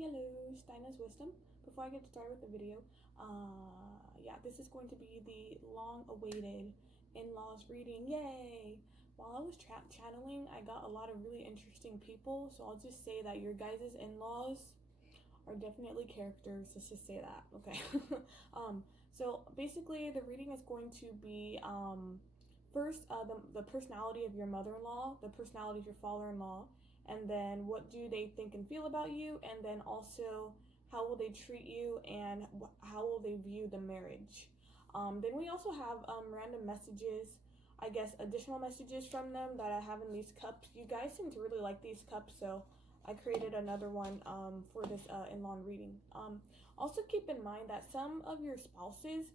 Hello, Steina's Wisdom. Before I get started with the video, this is going to be the long-awaited in-laws reading. Yay! While I was channeling, I got a lot of really interesting people, so I'll just say that your guys' in-laws are definitely characters. Let's just say that, okay? So basically, the reading is going to be first the personality of your mother-in-law, the personality of your father-in-law, and then what do they think and feel about you, and then also how will they treat you and how will they view the marriage. Then we also have random messages, I guess additional messages from them that I have in these cups. You guys seem to really like these cups, so I created another one for this in-law reading. Also keep in mind that some of your spouses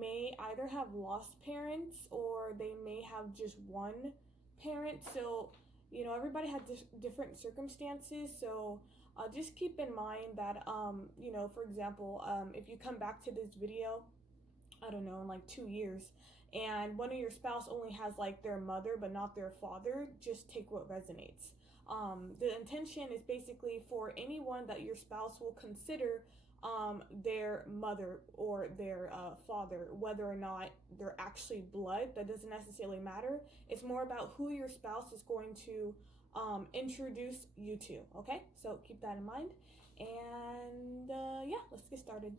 may either have lost parents or they may have just one parent, so you know, everybody had different circumstances, so just keep in mind that, you know, for example, if you come back to this video, I don't know, in like 2 years, and one of your spouse only has like their mother but not their father, just take what resonates. The intention is basically for anyone that your spouse will consider their mother or their father, whether or not they're actually blood, that doesn't necessarily matter. It's more about who your spouse is going to introduce you to, okay? So keep that in mind, and let's get started.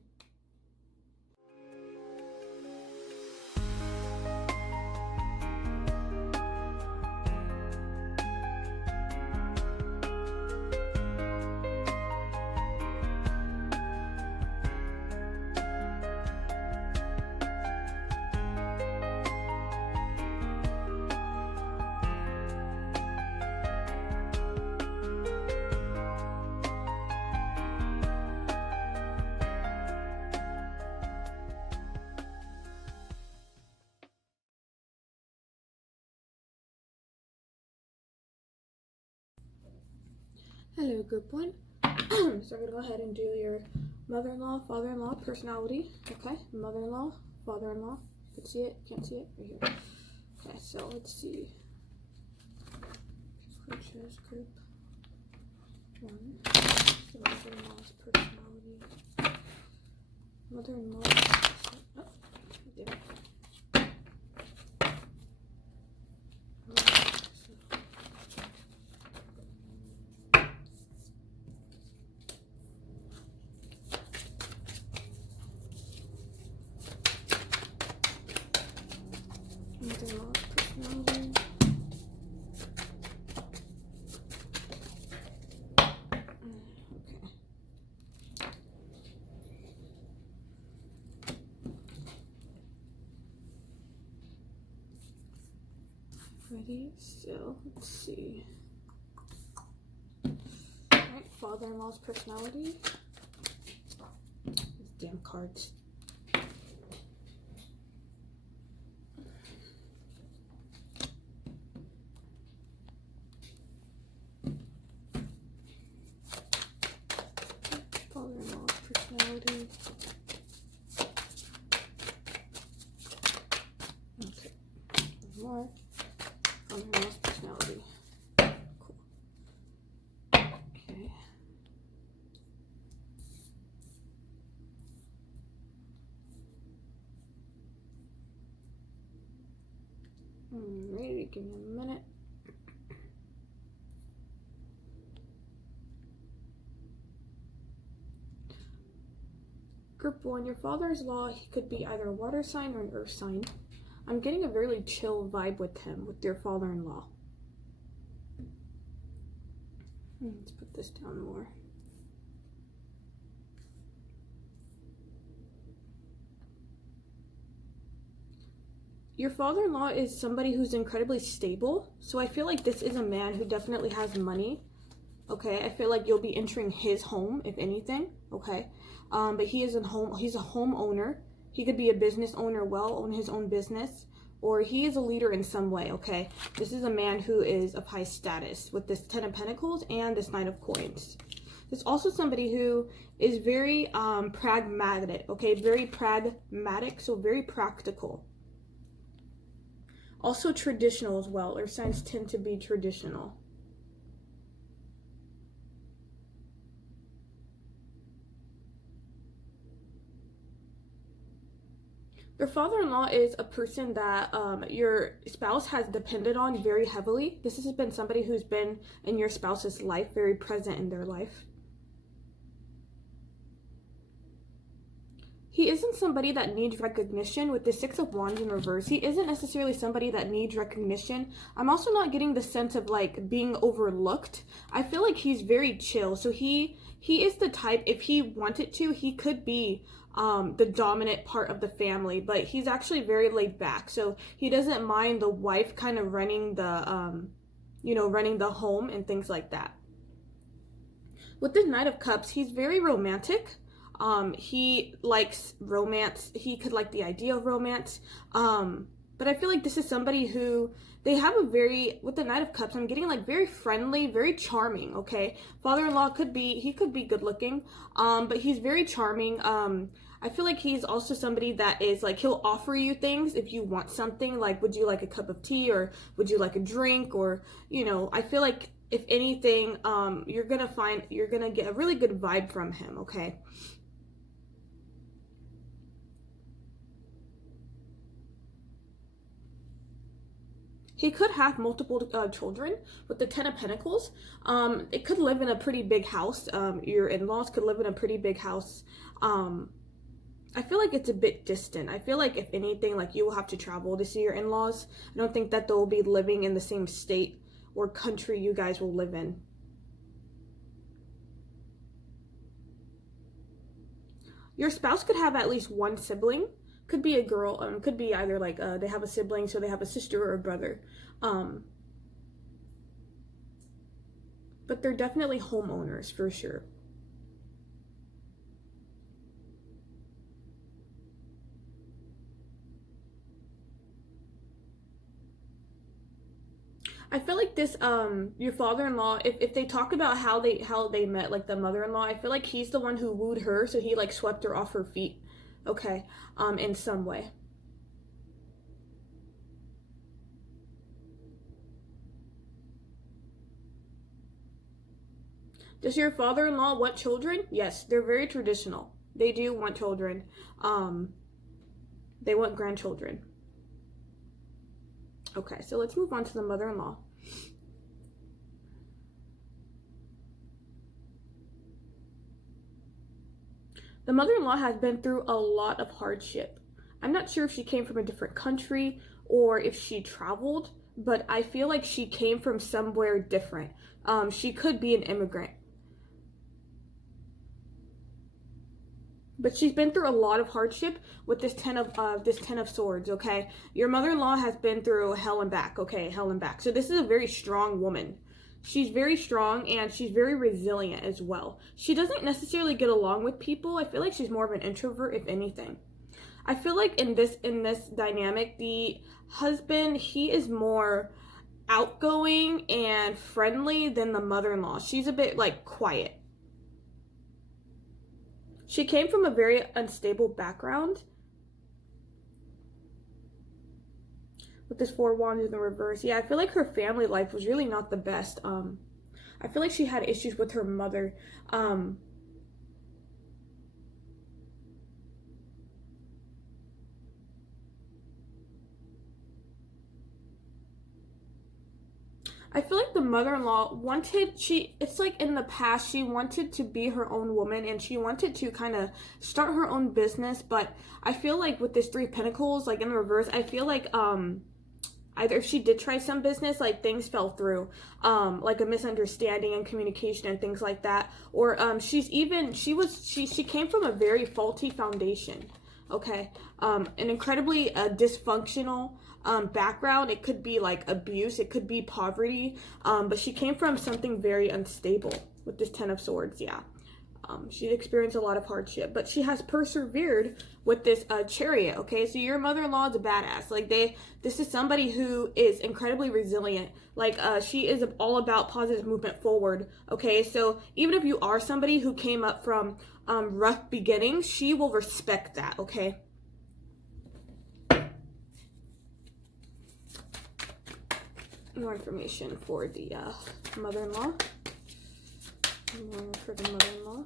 Hello, group one. So we're gonna go ahead and do your mother-in-law, father-in-law personality. Okay, mother-in-law, father-in-law. You can see it, can't see it, right here. Okay, so let's see. Purchase group one. So mother-in-law's personality. Mother-in-law. Oh, I did it. Mother-in-law's personality. Ready? So let's see. Alright, father-in-law's personality. These damn cards. Father-in-law's personality. Okay. One more. Father-in-law's personality. Cool. Okay. Alrighty, give me a minute. Group 1, your father's-in-law, he could be either a water sign or an earth sign. I'm getting a really chill vibe with him, with your father-in-law. Let's put this down more. Your father-in-law is somebody who's incredibly stable, so I feel like this is a man who definitely has money. Okay, I feel like you'll be entering his home, if anything, okay? But he's a homeowner. He could be a business owner, own his own business, or he is a leader in some way, okay? This is a man who is of high status with this 10 of Pentacles and this Knight of Coins. There's also somebody who is very pragmatic, okay? Very pragmatic, so very practical. Also traditional as well. Earth signs tend to be traditional. Your father-in-law is a person that your spouse has depended on very heavily. This has been somebody who's been in your spouse's life, very present in their life. He isn't somebody that needs recognition. With the Six of Wands in reverse, he isn't necessarily somebody that needs recognition. I'm also not getting the sense of like being overlooked. I feel like he's very chill. So he is the type, if he wanted to, he could be the dominant part of the family, but he's actually very laid back. So he doesn't mind the wife kind of running the, running the home and things like that. With the Knight of Cups, he's very romantic. He likes romance. He could like the idea of romance. But I feel like this is somebody who they have a with the Knight of Cups, I'm getting like very friendly, very charming, okay? Father-in-law could be good looking, but he's very charming. I feel like he's also somebody that is like, he'll offer you things if you want something, like, would you like a cup of tea, or would you like a drink, or, I feel like if anything, you're gonna get a really good vibe from him, okay? He could have multiple children with the Ten of Pentacles. It could live in a pretty big house. Your in-laws could live in a pretty big house. I feel like it's a bit distant. I feel like if anything, like you will have to travel to see your in-laws. I don't think that they'll be living in the same state or country you guys will live in. Your spouse could have at least one sibling. Could be a girl, could be either like they have a sibling, so they have a sister or a brother. But they're definitely homeowners for sure. I feel like this your father-in-law, if they talk about how they met, like the mother-in-law, I feel like he's the one who wooed her, so he like swept her off her feet. Okay, in some way. Does your father-in-law want children? Yes, they're very traditional. They do want children. They want grandchildren. Okay, so let's move on to the mother-in-law. The mother-in-law has been through a lot of hardship. I'm not sure if she came from a different country or if she traveled, but I feel like she came from somewhere different. She could be an immigrant. But she's been through a lot of hardship with this ten of Swords, okay? Your mother-in-law has been through hell and back, okay? Hell and back. So this is a very strong woman. She's very strong and she's very resilient as well. She doesn't necessarily get along with people. I feel like she's more of an introvert, if anything. I feel like in this dynamic, the husband, he is more outgoing and friendly than the mother-in-law. She's a bit like quiet. She came from a very unstable background. With this Four Wands in the reverse. Yeah, I feel like her family life was really not the best. I feel like she had issues with her mother. I feel like the mother-in-law it's like in the past, she wanted to be her own woman and she wanted to kind of start her own business, but I feel like with this Three of Pentacles, like in the reverse, I feel like, either if she did try some business, like things fell through, like a misunderstanding and communication and things like that, or she came from a very faulty foundation, okay, an incredibly dysfunctional background. It could be like abuse, it could be poverty, but she came from something very unstable with this Ten of Swords. Yeah, she experienced a lot of hardship, but she has persevered with this Chariot. Okay, so your mother-in-law is a badass. Like this is somebody who is incredibly resilient. Like she is all about positive movement forward. Okay, so even if you are somebody who came up from rough beginnings, she will respect that. Okay. More information for the mother-in-law. More for the mother-in-law.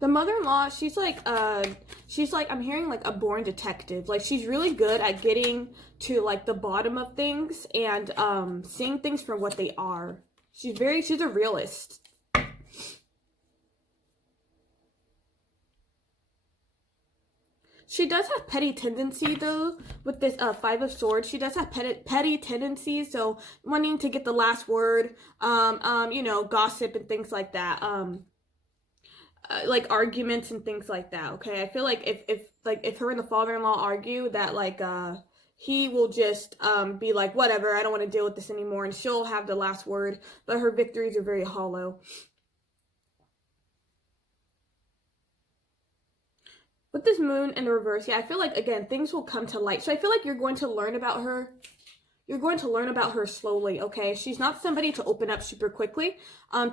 The mother-in-law, she's like, I'm hearing like a born detective. Like, she's really good at getting to like the bottom of things and seeing things for what they are. She's a realist. She does have petty tendency though with this Five of Swords. She does have petty tendencies, so wanting to get the last word, you know, gossip and things like that. Like arguments and things like that. Okay, I feel like if her and the father-in-law argue, that like he will just be like, whatever, I don't want to deal with this anymore, and she'll have the last word, but her victories are very hollow. With this moon in the reverse, yeah, I feel like, again, things will come to light. So I feel like you're going to learn about her. You're going to learn about her slowly, okay? She's not somebody to open up super quickly.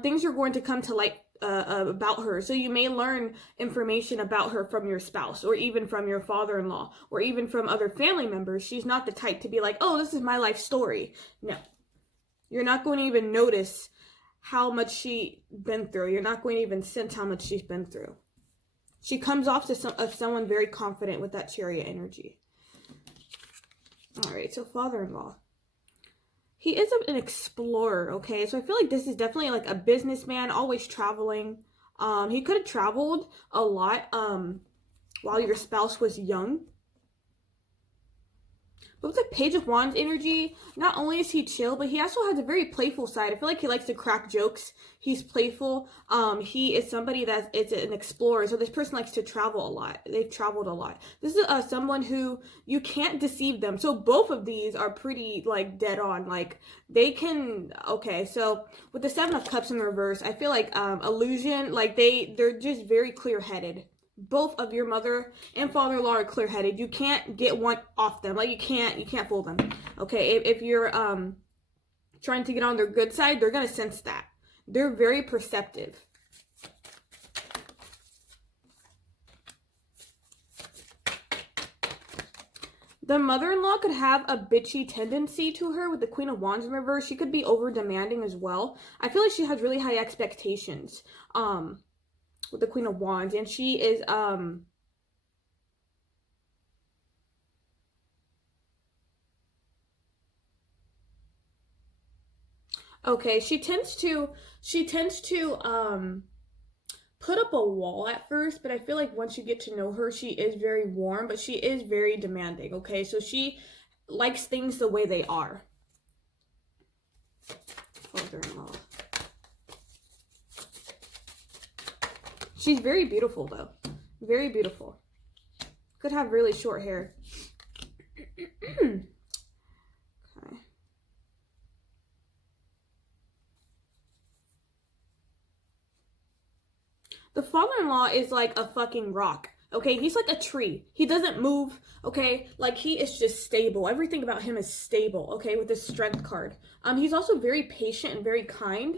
Things are going to come to light about her. So you may learn information about her from your spouse, or even from your father-in-law, or even from other family members. She's not the type to be like, oh, this is my life story. No. You're not going to even notice how much she's been through. You're not going to even sense how much she's been through. She comes off to someone very confident with that Chariot energy. All right, so father-in-law. He is an explorer, okay? So I feel like this is definitely like a businessman, always traveling. He could have traveled a lot while your spouse was young. But with the Page of Wands energy, not only is he chill, but he also has a very playful side. I feel like he likes to crack jokes. He's playful. He is somebody it's an explorer. So this person likes to travel a lot. They've traveled a lot. This is someone who you can't deceive them. So both of these are pretty like dead on. Like they can, okay. So with the Seven of Cups in reverse, I feel like illusion, like they're just very clear-headed. Both of your mother and father-in-law are clear-headed. You can't get one off them. Like you can't fool them. Okay, if you're trying to get on their good side, they're gonna sense that. They're very perceptive. The mother-in-law could have a bitchy tendency to her with the Queen of Wands in reverse. She could be over-demanding as well. I feel like she has really high expectations. With the Queen of Wands, and she is okay, she tends to put up a wall at first, but I feel like once you get to know her, she is very warm, but she is very demanding, okay? So she likes things the way they are. Father-in-law. She's very beautiful, though. Very beautiful. Could have really short hair. Okay. The father-in-law is like a fucking rock. Okay, he's like a tree. He doesn't move, okay? Like, he is just stable. Everything about him is stable, okay, with this strength card. He's also very patient and very kind.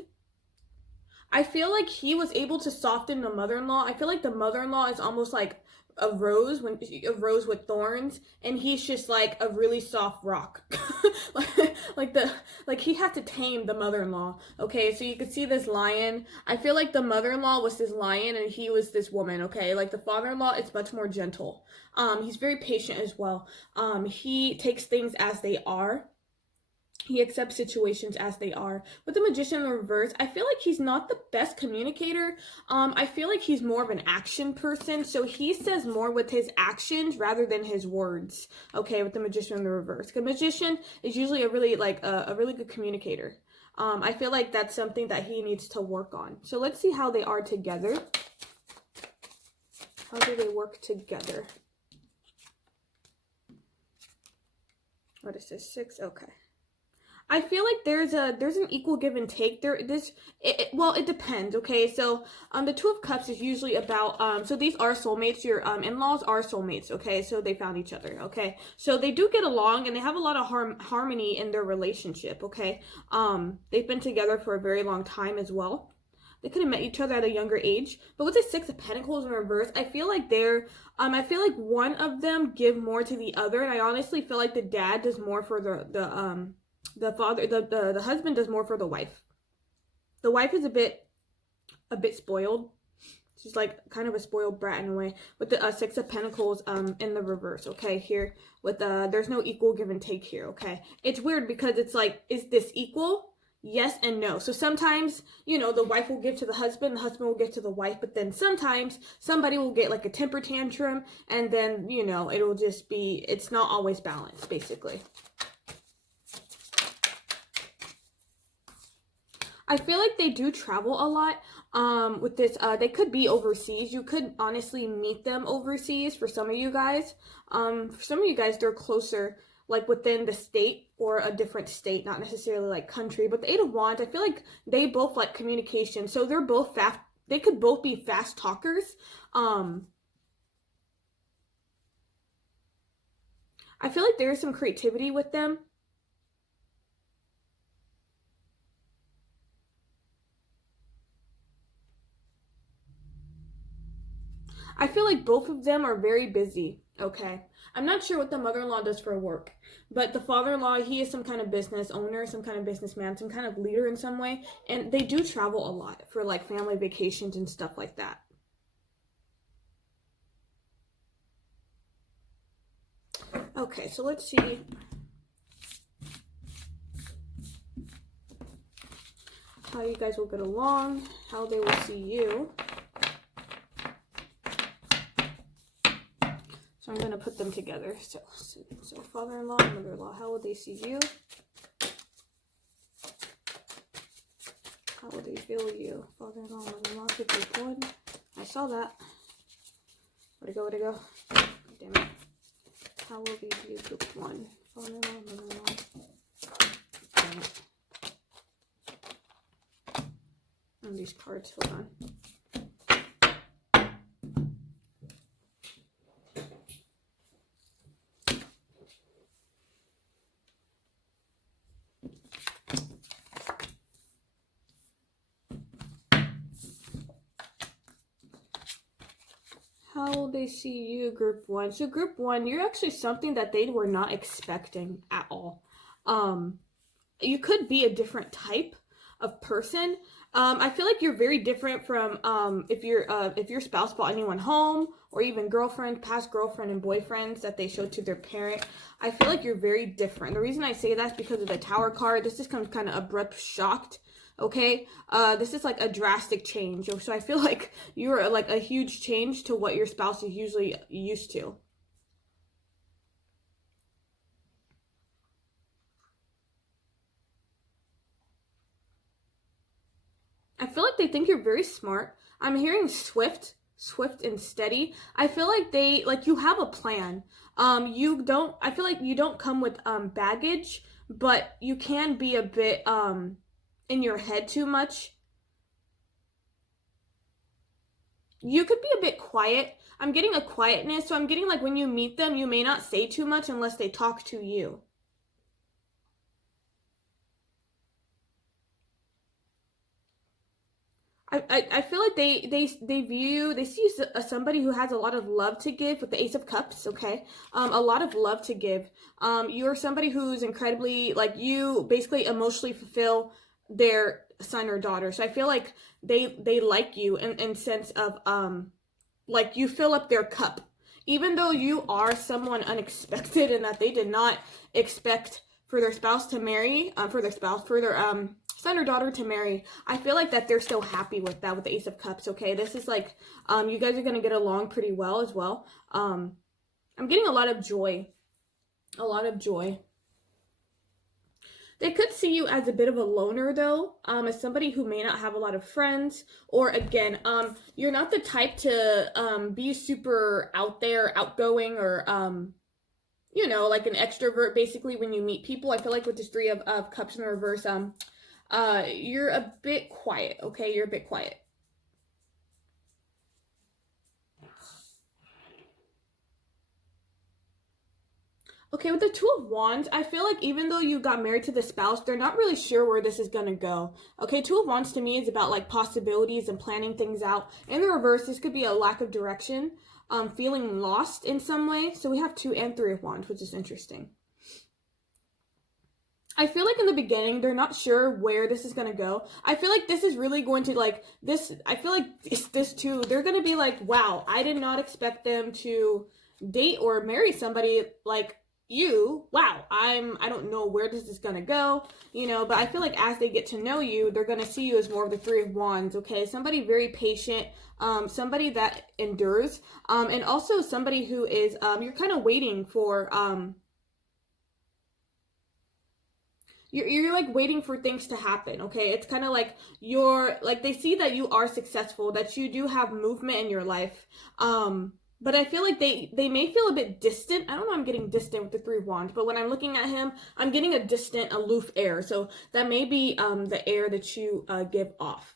I feel like he was able to soften the mother-in-law. I feel like the mother-in-law is almost like a rose with thorns, and he's just like a really soft rock. like he had to tame the mother-in-law. Okay, so you could see this lion. I feel like the mother-in-law was this lion and he was this woman. Okay, like the father-in-law is much more gentle. He's very patient as well. He takes things as they are. He accepts situations as they are. With the Magician in reverse, I feel like he's not the best communicator. I feel like he's more of an action person. So he says more with his actions rather than his words. Okay, with the Magician in the reverse. The Magician is usually a really good communicator. I feel like that's something that he needs to work on. So let's see how they are together. How do they work together? What is this? 6? Okay. I feel like there's an equal give and take. Well, it depends, okay? So, the Two of Cups is usually about, so these are soulmates. Your in-laws are soulmates, okay? So they found each other, okay? So they do get along, and they have a lot of harmony in their relationship, okay? They've been together for a very long time as well. They could have met each other at a younger age. But with the Six of Pentacles in reverse, I feel like I feel like one of them give more to the other, and I honestly feel like the dad does more for the husband does more for the wife. The wife is a bit spoiled. She's like kind of a spoiled brat in a way. With the Six of Pentacles in the reverse, okay, here. With there's no equal give and take here, okay? It's weird because it's like, is this equal? Yes and no. So sometimes, you know, the wife will give to the husband will give to the wife, but then sometimes somebody will get like a temper tantrum, and then, you know, it'll just be, it's not always balanced, basically. I feel like they do travel a lot with this. They could be overseas. You could honestly meet them overseas for some of you guys. For some of you guys, they're closer, like within the state or a different state, not necessarily like country. But the Eight of Wands, I feel like they both like communication. So they're both fast. They could both be fast talkers. I feel like there is some creativity with them. I feel like both of them are very busy, okay? I'm not sure what the mother-in-law does for work, but the father-in-law, he is some kind of business owner, some kind of businessman, some kind of leader in some way, and they do travel a lot for like family vacations and stuff like that. Okay, so let's see. How you guys will get along, how they will see you. So I'm going to put them together. So father-in-law and mother-in-law, how will they see you? How will they feel you? Father-in-law, mother-in-law, group one. I saw that. Where'd it go? Damn it. How will they view group one? Father-in-law, mother-in-law. Damn it. And these cards, hold on. How will they see you, group one? So group one, you're actually something that they were not expecting at all. You could be a different type of person. I feel like you're very different from if your spouse brought anyone home, or even past girlfriend and boyfriends that they showed to their parent. I feel like you're very different. The reason I say that is because of the Tower card. This just comes kind of abrupt, shocked. Okay, this is like a drastic change. So I feel like you're like a huge change to what your spouse is usually used to. I feel like they think you're very smart. I'm hearing swift and steady. I feel like you have a plan. I feel like you don't come with baggage, but you can be a bit in your head too much. You could be a bit quiet. I'm getting a quietness, so I'm getting like when you meet them, you may not say too much unless they talk to you. I feel like they see you as somebody who has a lot of love to give with the Ace of Cups, okay? A lot of love to give. You're somebody who's incredibly, like, you basically emotionally fulfill their son or daughter. So I feel like they like you in sense of, like, you fill up their cup. Even though you are someone unexpected and that they did not expect for their spouse to marry, for their son or daughter to marry, I feel like that they're still happy with that, with the Ace of Cups, okay? This is like, you guys are going to get along pretty well as well. I'm getting a lot of joy. A lot of joy. They could see you as a bit of a loner, though, as somebody who may not have a lot of friends, or again, you're not the type to be super out there, outgoing, or you know, like an extrovert. Basically, when you meet people, I feel like with this Three of Cups in the reverse, you're a bit quiet. Okay, you're a bit quiet. Okay, with the Two of Wands, I feel like even though you got married to the spouse, they're not really sure where this is going to go. Okay, Two of Wands to me is about like possibilities and planning things out. In the reverse, this could be a lack of direction, feeling lost in some way. So we have Two and Three of Wands, which is interesting. I feel like in the beginning, they're not sure where this is going to go. I feel like this is really going to, like, this, I feel like this too, they're going to be like, wow, I did not expect them to date or marry somebody like you. Wow, I don't know where this is going to go, you know, but I feel like as they get to know you, they're going to see you as more of the Three of Wands, okay? Somebody very patient, somebody that endures, and also somebody who is, you're kind of waiting for, you're like waiting for things to happen, okay? It's kind of like you're like, they see that you are successful, that you do have movement in your life, but I feel like they may feel a bit distant. I don't know, I'm getting distant with the Three of Wands, but when I'm looking at him, I'm getting a distant, aloof air. So that may be the air that you give off.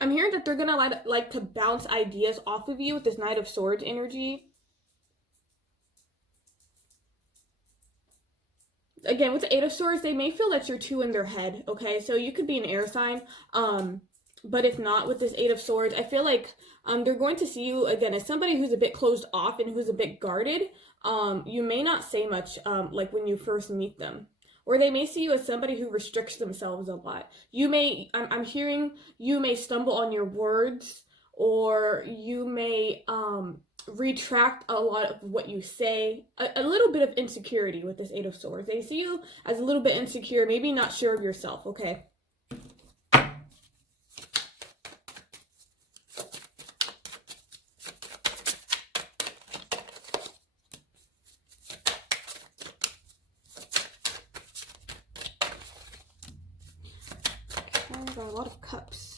I'm hearing that they're gonna like to bounce ideas off of you with this Knight of Swords energy. Again, with the Eight of Swords, they may feel that you're too in their head, okay? So you could be an air sign, but if not, with this Eight of Swords, I feel like they're going to see you, again, as somebody who's a bit closed off and who's a bit guarded. You may not say much, like when you first meet them. Or they may see you as somebody who restricts themselves a lot. You may, I'm hearing, you may stumble on your words, or you may, retract a lot of what you say. A little bit of insecurity with this Eight of Swords. They see you as a little bit insecure, maybe not sure of yourself, okay? I've got a lot of cups.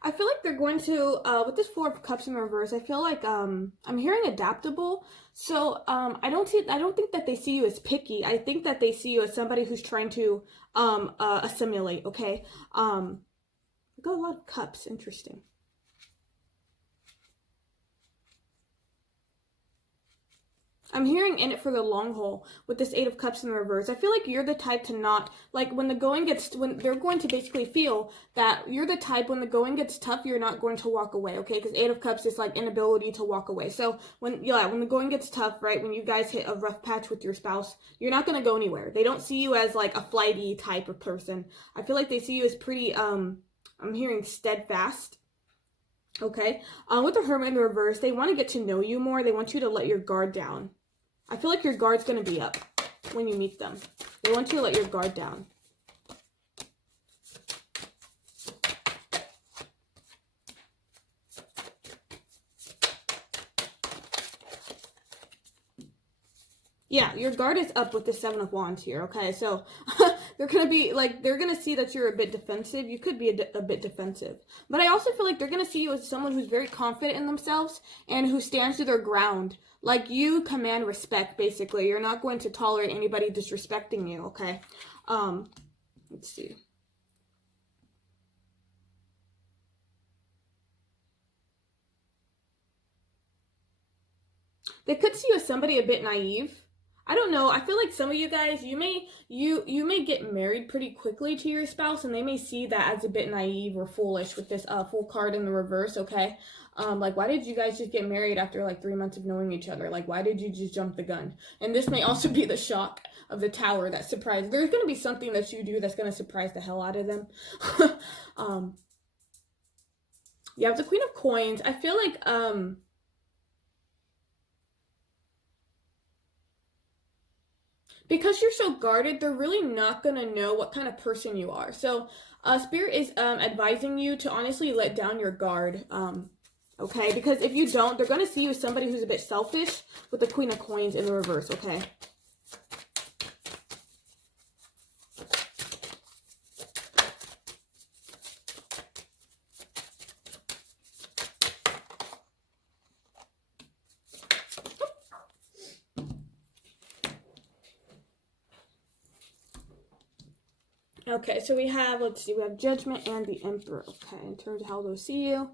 I feel like they're going to, with this Four of Cups in reverse, I feel like, I'm hearing adaptable. So, I don't think that they see you as picky. I think that they see you as somebody who's trying to, assimilate, okay? I got a lot of cups, interesting. I'm hearing in it for the long haul with this Eight of Cups in the reverse. I feel like you're the type to not, like when they're going to basically feel that you're the type when the going gets tough, you're not going to walk away, okay? Because Eight of Cups is like inability to walk away. So when the going gets tough, right, when you guys hit a rough patch with your spouse, you're not going to go anywhere. They don't see you as like a flighty type of person. I feel like they see you as pretty, I'm hearing steadfast. Okay, with the Hermit in the reverse, they want to get to know you more. They want you to let your guard down. I feel like your guard's going to be up when you meet them. They want you to let your guard down. Yeah, your guard is up with the Seven of Wands here, okay? So they're going to be, like, they're going to see that you're a bit defensive. You could be a bit defensive. But I also feel like they're going to see you as someone who's very confident in themselves and who stands to their ground. Like, you command respect, basically. You're not going to tolerate anybody disrespecting you, okay? Let's see. They could see you as somebody a bit naive. I don't know. I feel like some of you guys, you may get married pretty quickly to your spouse, and they may see that as a bit naive or foolish with this Fool card in the reverse, okay? Like, why did you guys just get married after like 3 months of knowing each other? Like, why did you just jump the gun? And this may also be the shock of the Tower that surprised. There's going to be something that you do that's going to surprise the hell out of them. Yeah, with the Queen of Coins, I feel like, because you're so guarded, they're really not going to know what kind of person you are. So, Spirit is advising you to honestly let down your guard, okay? Because if you don't, they're going to see you as somebody who's a bit selfish with the Queen of Coins in the reverse, okay? Okay, so we have, let's see, we have Judgment and the Emperor, okay, in terms of how they'll see you.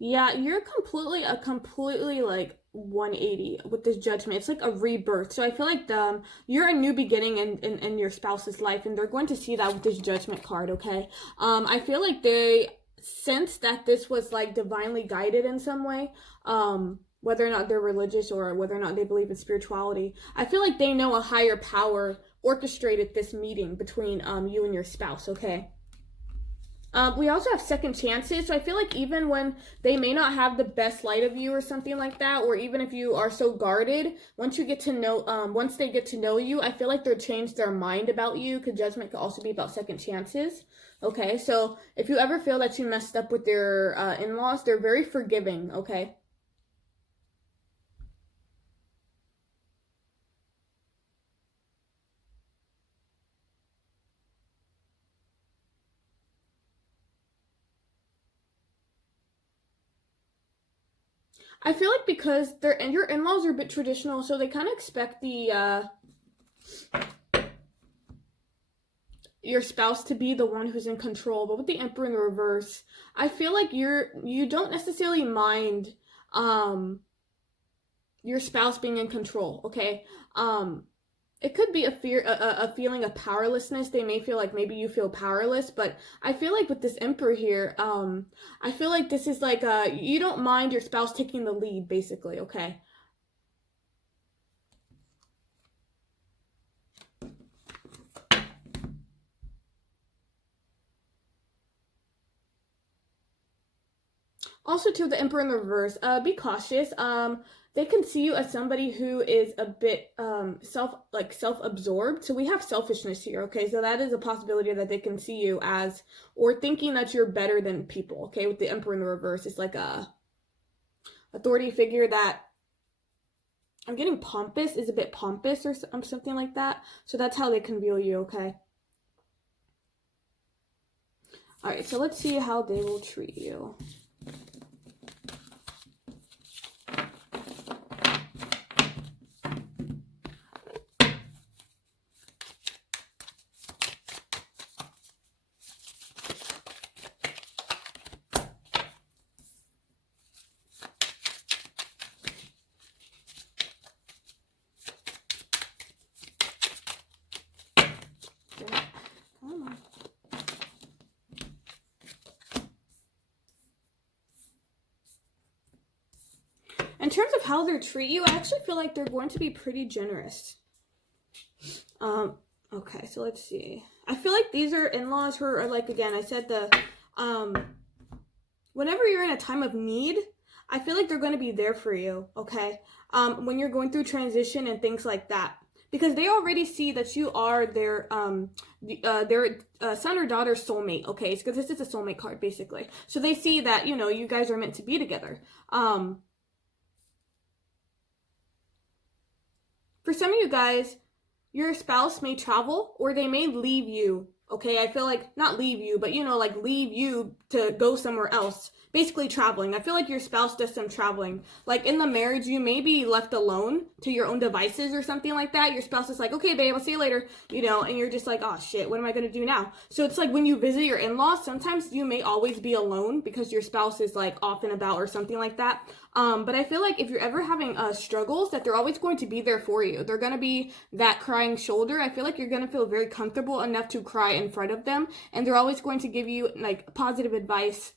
Yeah, you're completely, like, 180 with this Judgment. It's like a rebirth. So I feel like you're a new beginning in your spouse's life, and they're going to see that with this Judgment card, okay? I feel like they sense that this was like divinely guided in some way. Whether or not they're religious or whether or not they believe in spirituality. I feel like they know a higher power orchestrated this meeting between you and your spouse, okay? We also have second chances, so I feel like even when they may not have the best light of you or something like that, or even if you are so guarded, once they get to know you, I feel like they'll change their mind about you, because Judgment could also be about second chances. Okay, so if you ever feel that you messed up with your in-laws, they're very forgiving, okay? I feel like because your in-laws are a bit traditional, so they kind of expect your spouse to be the one who's in control. But with the Emperor in the reverse, I feel like you don't necessarily mind your spouse being in control, okay? It could be a feeling of powerlessness. They may feel like maybe you feel powerless, but I feel like with this Emperor here, I feel like this is like you don't mind your spouse taking the lead, basically, okay? Also, to the Emperor in the reverse, be cautious. They can see you as somebody who is a bit self-absorbed. So we have selfishness here, okay? So that is a possibility that they can see you as, or thinking that you're better than people, okay? With the Emperor in the reverse, it's like a authority figure that, I'm getting pompous, is a bit pompous or something like that. So that's how they can view you, okay? All right, so let's see how they will treat you. In terms of how they treat you, I actually feel like they're going to be pretty generous. Okay, so let's see. I feel like these are in-laws who are like, again, I said whenever you're in a time of need, I feel like they're going to be there for you, okay? When you're going through transition and things like that. Because they already see that you are their son or daughter's soulmate, okay? Because this is a soulmate card, basically. So they see that, you guys are meant to be together. For some of you guys, your spouse may travel or they may leave you, okay? I feel like, not leave you, but like leave you to go somewhere else. Basically traveling. I feel like your spouse does some traveling. Like in the marriage, you may be left alone to your own devices or something like that. Your spouse is like, okay, babe, I'll see you later, and you're just like, oh shit, what am I going to do now? So it's like when you visit your in-laws, sometimes you may always be alone because your spouse is like off and about or something like that. But I feel like if you're ever having struggles, that they're always going to be there for you. They're going to be that crying shoulder. I feel like you're going to feel very comfortable enough to cry in front of them. And they're always going to give you like positive advice.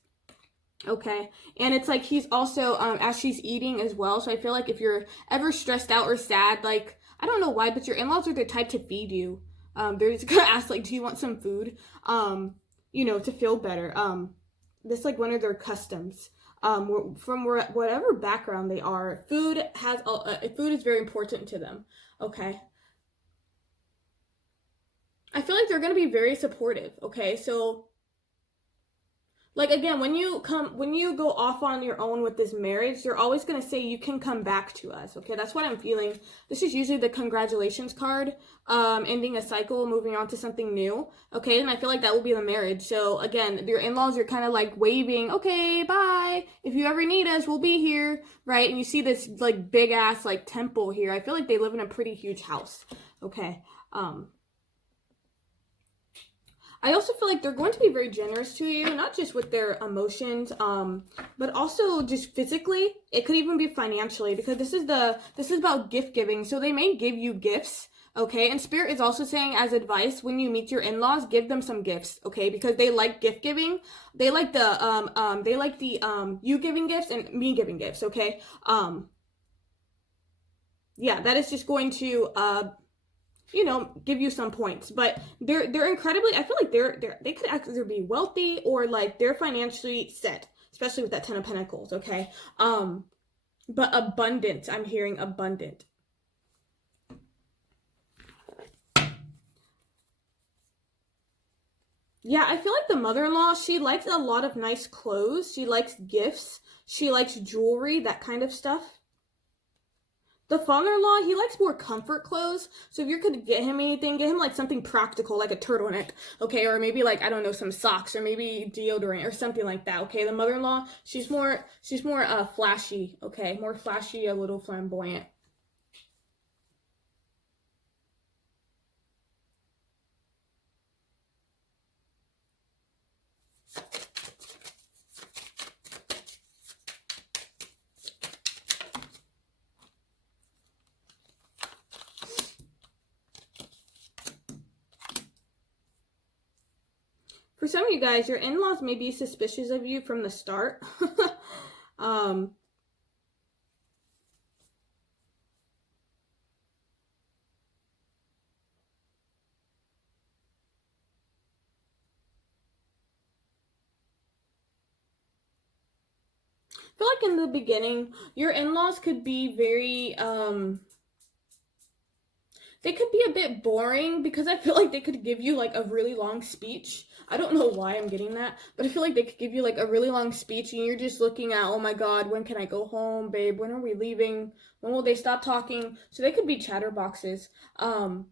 Okay, and it's like he's also, as she's eating as well, so I feel like if you're ever stressed out or sad, like, I don't know why, but your in-laws are the type to feed you. They're just gonna ask, like, do you want some food, to feel better. That's like one of their customs. From whatever background they are, food is very important to them, okay? I feel like they're gonna be very supportive, okay? So, like, again, when you go off on your own with this marriage, they're always going to say, you can come back to us, okay? That's what I'm feeling. This is usually the congratulations card, ending a cycle, moving on to something new, okay? And I feel like that will be the marriage. So, again, your in-laws, you're kind of, like, waving, okay, bye. If you ever need us, we'll be here, right? And you see this, like, big-ass, like, temple here. I feel like they live in a pretty huge house, okay? I also feel like they're going to be very generous to you, not just with their emotions, but also just physically. It could even be financially, because this is about gift giving. So they may give you gifts, okay? And Spirit is also saying, as advice, when you meet your in-laws, give them some gifts, okay? Because they like gift giving. They like the you giving gifts and me giving gifts, okay? Yeah, that is just going to you know, give you some points. But they're incredibly, I feel like they could either be wealthy or like they're financially set, especially with that 10 of Pentacles, okay? But abundant, I'm hearing abundant. Yeah, I feel like the mother-in-law, she likes a lot of nice clothes. She likes gifts. She likes jewelry, that kind of stuff. The father-in-law, he likes more comfort clothes. So if you could get him anything, get him like something practical, like a turtleneck, okay? Or maybe like, I don't know, some socks, or maybe deodorant or something like that, okay? The mother-in-law, she's more flashy, okay? More flashy, a little flamboyant. For some of you guys, your in-laws may be suspicious of you from the start. I feel like in the beginning, your in-laws could be very, they could be a bit boring, because I feel like they could give you like a really long speech. I don't know why I'm getting that, but I feel like they could give you like a really long speech and you're just looking at, oh my God, when can I go home, babe? When are we leaving? When will they stop talking? So they could be chatterboxes. But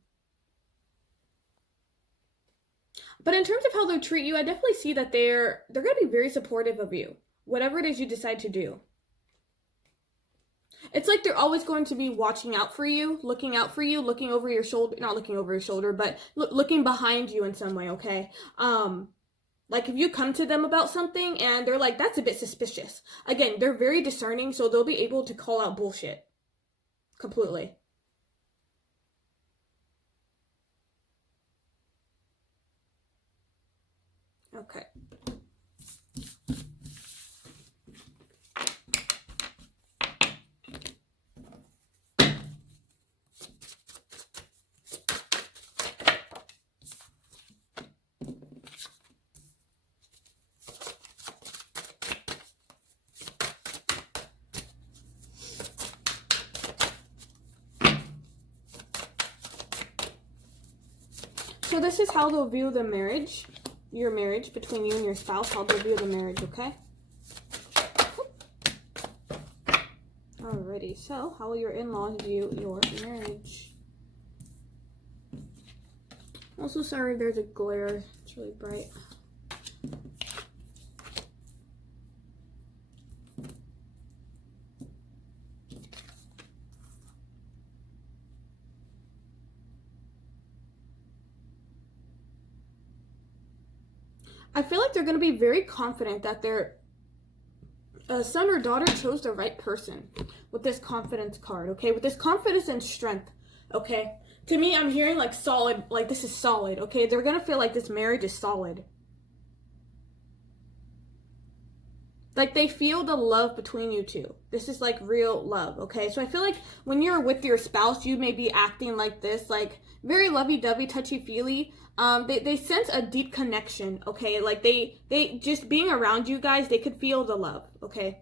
in terms of how they treat you, I definitely see that they're going to be very supportive of you, whatever it is you decide to do. It's like they're always going to be watching out for you, looking over your shoulder, not looking over your shoulder, but looking behind you in some way, okay? Like if you come to them about something and they're like, that's a bit suspicious. Again, they're very discerning, so they'll be able to call out bullshit completely. Okay. So this is how they'll view the marriage, your marriage between you and your spouse, how they'll view the marriage, okay? Alrighty, so how will your in-laws view your marriage? Also, sorry, there's a glare. It's really bright. I feel like they're going to be very confident that their son or daughter chose the right person with this confidence card, okay? With this confidence and strength, okay? To me, I'm hearing like solid, like this is solid, okay? They're going to feel like this marriage is solid. Like they feel the love between you two. This is like real love, okay? So I feel like when you're with your spouse, you may be acting like this, like very lovey-dovey, touchy-feely. They sense a deep connection, okay? Like they just being around you guys, they could feel the love, okay?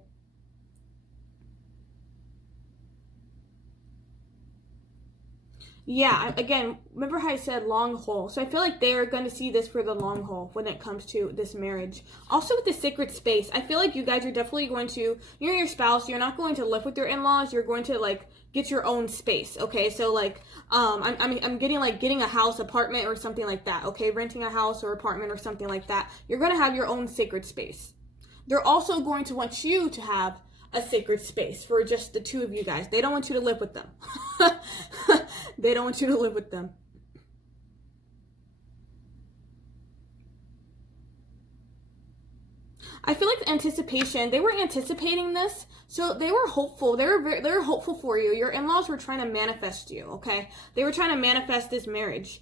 Yeah, again, remember how I said long haul. So I feel like they're going to see this for the long haul when it comes to this marriage. Also with the sacred space, I feel like you guys are definitely going to, you and your spouse, you're not going to live with your in-laws. You're going to like get your own space, okay? So like, I'm getting like getting a house, apartment or something like that, okay? Renting a house or apartment or something like that. You're going to have your own sacred space. They're also going to want you to have a sacred space for just the two of you guys. They don't want you to live with them. They don't want you to live with them. anticipation. They were anticipating this, so they were hopeful. They were hopeful for you. Your in-laws were trying to manifest you, okay? They were trying to manifest this marriage,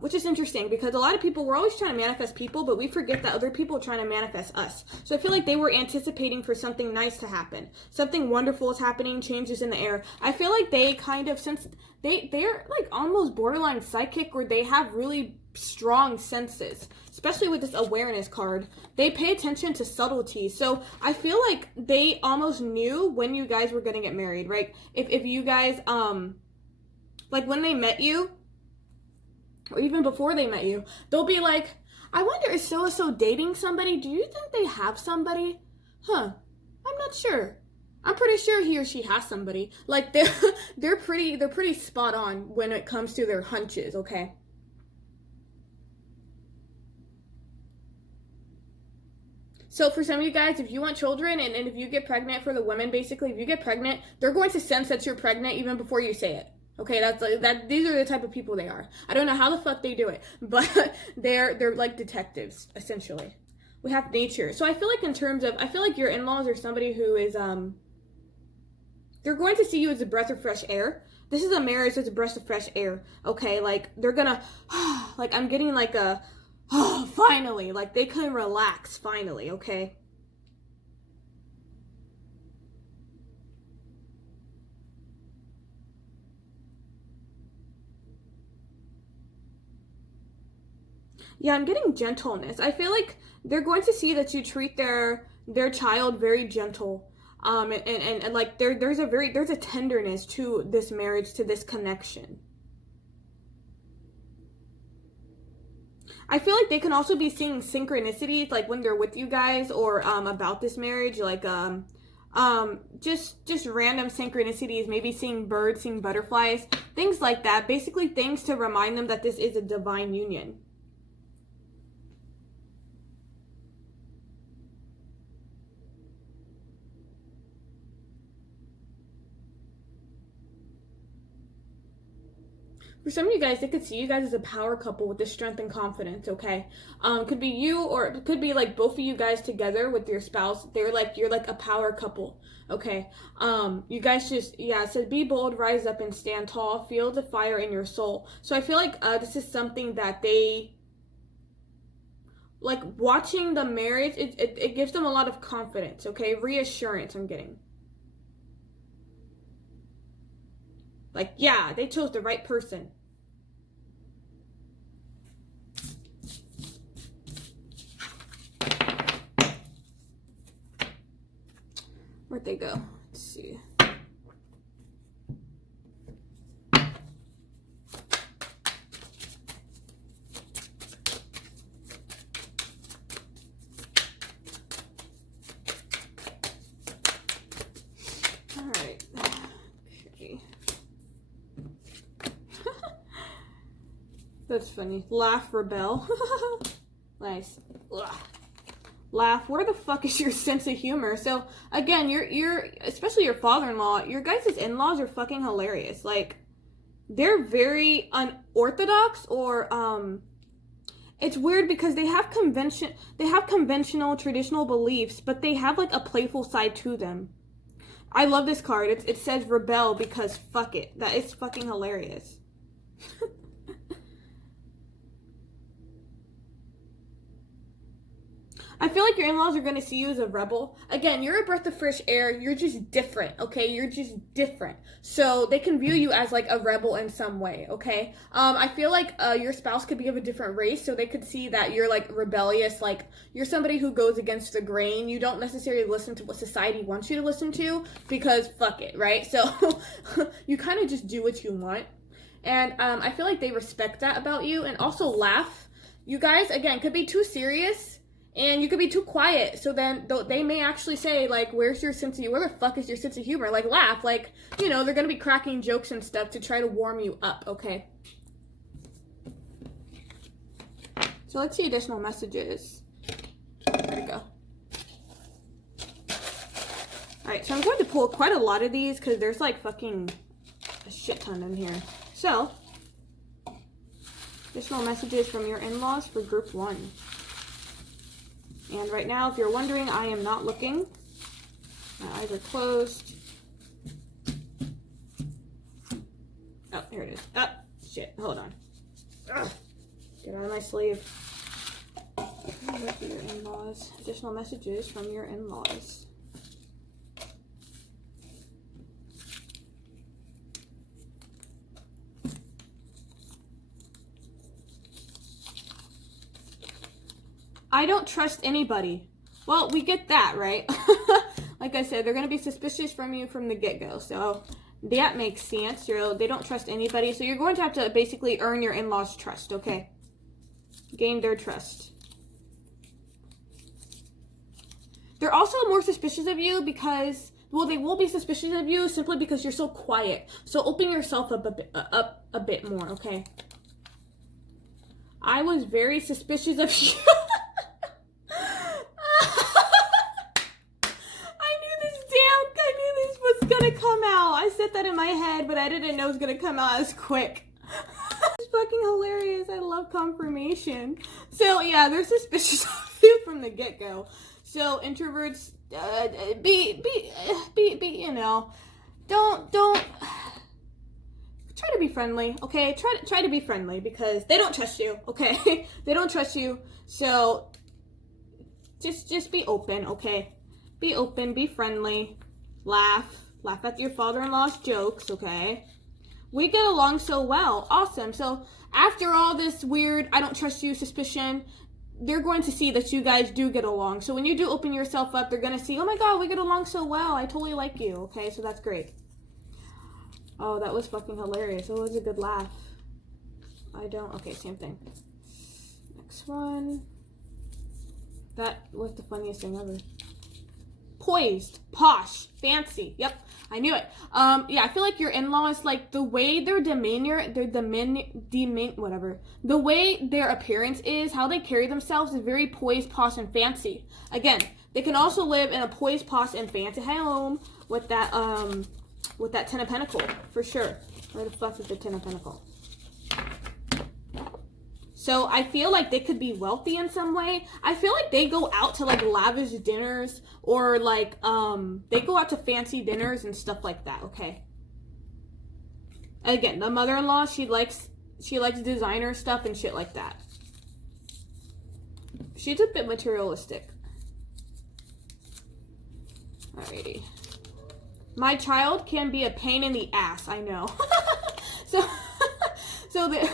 which is interesting because a lot of people, we're always trying to manifest people, but we forget that other people are trying to manifest us. So I feel like they were anticipating for something nice to happen. Something wonderful is happening, changes in the air. I feel like they kind of, since they're like almost borderline psychic, or they have really strong senses, especially with this awareness card. They pay attention to subtlety. So I feel like they almost knew when you guys were gonna get married, right? If you guys like when they met you, or even before they met you, they'll be like, I wonder, is so-and-so dating somebody? Do you think they have somebody? Huh, I'm not sure. I'm pretty sure he or she has somebody. Like they're pretty spot on when it comes to their hunches, okay? So for some of you guys, if you want children, and if you get pregnant, for the women, basically, if you get pregnant, they're going to sense that you're pregnant even before you say it. Okay, that's like that. These are the type of people they are. I don't know how the fuck they do it, but they're like detectives, essentially. We have nature. So I feel like in terms of, I feel like your in-laws are somebody who is, they're going to see you as a breath of fresh air. This is a marriage that's a breath of fresh air. Okay, like they're gonna, like I'm getting like a, oh, finally, like they can relax finally, okay? Yeah, I'm getting gentleness. I feel like they're going to see that you treat their child very gentle. And like there's a tenderness to this marriage, to this connection. I feel like they can also be seeing synchronicities, like when they're with you guys, or about this marriage, like just random synchronicities, maybe seeing birds, seeing butterflies, things like that. Basically things to remind them that this is a divine union. For some of you guys, they could see you guys as a power couple with this strength and confidence, okay? Could be you, or it could be like both of you guys together with your spouse. You're like a power couple, okay? You guys just, yeah, it says be bold, rise up and stand tall, feel the fire in your soul. So I feel like this is something that they, like watching the marriage, it gives them a lot of confidence, okay? Reassurance I'm getting. Like, yeah, they chose the right person. Where'd they go? Let's see. All right. Okay. That's funny. Laugh, rebel. Nice. Ugh. Laugh. Where the fuck is your sense of humor? So again, you're especially your father-in-law, your guys' in-laws are fucking hilarious. Like they're very unorthodox, or it's weird because they have conventional traditional beliefs, but they have like a playful side to them. I love this card. It says rebel because fuck it. That is fucking hilarious. I feel like your in-laws are going to see you as a rebel. Again, you're a breath of fresh air. You're just different, okay? You're just different. So they can view you as like a rebel in some way, okay? I feel like your spouse could be of a different race, so they could see that you're like rebellious, like you're somebody who goes against the grain. You don't necessarily listen to what society wants you to listen to because fuck it, right? So you kind of just do what you want. And I feel like they respect that about you. And also laugh. You guys, again, could be too serious. And you could be too quiet, so then they may actually say, like, where's your sense of humor? Where the fuck is your sense of humor? Like, laugh. Like, you know, they're going to be cracking jokes and stuff to try to warm you up, okay? So let's see additional messages. There we go. Alright, so I'm going to pull quite a lot of these because there's, like, fucking a shit ton in here. So, additional messages from your in-laws for group 1. And right now, if you're wondering, I am not looking. My eyes are closed. Oh, here it is. Oh, shit. Hold on. Ugh. Get out of my sleeve. What are your in-laws? Additional messages from your in-laws. I don't trust anybody. Well, we get that, right? Like I said, they're going to be suspicious from you from the get-go. So that makes sense. They don't trust anybody. So you're going to have to basically earn your in-laws' trust, okay? Gain their trust. They're also more suspicious of you because, well, they will be suspicious of you simply because you're so quiet. So open yourself up a bit more, okay? I was very suspicious of you. I knew this was gonna come out. I said that in my head, but I didn't know it was gonna come out as quick. It's fucking hilarious. I love confirmation. So yeah, they're suspicious of you from the get-go. So introverts, be you know, don't try to be friendly, okay? Try to be friendly because they don't trust you, okay? They don't trust you. So just be open, okay? Be open, be friendly, laugh at your father-in-law's jokes, okay? We get along so well. Awesome. So after all this weird, I don't trust you suspicion, they're going to see that you guys do get along. So when you do open yourself up, they're going to see, oh my God, we get along so well. I totally like you. Okay, so that's great. Oh, that was fucking hilarious. It was a good laugh. Okay, same thing. Next one. That was the funniest thing ever. Poised, posh, fancy. Yep, I knew it. Yeah, I feel like your in-laws, like the way their the way their appearance is, how they carry themselves is very poised, posh, and fancy. Again, they can also live in a poised, posh, and fancy home with that 10 of Pentacles, for sure. Where the fuck is the 10 of Pentacles? So I feel like they could be wealthy in some way. I feel like they go out to like lavish dinners or like they go out to fancy dinners and stuff like that, okay? Again, the mother-in-law, she likes designer stuff and shit like that. She's a bit materialistic. Alrighty. My child can be a pain in the ass, I know. so the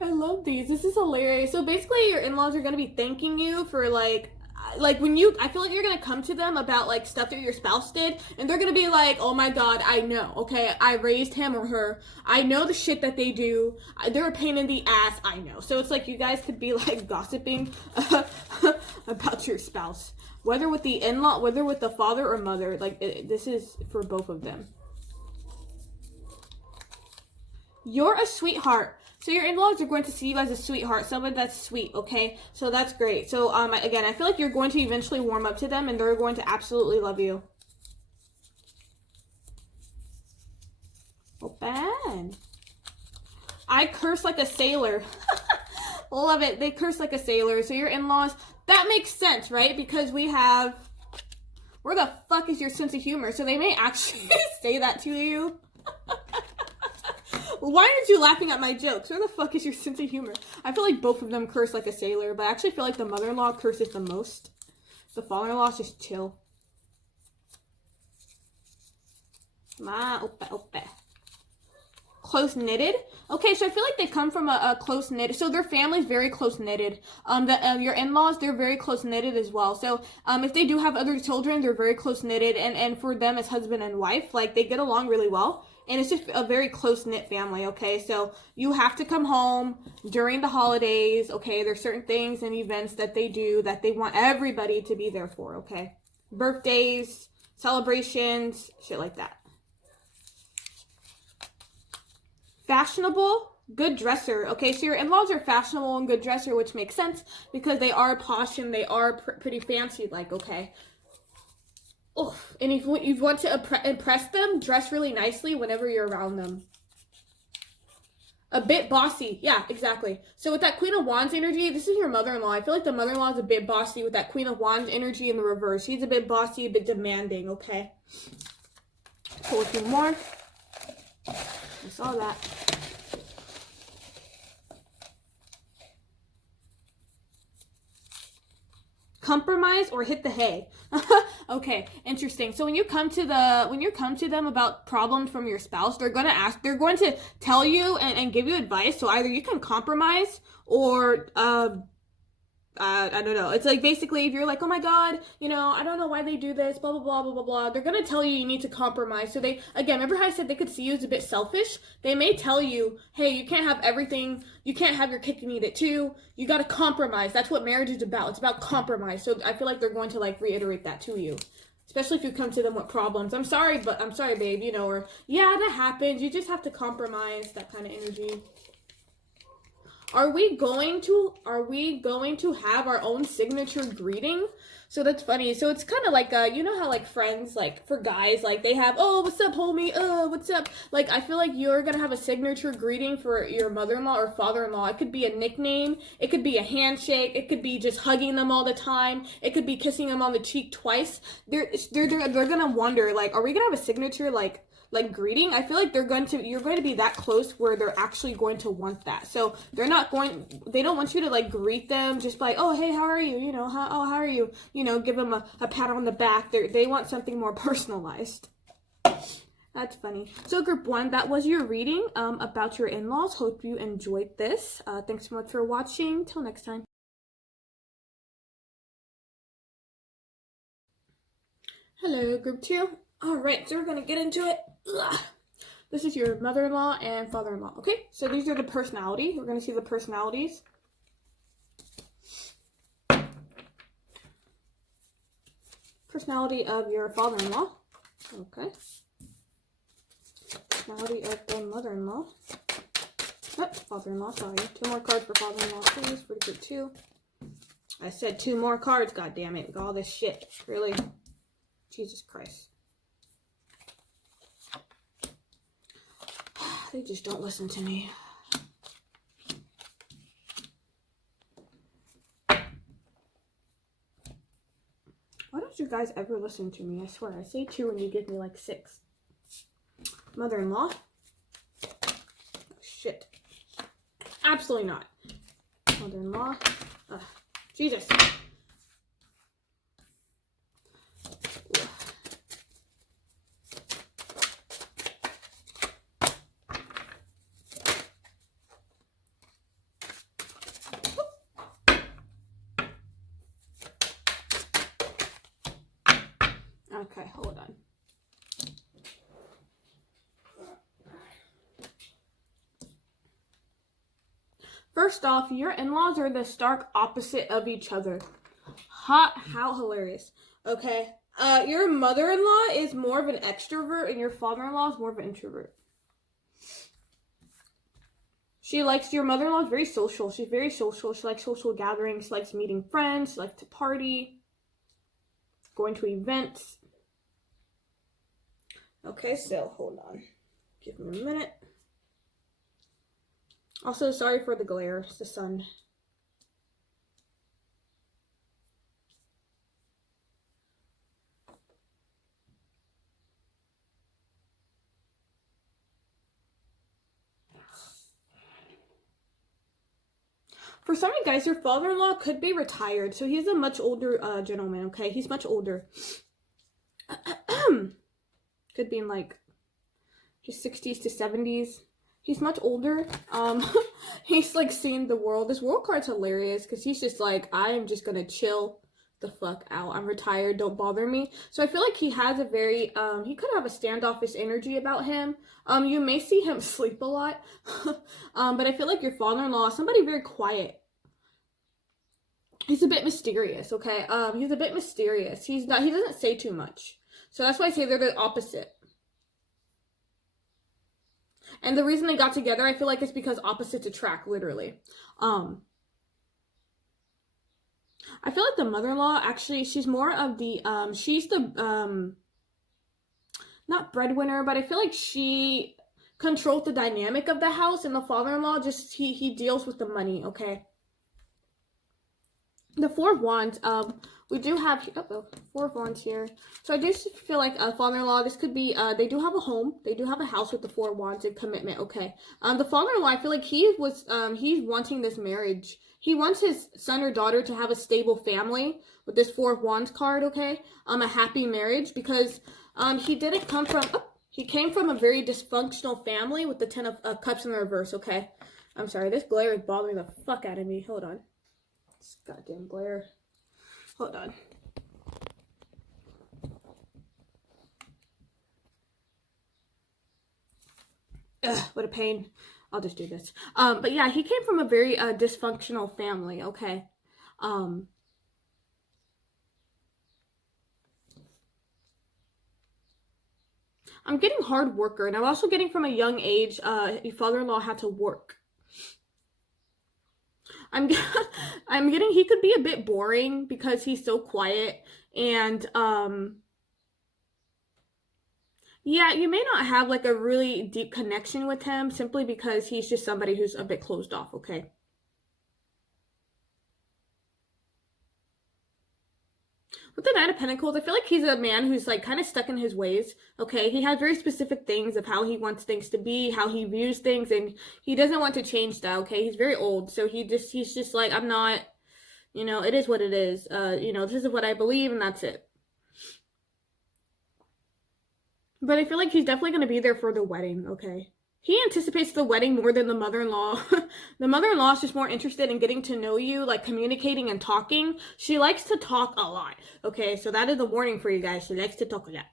I love these. This is hilarious. So basically your in-laws are going to be thanking you for like when I feel like you're going to come to them about like stuff that your spouse did and they're going to be like, oh my God, I know. Okay. I raised him or her. I know the shit that they do. They're a pain in the ass. I know. So it's like you guys could be like gossiping about your spouse, whether with the in-law, whether with the father or mother. Like this is for both of them. You're a sweetheart. So your in-laws are going to see you as a sweetheart, someone that's sweet, okay? So that's great. So again, I feel like you're going to eventually warm up to them and they're going to absolutely love you. Open. I curse like a sailor. Love it. They curse like a sailor. So your in-laws, that makes sense, right? Because we have, where the fuck is your sense of humor? So they may actually say that to you. Why aren't you laughing at my jokes? Where the fuck is your sense of humor? I feel like both of them curse like a sailor, but I actually feel like the mother-in-law curses the most. The father-in-law is just chill. Close-knitted. Okay, so I feel like they come from a close-knit. So their family's very close-knitted. Your in-laws, they're very close-knitted as well. So if they do have other children, they're very close-knitted. And for them as husband and wife, like they get along really well. And it's just a very close-knit family, okay? So you have to come home during the holidays, okay? There's certain things and events that they do that they want everybody to be there for, okay? Birthdays, celebrations, shit like that. Fashionable, good dresser. Okay, so your in-laws are fashionable and good dresser, which makes sense because they are posh and they are pretty fancy-like, okay? Oh, and if you want to impress them, dress really nicely whenever you're around them. A bit bossy. Yeah, exactly. So with that Queen of Wands energy, this is your mother-in-law. I feel like the mother-in-law is a bit bossy with that Queen of Wands energy in the reverse. She's a bit bossy, a bit demanding, okay? Pull a few more. I saw that. Compromise or hit the hay. Okay, interesting. So when you come to them about problems from your spouse, they're going to tell you and give you advice. So either you can compromise or I don't know. It's like basically if you're like, oh my god, I don't know why they do this, blah blah blah blah blah blah. They're gonna tell you need to compromise. So they, again, remember how I said they could see you as a bit selfish? They may tell you, hey, you can't have everything. You can't have your cake and eat it too. You gotta compromise. That's what marriage is about. It's about compromise. So I feel like they're going to like reiterate that to you. Especially if you come to them with problems. I'm sorry, babe, or yeah, that happens. You just have to compromise, that kind of energy. Are we going to have our own signature greeting? So that's funny. So it's kind of like, how like friends, like for guys, like they have, oh, what's up, homie? Oh, what's up? Like, I feel like you're going to have a signature greeting for your mother-in-law or father-in-law. It could be a nickname. It could be a handshake. It could be just hugging them all the time. It could be kissing them on the cheek twice. They're going to wonder, like, are we going to have a signature, like greeting? I feel like you're going to be that close where they're actually going to want that. So they don't want you to like greet them just like, oh, hey, how are you? How are you? Give them a pat on the back. They want something more personalized. That's funny. So group 1, that was your reading about your in-laws. Hope you enjoyed this. Thanks so much for watching. Till next time. Hello, group 2. All right, so we're going to get into it. Ugh. This is your mother-in-law and father-in-law, okay? So these are the personality. We're going to see the personalities. Personality of your father-in-law. Okay. Personality of the mother-in-law. Oh, father-in-law, sorry. 2 more cards for father-in-law, please, for group 2. I said 2 more cards, goddammit, with all this shit. Really? Jesus Christ. They just don't listen to me. Why don't you guys ever listen to me? I swear, I say 2 and you give me like 6. Mother-in-law? Oh, shit. Absolutely not. Mother-in-law? Jesus. Okay, hold on. First off, your in-laws are the stark opposite of each other. How hilarious. Okay. Your mother-in-law is more of an extrovert and your father-in-law is more of an introvert. Your mother-in-law is very social. She's very social. She likes social gatherings. She likes meeting friends. She likes to party. Going to events. Okay, so hold on. Give me a minute. Also, sorry for the glare. It's the sun. For some of you guys, your father-in-law could be retired. So he's a much older gentleman, okay? He's much older. Could be in like his 60s to 70s. He's much older. He's like seen the world. This world card's hilarious because he's just like, I am just gonna chill the fuck out. I'm retired. Don't bother me. So I feel like he has a very, he could have a standoffish energy about him. You may see him sleep a lot. But I feel like your father-in-law, somebody very quiet. He's a bit mysterious, okay? He's a bit mysterious. He doesn't say too much. So that's why I say they're the opposite. And the reason they got together, I feel like it's because opposites attract, literally. I feel like the mother-in-law, actually, she's more of the, she's the, not breadwinner, but I feel like she controls the dynamic of the house, and the father-in-law just, he deals with the money, okay? The Four of Wands, we do have, Four of Wands here. So I do feel like a father-in-law, this could be, they do have a home. They do have a house with the Four of Wands and commitment, okay? The father-in-law, I feel like he's wanting this marriage. He wants his son or daughter to have a stable family with this Four of Wands card, okay? A happy marriage, because he didn't come from, he came from a very dysfunctional family with the Ten of Cups in the reverse, okay? I'm sorry, this glare is bothering the fuck out of me. Hold on. This goddamn glare. Hold on. Ugh, what a pain. I'll just do this. But yeah, he came from a very dysfunctional family, okay? I'm getting hard worker, and I'm also getting from a young age, your father-in-law had to work. I'm getting, he could be a bit boring because he's so quiet, and, yeah, you may not have, like, a really deep connection with him simply because he's just somebody who's a bit closed off, okay? With the Knight of Pentacles, I feel like he's a man who's, like, kind of stuck in his ways, okay? He has very specific things of how he wants things to be, how he views things, and he doesn't want to change that, okay? He's very old, so he's just like, I'm not, you know, it is what it is. You know, this is what I believe, and that's it. But I feel like he's definitely going to be there for the wedding, okay? He anticipates the wedding more than the mother-in-law. The mother-in-law is just more interested in getting to know you, like communicating and talking. She likes to talk a lot. Okay, so that is a warning for you guys. She likes to talk a lot.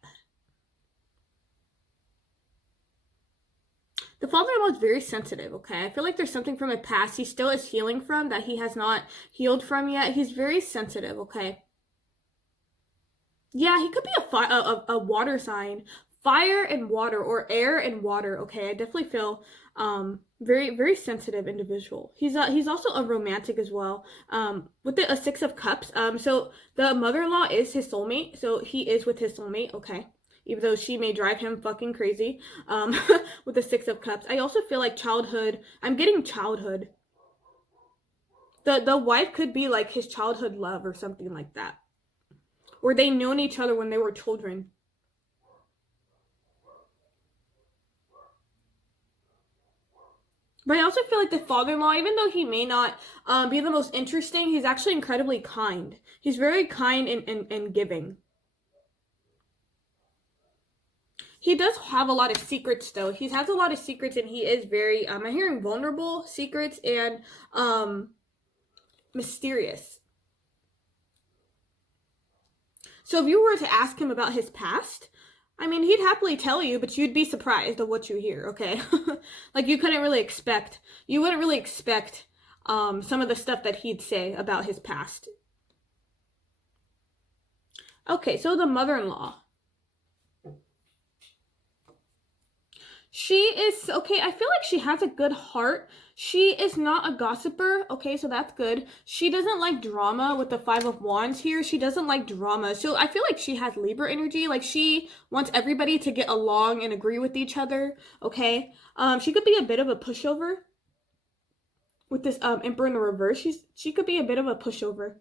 The father-in-law is very sensitive, okay? I feel like there's something from the past he still is healing from that he has not healed from yet. He's very sensitive, okay? Yeah, he could be a water sign. Fire and water, or air and water, okay? I definitely feel very, very sensitive individual. He's also a romantic as well. With the Six of Cups, so the mother-in-law is his soulmate, so he is with his soulmate, okay? Even though she may drive him fucking crazy, with the Six of Cups. I also feel like childhood, I'm getting childhood. The wife could be like his childhood love or something like that. Or they known each other when they were children. But I also feel like the father-in-law, even though he may not be the most interesting, he's actually incredibly kind. He's very kind and giving. He does have a lot of secrets, though. He has a lot of secrets, and he is very, I'm hearing vulnerable secrets and mysterious. So if you were to ask him about his past, I mean, he'd happily tell you, but you'd be surprised at what you hear, okay? Like, you wouldn't really expect some of the stuff that he'd say about his past. Okay, so the mother-in-law. She is, okay, I feel like she has a good heart. She is not a gossiper, okay, so that's good. She doesn't like drama with the Five of Wands here. She doesn't like drama. So I feel like she has Libra energy. Like, she wants everybody to get along and agree with each other, okay? She could be a bit of a pushover. With this Emperor in the reverse, she could be a bit of a pushover.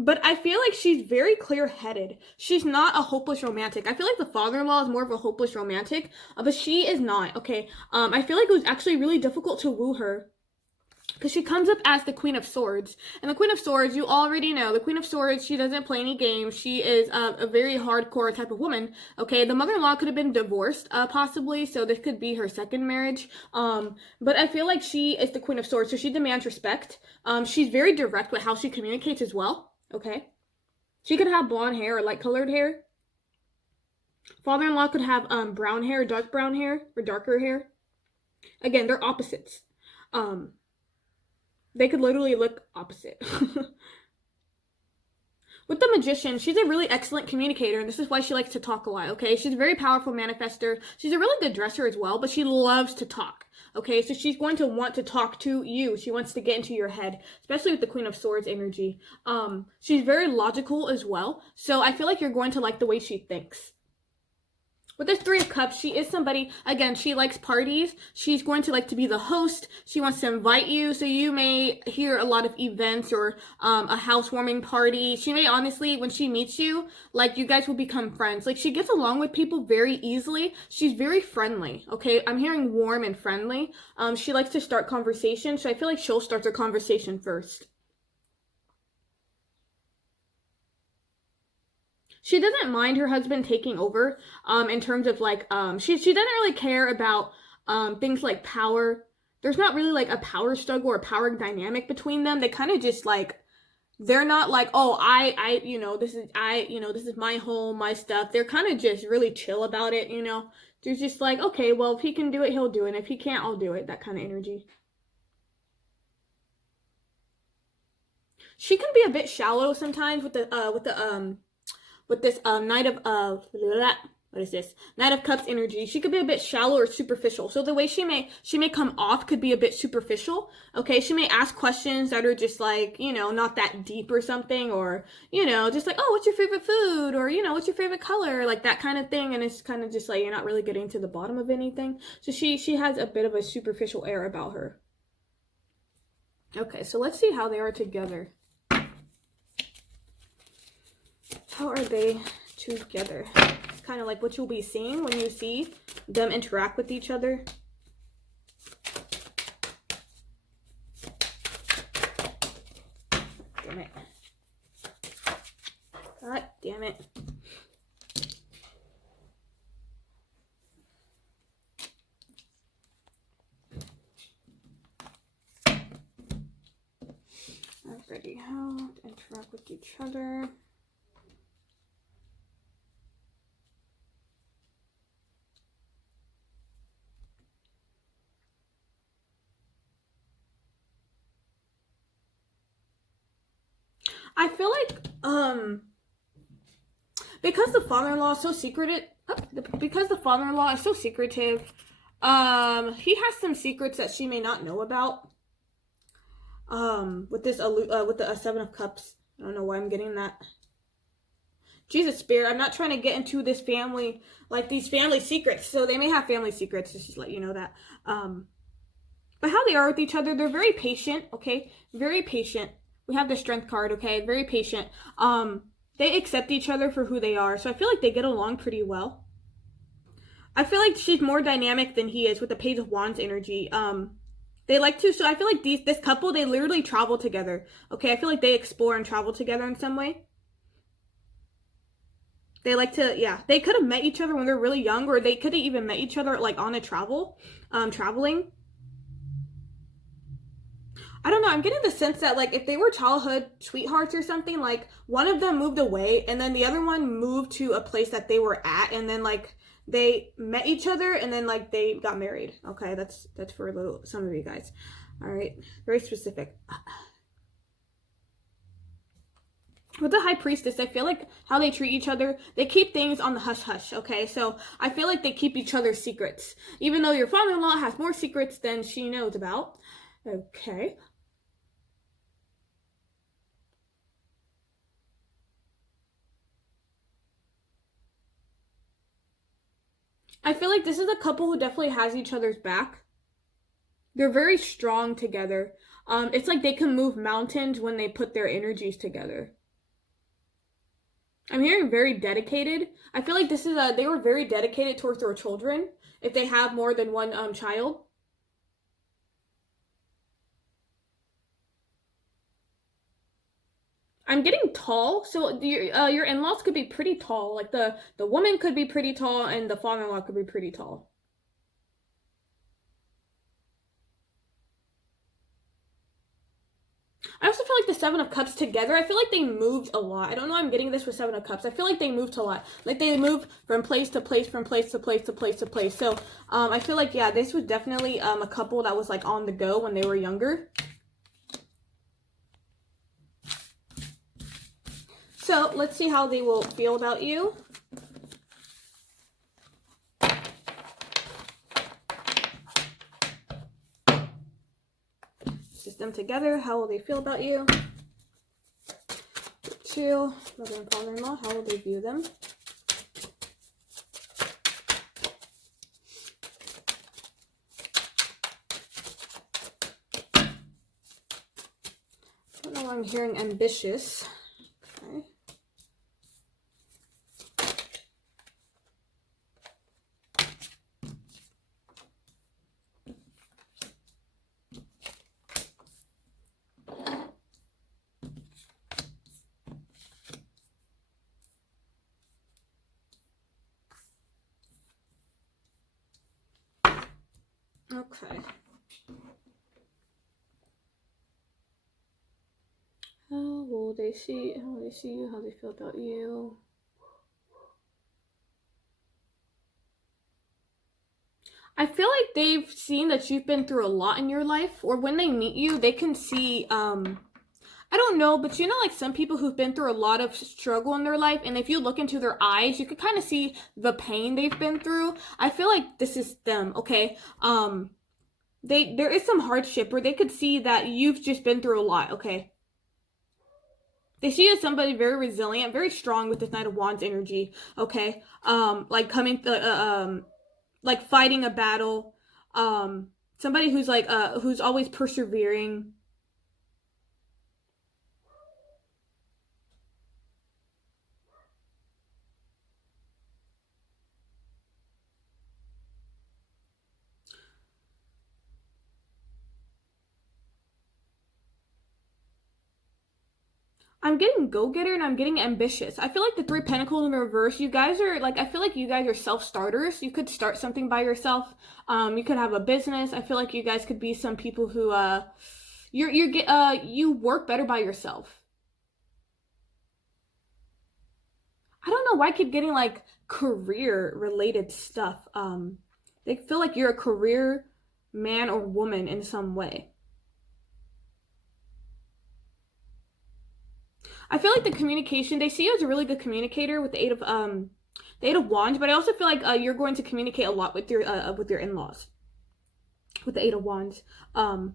But I feel like she's very clear-headed. She's not a hopeless romantic. I feel like the father-in-law is more of a hopeless romantic, but she is not, okay? I feel like it was actually really difficult to woo her because she comes up as the Queen of Swords. And the Queen of Swords, you already know, the Queen of Swords, she doesn't play any games. She is a very hardcore type of woman, okay? The mother-in-law could have been divorced, possibly, so this could be her second marriage. But I feel like she is the Queen of Swords, so she demands respect. She's very direct with how she communicates as well. Okay, she could have blonde hair or light colored hair. Father-in-law could have brown hair, dark brown hair, or darker hair. Again, they're opposites. They could literally look opposite. With the Magician, she's a really excellent communicator, and this is why she likes to talk a lot, okay? She's a very powerful manifester. She's a really good dresser as well, but she loves to talk, okay? So she's going to want to talk to you. She wants to get into your head, especially with the Queen of Swords energy. She's very logical as well, so I feel like you're going to like the way she thinks. With this Three of Cups, she is somebody, again, she likes parties. She's going to like to be the host. She wants to invite you. So you may hear a lot of events or a housewarming party. She may honestly, when she meets you, like you guys will become friends. Like she gets along with people very easily. She's very friendly, okay? I'm hearing warm and friendly. She likes to start conversation. So I feel like she'll start the conversation first. She doesn't mind her husband taking over, in terms of like, she doesn't really care about, things like power. There's not really like a power struggle or power dynamic between them. They kind of just like, they're not like, oh, this is my home, my stuff. They're kind of just really chill about it, you know. They're just like, okay, well, if he can do it, he'll do it. And if he can't, I'll do it. That kind of energy. She can be a bit shallow sometimes with this Knight of what is this? Knight of Cups energy. She could be a bit shallow or superficial. So the way she may come off could be a bit superficial. Okay, she may ask questions that are just like, you know, not that deep or something, or, you know, just like, oh, what's your favorite food? Or, you know, what's your favorite color? Like that kind of thing. And it's kind of just like you're not really getting to the bottom of anything. So she has a bit of a superficial air about her. Okay, so let's see how they are together. How are they together? It's kind of like what you'll be seeing when you see them interact with each other. Damn it. God damn it. Alrighty, how to interact with each other. I feel like, because the father-in-law is so secretive, he has some secrets that she may not know about. With the Seven of Cups. I don't know why I'm getting that. Jesus, Spirit, I'm not trying to get into this family, like these family secrets. So they may have family secrets, just to let you know that. But how they are with each other, they're very patient, okay? Very patient. We have the Strength card, okay? Very patient. They accept each other for who they are. So I feel like they get along pretty well. I feel like she's more dynamic than he is with the Page of Wands energy. They like to, so I feel like this couple, they literally travel together. Okay, I feel like they explore and travel together in some way. They like to, yeah, they could have met each other when they're really young, or they could have even met each other like on a traveling. I don't know, I'm getting the sense that like if they were childhood sweethearts or something, like one of them moved away and then the other one moved to a place that they were at, and then like they met each other and then like they got married. Okay, that's for some of you guys. All right, very specific. With the High Priestess, I feel like how they treat each other, they keep things on the hush-hush, okay? So I feel like they keep each other's secrets, even though your father-in-law has more secrets than she knows about. Okay. I feel like this is a couple who definitely has each other's back. They're very strong together. It's like they can move mountains when they put their energies together. I'm hearing very dedicated. I feel like they were very dedicated towards their children, if they have more than one child. I'm getting tall, so your in-laws could be pretty tall. Like the woman could be pretty tall, and the father-in-law could be pretty tall. I also feel like the Seven of Cups together, I feel like they moved a lot. I don't know why I'm getting this with Seven of Cups. I feel like they moved a lot. Like they moved from place to place, from place to place to place to place. So I feel like, yeah, this was definitely a couple that was like on the go when they were younger. So let's see how they will feel about you. Them together, how will they feel about you? 2, mother and father-in-law, how will they view them? Also, I'm hearing ambitious. Okay. Okay. How will they see? How will they see you? How they feel about you? I feel like they've seen that you've been through a lot in your life, or when they meet you, they can see, I don't know, but you know, like some people who've been through a lot of struggle in their life, and if you look into their eyes, you could kind of see the pain they've been through. I feel like this is them, okay? There is some hardship where they could see that you've just been through a lot, okay? They see you as somebody very resilient, very strong with this Knight of Wands energy, okay? Like coming, like fighting a battle, somebody who's like, who's always persevering. I'm getting go-getter and I'm getting ambitious. I feel like the Three Pentacles in reverse, you guys are like, I feel like you guys are self-starters. You could start something by yourself. You could have a business. I feel like you guys could be some people who you work better by yourself. I don't know why I keep getting like career related stuff. They feel like you're a career man or woman in some way. I feel like the communication, they see you as a really good communicator with the Eight of Wands, but I also feel like you're going to communicate a lot with your in-laws. With the Eight of Wands. I'm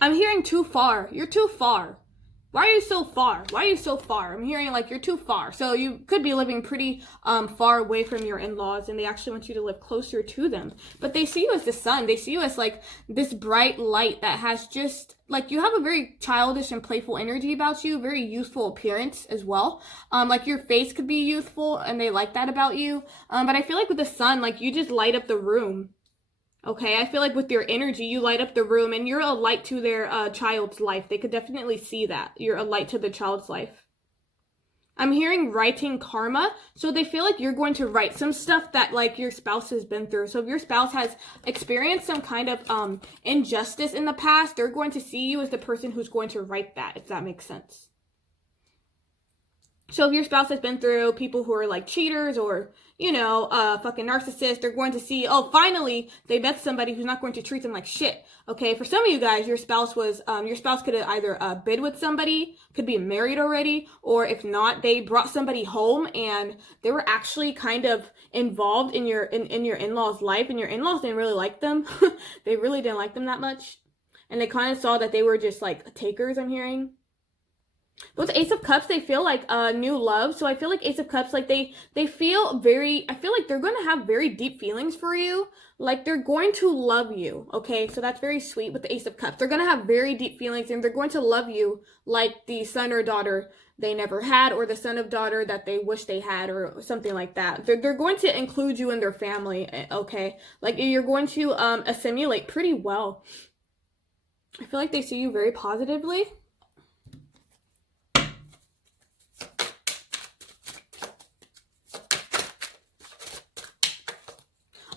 hearing too far. You're too far. Why are you so far? Why are you so far? I'm hearing like you're too far. So you could be living pretty far away from your in-laws, and they actually want you to live closer to them. But they see you as the sun. They see you as like this bright light that has just like, you have a very childish and playful energy about you, very youthful appearance as well. Like your face could be youthful and they like that about you. But I feel like with the sun, like you just light up the room. Okay, I feel like with your energy, you light up the room, and you're a light to their child's life. They could definitely see that. You're a light to the child's life. I'm hearing writing karma, so they feel like you're going to write some stuff that like your spouse has been through. So if your spouse has experienced some kind of injustice in the past, they're going to see you as the person who's going to write that, if that makes sense. So if your spouse has been through people who are like cheaters or, you know, fucking narcissists, they're going to see, oh, finally, they met somebody who's not going to treat them like shit. Okay, for some of you guys, your spouse could have either bid with somebody, could be married already, or if not, they brought somebody home and they were actually kind of involved in your in-laws' life, and your in-laws didn't really like them. They really didn't like them that much. And they kind of saw that they were just like takers, I'm hearing. With Ace of Cups, they feel like new love. So I feel like Ace of Cups, like they feel very, I feel like they're going to have very deep feelings for you. Like they're going to love you. Okay, so that's very sweet with the Ace of Cups. They're going to have very deep feelings, and they're going to love you like the son or daughter they never had, or the son or daughter that they wish they had, or something like that. They're going to include you in their family. Okay, like you're going to assimilate pretty well. I feel like they see you very positively.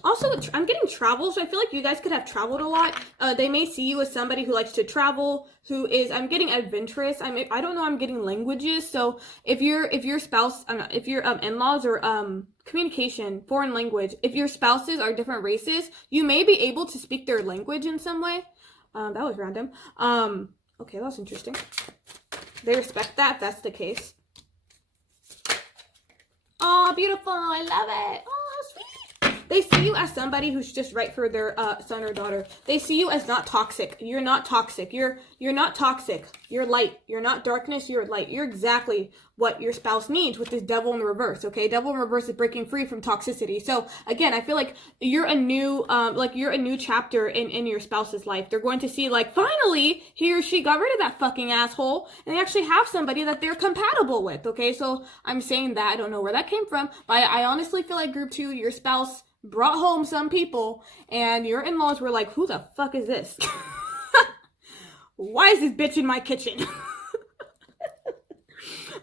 Also, I'm getting travel, so I feel like you guys could have traveled a lot. They may see you as somebody who likes to travel, who is, I'm getting adventurous. I don't know, I'm getting languages. So if your spouse, if your in-laws or communication, foreign language, if your spouses are different races, you may be able to speak their language in some way. That was random. Okay, that was interesting. They respect that if that's the case. Oh, beautiful. I love it. Oh, sweet. They see you as somebody who's just right for their son or daughter. They see you as not toxic. You're not toxic. You're not toxic. You're light. You're not darkness. You're light. You're exactly what your spouse needs with this devil in reverse, okay? Devil in reverse is breaking free from toxicity. So again, I feel like you're a new chapter in your spouse's life. They're going to see like, finally, he or she got rid of that fucking asshole and they actually have somebody that they're compatible with, okay? So I'm saying that, I don't know where that came from, but I honestly feel like group 2, your spouse brought home some people and your in-laws were like, who the fuck is this? Why is this bitch in my kitchen?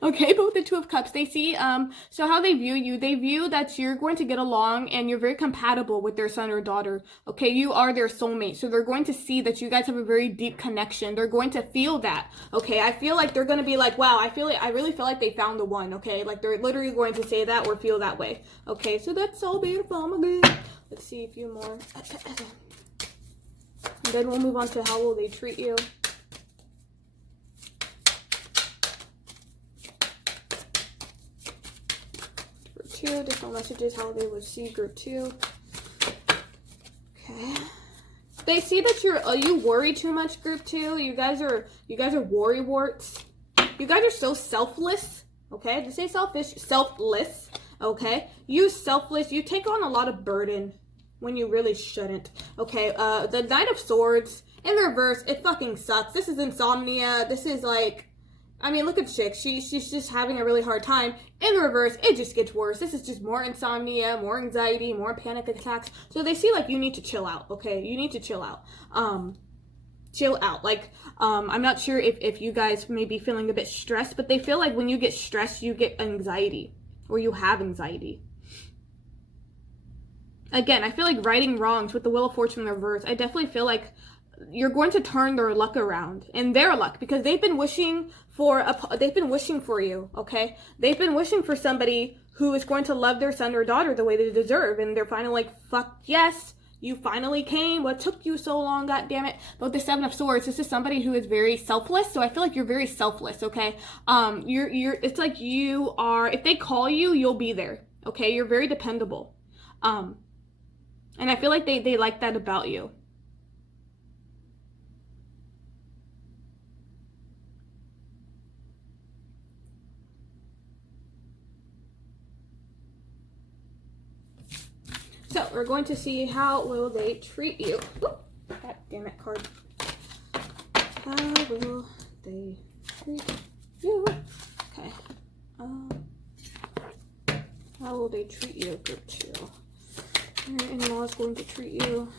Okay, but with the Two of Cups, they see, so how they view you, they view that you're going to get along and you're very compatible with their son or daughter, okay? You are their soulmate, so they're going to see that you guys have a very deep connection. They're going to feel that, okay? I feel like they're going to be like, wow, I really feel like they found the one, okay? Like, they're literally going to say that or feel that way, okay? So that's so beautiful, oh my God. Let's see a few more. And then we'll move on to how will they treat you. Different messages how they would see group 2. Okay, they see that you worry too much, group 2. You guys are worry warts. You guys are so selfless, okay? Did I say selfish? Selfless, okay? You selfless, you take on a lot of burden when you really shouldn't, okay? The Knight of Swords in reverse, it fucking sucks. This is insomnia. This is like, I mean, look at Chick. She's just having a really hard time. In reverse, it just gets worse. This is just more insomnia, more anxiety, more panic attacks. So they see like you need to chill out, okay? You need to chill out. Chill out. Like, I'm not sure if you guys may be feeling a bit stressed, but they feel like when you get stressed, you get anxiety or you have anxiety. Again, I feel like righting wrongs with the Wheel of Fortune in reverse. I definitely feel like you're going to turn their luck around, and their luck, because they've been wishing for you, okay? They've been wishing for somebody who is going to love their son or daughter the way they deserve, and they're finally like, fuck yes, you finally came. What took you so long, god damn it? But with the Seven of Swords, this is somebody who is very selfless, so I feel like you're very selfless, okay? It's like you are, if they call you, you'll be there, okay? You're very dependable. And I feel like they like that about you. So we're going to see how will they treat you. Oop, god damn it, card. How will they treat you? Okay. How will they treat you, group 2? Your in-law is going to treat you.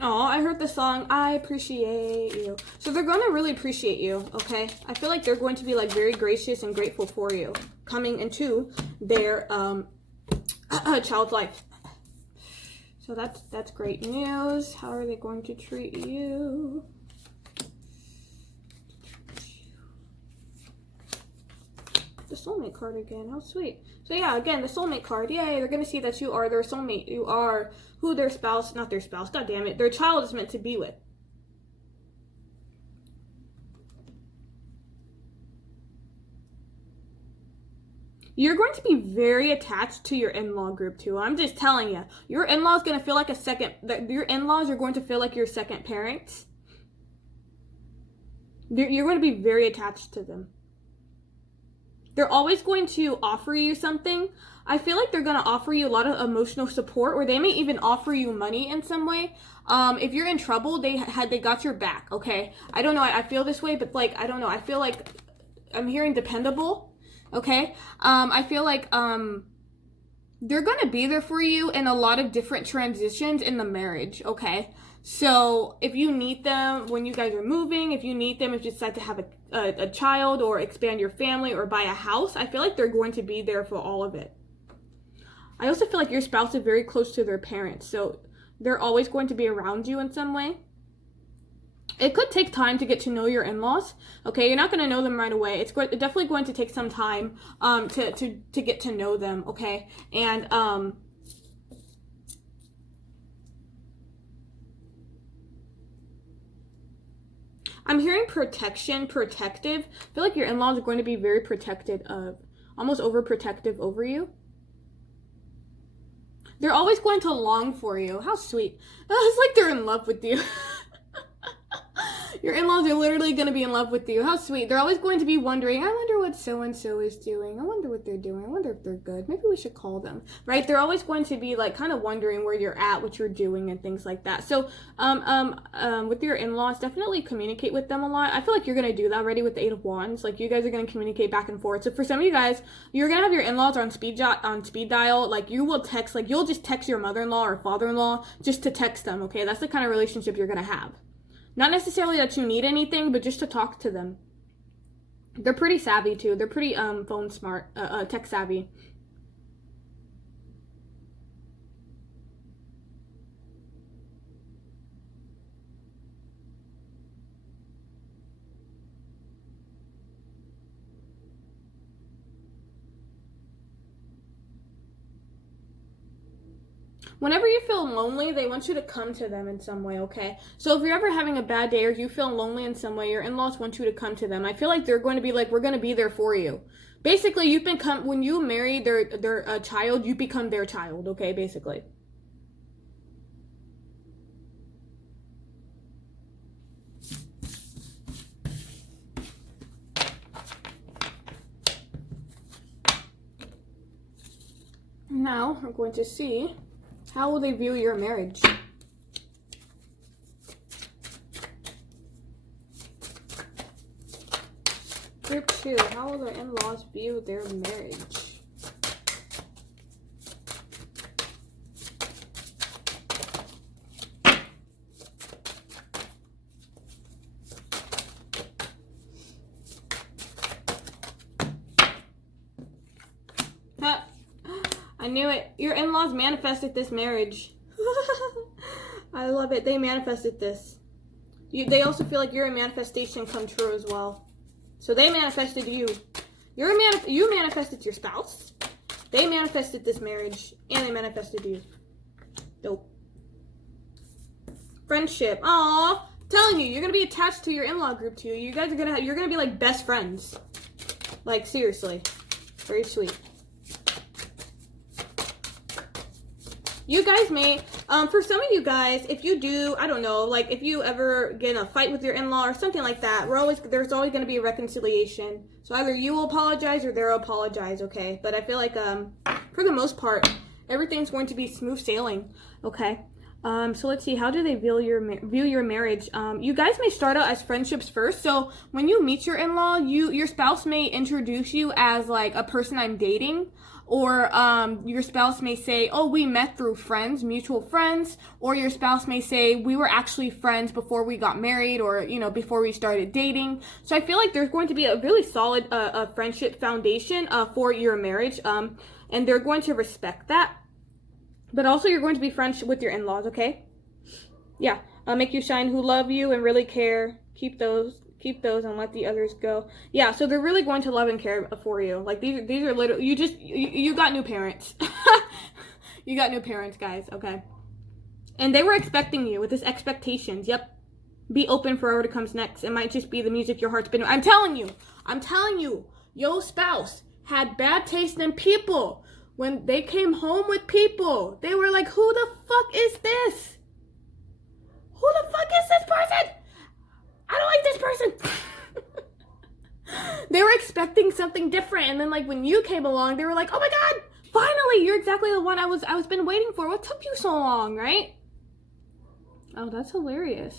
Oh, I heard the song, I appreciate you. So they're going to really appreciate you, okay? I feel like they're going to be like very gracious and grateful for you coming into their child's life. So that's great news. How are they going to treat you? The soulmate card again. How sweet. So yeah, again, the soulmate card. Yay, they're going to see that you are their soulmate. You are who their spouse, not their spouse, god damn it, their child is meant to be with. You're going to be very attached to your in-law, group 2. I'm just telling you. Your in-law is going to feel like your in-laws are going to feel like your second parents. You're going to be very attached to them. They're always going to offer you something. I feel like they're going to offer you a lot of emotional support, or they may even offer you money in some way. If you're in trouble, they got your back, okay? I don't know, I feel this way, but like, I don't know, I feel like I'm hearing dependable, okay? I feel like they're going to be there for you in a lot of different transitions in the marriage, okay? So if you need them when you guys are moving, if you need them if you decide to have a child or expand your family or buy a house, I feel like they're going to be there for all of it. I also feel like your spouse is very close to their parents, so they're always going to be around you in some way. It could take time to get to know your in-laws, okay? You're not going to know them right away. It's definitely going to take some time to get to know them, okay? And I'm hearing protection, protective. I feel like your in-laws are going to be very protective of, almost overprotective over you. They're always going to long for you. How sweet. It's like they're in love with you. Your in-laws are literally going to be in love with you. How sweet. They're always going to be wondering, I wonder what so-and-so is doing. I wonder what they're doing. I wonder if they're good. Maybe we should call them, right? They're always going to be like kind of wondering where you're at, what you're doing, and things like that. So with your in-laws, definitely communicate with them a lot. I feel like you're going to do that already with the 8 of Wands. Like you guys are going to communicate back and forth. So for some of you guys, you're going to have your in-laws on speed dial. Like you will text, like you'll just text your mother-in-law or father-in-law just to text them, okay? That's the kind of relationship you're going to have. Not necessarily that you need anything, but just to talk to them. They're pretty savvy too. They're pretty phone smart, tech savvy. Whenever you feel lonely, they want you to come to them in some way, okay? So if you're ever having a bad day or you feel lonely in some way, your in-laws want you to come to them. I feel like they're going to be like, we're going to be there for you. Basically, you've become, when you marry their child, you become their child, okay, basically. Now, we're going to see, how will they view your marriage? Group 2, how will their in-laws view their marriage? I knew it. Your in-laws manifested this marriage. I love it. They manifested this. They also feel like you're a manifestation come true as well. So they manifested you. You manifested your spouse. They manifested this marriage. And they manifested you. Dope. Friendship. Aww. Telling you, you're going to be attached to your in-law group too. You guys are going to you're going to be like best friends. Like seriously. Very sweet. You guys may, for some of you guys, if you do, I don't know, like if you ever get in a fight with your in-law or something like that, there's always going to be a reconciliation. So either you will apologize or they'll apologize, okay? But I feel like, for the most part, everything's going to be smooth sailing, okay? So let's see, how do they view your marriage? You guys may start out as friendships first. So when you meet your in-law, your spouse may introduce you as like a person I'm dating. Or your spouse may say, oh, we met through friends, mutual friends. Or your spouse may say, we were actually friends before we got married or, you know, before we started dating. So I feel like there's going to be a really solid friendship foundation for your marriage. And they're going to respect that. But also you're going to be friends with your in-laws, okay? Yeah. Make you shine who love you and really care. Keep those and let the others go. Yeah, so they're really going to love and care for you. Like these are literally, you got new parents. You got new parents, guys, okay? And they were expecting you with this expectations. Yep. Be open for whatever comes next. It might just be the music your heart's been. I'm telling you, your spouse had bad taste in people. When they came home with people, they were like, who the fuck is this? Who the fuck is this person? I don't like this person. They were expecting something different, and then like when you came along, they were like, oh my god, finally, you're exactly the one I was been waiting for. What took you so long, right? Oh, that's hilarious.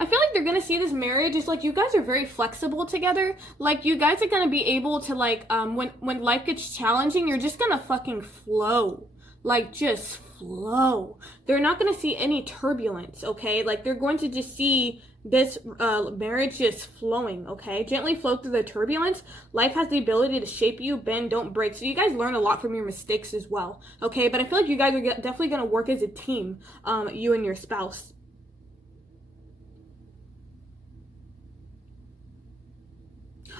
I feel like they're gonna see this marriage as like you guys are very flexible together. Like you guys are gonna be able to like when life gets challenging, you're just gonna fucking flow. Like just flow. They're not gonna see any turbulence, okay? Like they're going to just see this marriage just flowing, okay? Gently flow through the turbulence. Life has the ability to shape you, bend, don't break. So you guys learn a lot from your mistakes as well, okay? But I feel like you guys are definitely gonna work as a team, you and your spouse.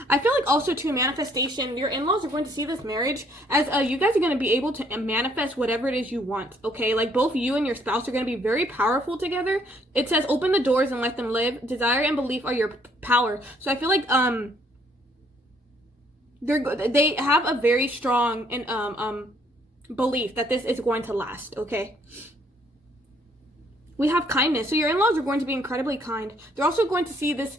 I feel like also too, manifestation, your in-laws are going to see this marriage as you guys are going to be able to manifest whatever it is you want, okay? Like both you and your spouse are going to be very powerful together. It says open the doors and let them live. Desire and belief are your power. So I feel like they have a very strong and belief that this is going to last, okay? We have kindness. So your in-laws are going to be incredibly kind. They're also going to see this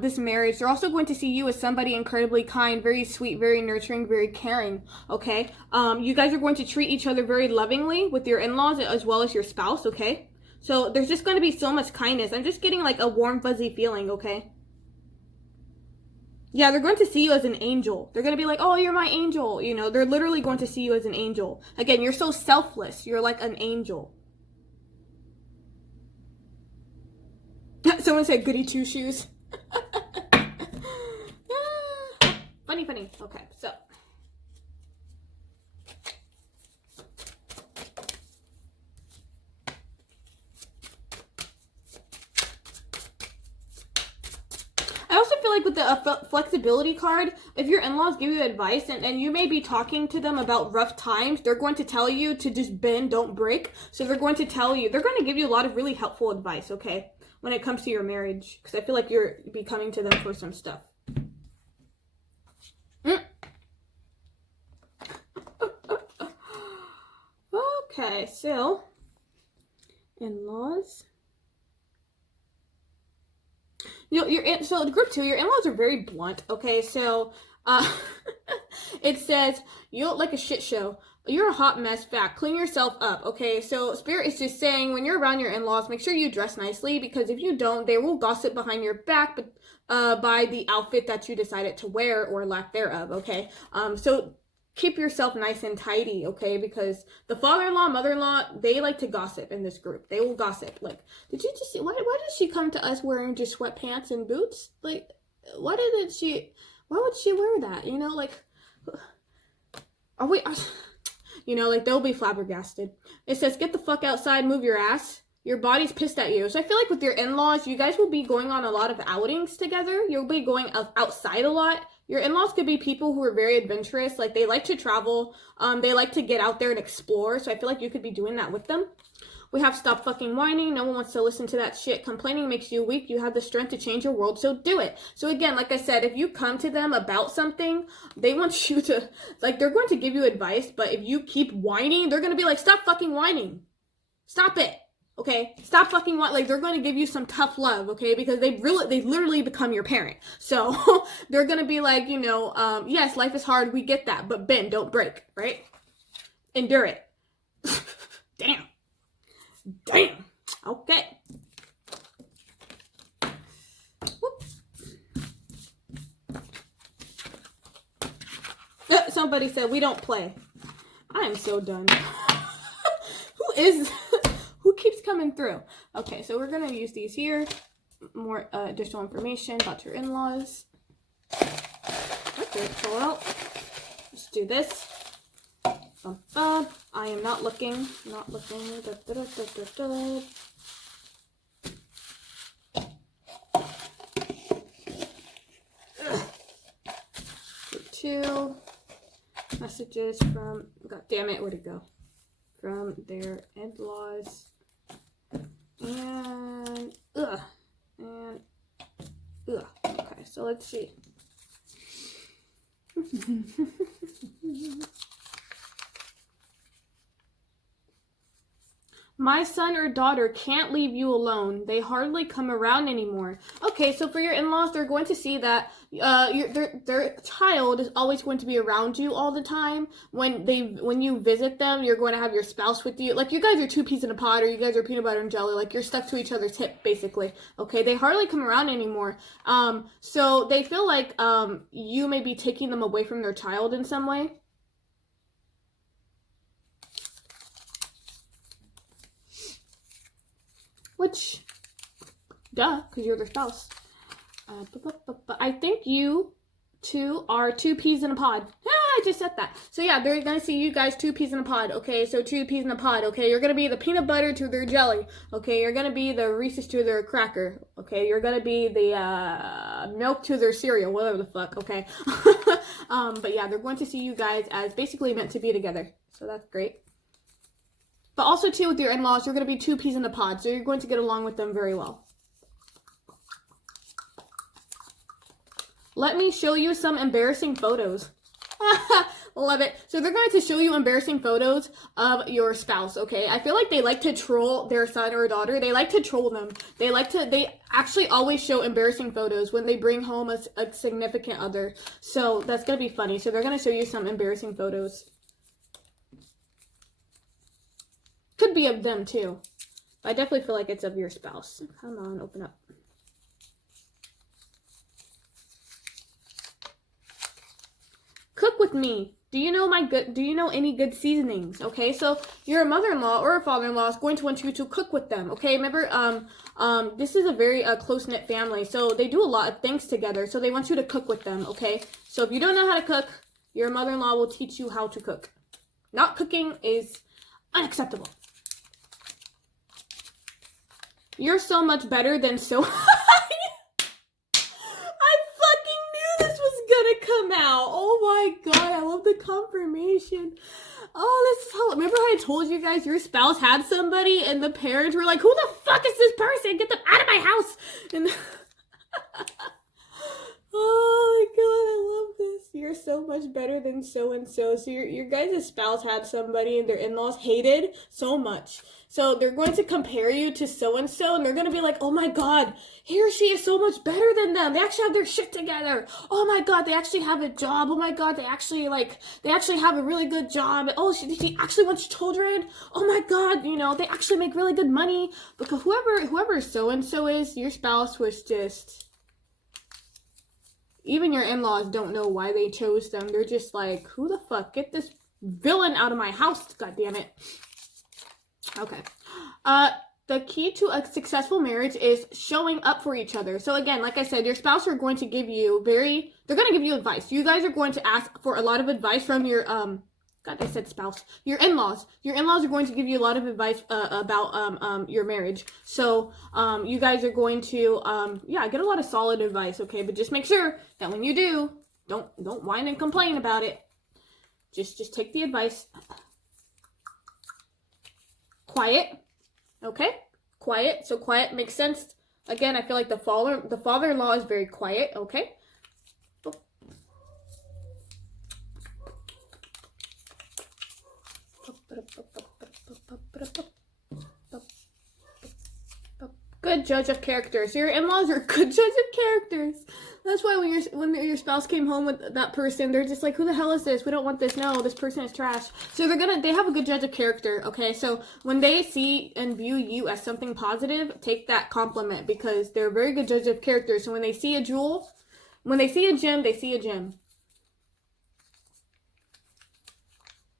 this marriage. They're also going to see you as somebody incredibly kind, very sweet, very nurturing, very caring, okay? You guys are going to treat each other very lovingly with your in-laws as well as your spouse, okay? So there's just going to be so much kindness. I'm just getting like a warm, fuzzy feeling, okay? Yeah, they're going to see you as an angel. They're going to be like, oh, you're my angel. You know, they're literally going to see you as an angel. Again, you're so selfless. You're like an angel. Someone said goody two shoes. Funny. Okay, so. I also feel like with the flexibility card, if your in-laws give you advice and you may be talking to them about rough times, they're going to tell you to just bend, don't break. So they're going to tell you, they're going to give you a lot of really helpful advice, okay? When it comes to your marriage, because I feel like you're be coming to them for some stuff. Okay, so in-laws. So group 2, your in-laws are very blunt. Okay, so it says you look like a shit show. You're a hot mess. Fact. Clean yourself up. Okay, so Spirit is just saying when you're around your in-laws, make sure you dress nicely, because if you don't, they will gossip behind your back, but by the outfit that you decided to wear or lack thereof. Okay, so keep yourself nice and tidy. Okay, because the father-in-law, mother-in-law, they like to gossip in this group. They will gossip. Like, did you just see why did she come to us wearing just sweatpants and boots? Like, why would she wear that? You know, like, you know, like, they'll be flabbergasted. It says, get the fuck outside, move your ass. Your body's pissed at you. So I feel like with your in-laws, you guys will be going on a lot of outings together. You'll be going outside a lot. Your in-laws could be people who are very adventurous. Like, they like to travel. They like to get out there and explore. So I feel like you could be doing that with them. We have stop fucking whining. No one wants to listen to that shit. Complaining makes you weak. You have the strength to change your world, so do it. So again, like I said, if you come to them about something, they want you to, like, they're going to give you advice, but if you keep whining, they're going to be like, stop fucking whining. Stop it. Okay? Stop fucking whining. Like, they're going to give you some tough love, okay? Because they've literally become your parent. So they're going to be like, you know, yes, life is hard. We get that, but bend, don't break, right? Endure it. Damn. Okay. Whoop. Somebody said we don't play. I am so done. Who keeps coming through? Okay, so we're gonna use these here. More additional information about your in-laws. Okay, pull out. Let's do this. I am not looking. Da, da, da, da, da. Two messages from, god damn it, where'd it go? From their in-laws. And okay, so let's see. My son or daughter can't leave you alone. They hardly come around anymore. Okay, so for your in-laws, they're going to see that their child is always going to be around you all the time. When you visit them, you're going to have your spouse with you. Like, you guys are two peas in a pod, or you guys are peanut butter and jelly. Like, you're stuck to each other's hip, basically. Okay, they hardly come around anymore. So they feel like you may be taking them away from their child in some way. Which, duh, because you're their spouse. I think you two are two peas in a pod. Ah, I just said that. So yeah, they're gonna see you guys 2 peas in a pod. Okay, so 2 peas in a pod. Okay, you're gonna be the peanut butter to their jelly. Okay, you're gonna be the Reese's to their cracker. Okay, you're gonna be the milk to their cereal. Whatever the fuck. Okay. But yeah, they're going to see you guys as basically meant to be together. So that's great. But also too, with your in-laws, you're gonna be 2 peas in a pod. So you're going to get along with them very well. Let me show you some embarrassing photos. Love it. So they're going to show you embarrassing photos of your spouse, okay? I feel like they like to troll their son or daughter. They like to troll them. They actually always show embarrassing photos when they bring home a significant other. So that's going to be funny. So they're going to show you some embarrassing photos. Could be of them too. But I definitely feel like it's of your spouse. Come on, open up. Cook with me. Do you know any good seasonings? Okay, so your mother-in-law or father-in-law is going to want you to cook with them. Okay, remember, this is a very close-knit family, so they do a lot of things together. So they want you to cook with them. Okay, so if you don't know how to cook, your mother-in-law will teach you how to cook. Not cooking is unacceptable. You're so much better than so. Come out. Oh my god, I love the confirmation. Oh, this is how, remember how I told you guys your spouse had somebody and the parents were like, who the fuck is this person? Get them out of my house. And oh my god, I love this. You're so much better than so-and-so. So your guys' spouse had somebody and their in-laws hated so much. So they're going to compare you to so-and-so and they're going to be like, oh my god, he or she is so much better than them. They actually have their shit together. Oh my god, they actually have a job. Oh my god, they actually have a really good job. Oh, she actually wants children. Oh my god, they actually make really good money. Because whoever so-and-so is, your spouse was just... Even your in-laws don't know why they chose them. They're just like, who the fuck? Get this villain out of my house, god damn it. Okay. The key to a successful marriage is showing up for each other. So again, like I said, your spouse are going to give you they're going to give you advice. You guys are going to ask for a lot of advice from your, God, I said spouse. Your in-laws. Your in-laws are going to give you a lot of advice about your marriage. So you guys are going to get a lot of solid advice, okay? But just make sure that when you do, don't whine and complain about it. Just take the advice. Quiet. Okay? Quiet. So quiet makes sense. Again, I feel like the father-in-law is very quiet, okay? Good judge of characters. Your in-laws are good judge of characters. That's why when your spouse came home with that person, they're just like, who the hell is this? We don't want this. No, this person is trash. So they have a good judge of character, okay? So when they see and view you as something positive, take that compliment because they're a very good judge of character. So when they see a jewel, when they see a gem, they see a gem.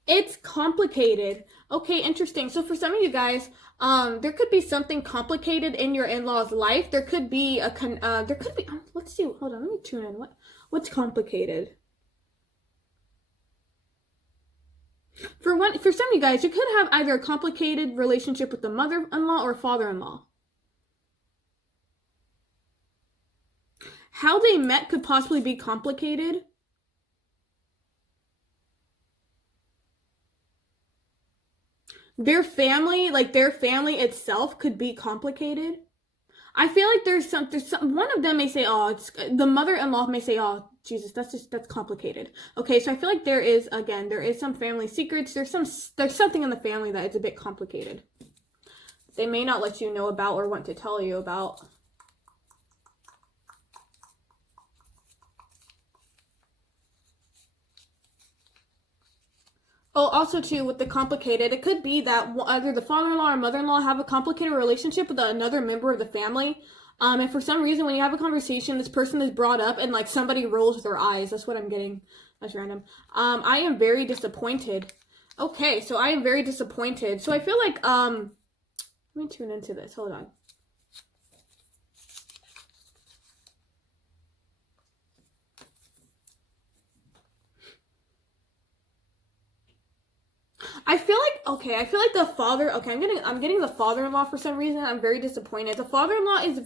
It's complicated. Okay, interesting. So for some of you guys, there could be something complicated in your in-laws' life. There could be let's see. Hold on, let me tune in. What's complicated? For some of you guys, you could have either a complicated relationship with the mother-in-law or father-in-law. How they met could possibly be complicated. Their family itself could be complicated. I feel like there's some, one of them may say, oh, the mother-in-law may say, oh, Jesus, that's complicated. Okay, so I feel like there is some family secrets. There's something in the family that is a bit complicated. They may not let you know about or want to tell you about. Oh, also too, with the complicated, it could be that either the father-in-law or mother-in-law have a complicated relationship with another member of the family. And for some reason, when you have a conversation, this person is brought up and like somebody rolls their eyes. That's what I'm getting. That's random. I am very disappointed. Okay, so I am very disappointed. So I feel like, let me tune into this. Hold on. I feel like the father, okay, I'm getting the father-in-law for some reason. I'm very disappointed. The father-in-law is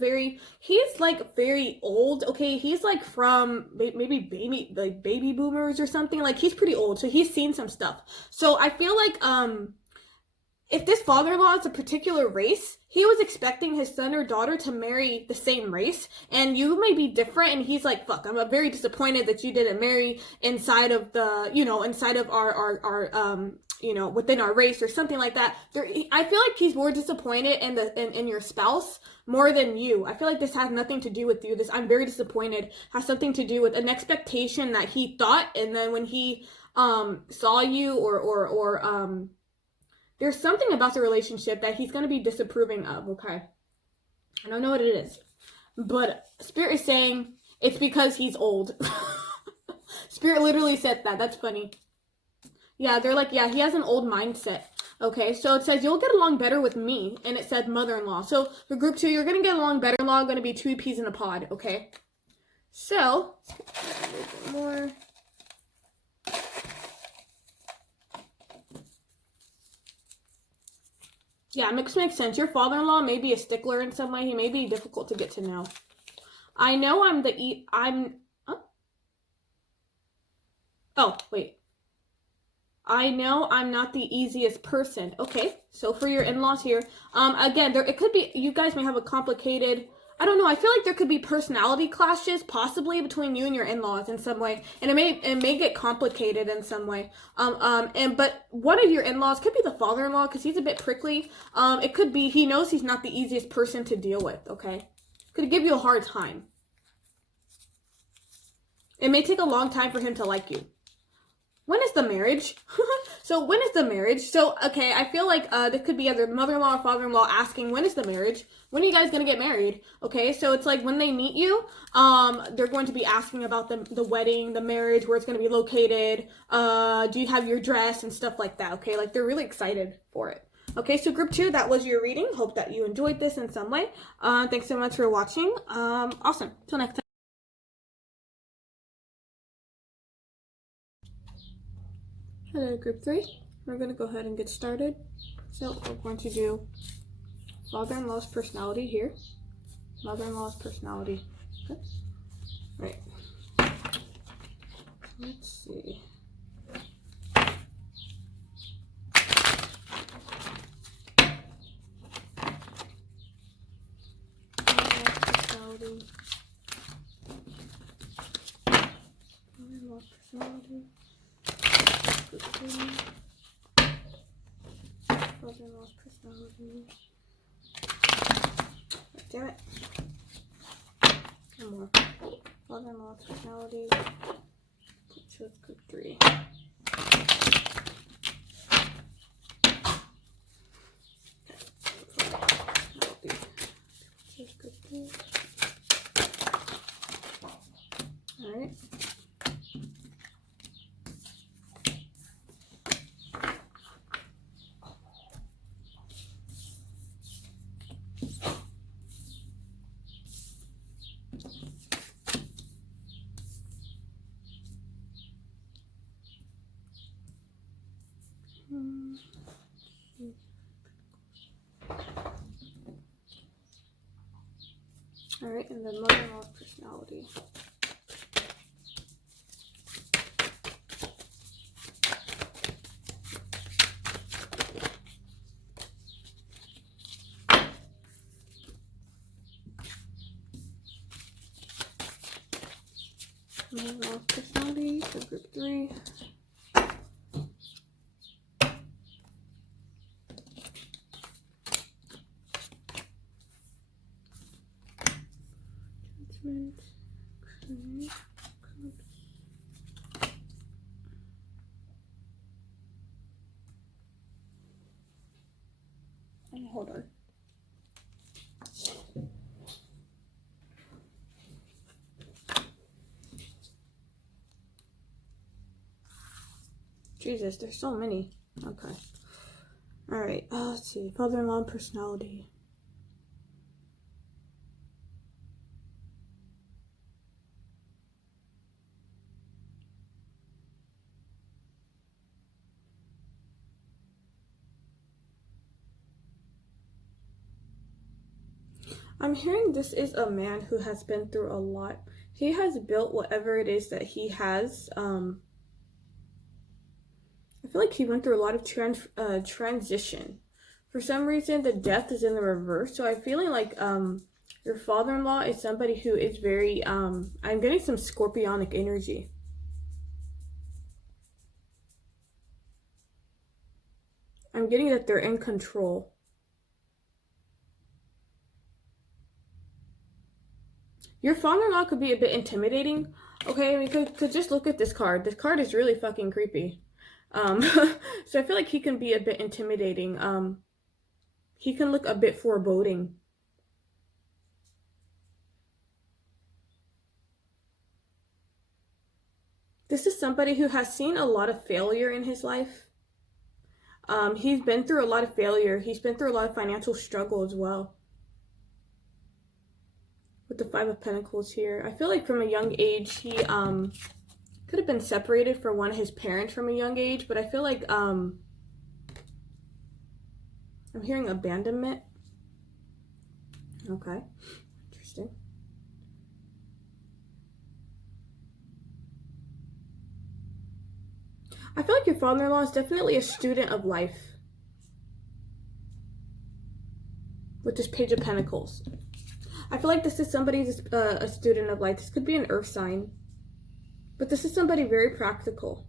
he's like very old, okay? He's like from maybe baby boomers or something. Like he's pretty old, so he's seen some stuff. So I feel like if this father-in-law is a particular race, he was expecting his son or daughter to marry the same race, and you may be different, and he's like, fuck, I'm very disappointed that you didn't marry inside of the, inside of our within our race or something like that. I feel like he's more disappointed in your spouse more than you. I feel like this has nothing to do with you. This, I'm very disappointed, has something to do with an expectation that he thought, and then when he saw you or there's something about the relationship that he's going to be disapproving of, okay? I don't know what it is. But Spirit is saying it's because he's old. Spirit literally said that. That's funny. Yeah, they're like, yeah, he has an old mindset. Okay, so it says, you'll get along better with me. And it said mother-in-law. So for group 2, you're going to get along better. Going to be 2 peas in a pod, okay? So, a little bit more. Yeah, makes sense. Your father-in-law may be a stickler in some way. He may be difficult to get to know. I know oh, wait. I know I'm not the easiest person. Okay, so for your in-laws here, again, it could be, you guys may have a complicated, I don't know, I feel like there could be personality clashes possibly between you and your in-laws in some way, and it may get complicated in some way. But one of your in-laws could be the father-in-law because he's a bit prickly. It could be he knows he's not the easiest person to deal with. Okay, could give you a hard time. It may take a long time for him to like you. When is the marriage? So when is the marriage? So, okay, I feel like this could be either mother-in-law or father-in-law asking, when is the marriage? When are you guys going to get married? Okay, so it's like when they meet you, they're going to be asking about the wedding, the marriage, where it's going to be located. Do you have your dress and stuff like that, okay? Like, they're really excited for it. Okay, so group 2, that was your reading. Hope that you enjoyed this in some way. Thanks so much for watching. Awesome. Till next time. Hello, group 3. We're going to go ahead and get started. So we're going to do father-in-law's personality here. Mother-in-law's personality. Okay. Right. Let's see. Mother-in-law's personality. Father-in-law's personality. Damn it. One more. Father-in-law's personality. Choose group 3. Choose group 3. Alright. Alright, and then mother-in-law's personality. Mother-in-law's personality for group 3. Hold on. Jesus, there's so many. Okay. Alright, let's see. Father-in-law personality. I'm hearing this is a man who has been through a lot. He has built whatever it is that he has. I feel like he went through a lot of transition. For some reason, the death is in the reverse. So I'm feeling like your father-in-law is somebody who is very I'm getting some scorpionic energy. I'm getting that they're in control. Your father-in-law could be a bit intimidating. Okay, I mean, could just look at this card. This card is really fucking creepy. So I feel like he can be a bit intimidating. He can look a bit foreboding. This is somebody who has seen a lot of failure in his life. He's been through a lot of failure. He's been through a lot of financial struggle as well. With the Five of Pentacles here. I feel like from a young age, he could have been separated from one of his parents from a young age, but I feel like I'm hearing abandonment. Okay, interesting. I feel like your father-in-law is definitely a student of life. With this Page of Pentacles. I feel like this is somebody's a student of life. This could be an earth sign. But this is somebody very practical.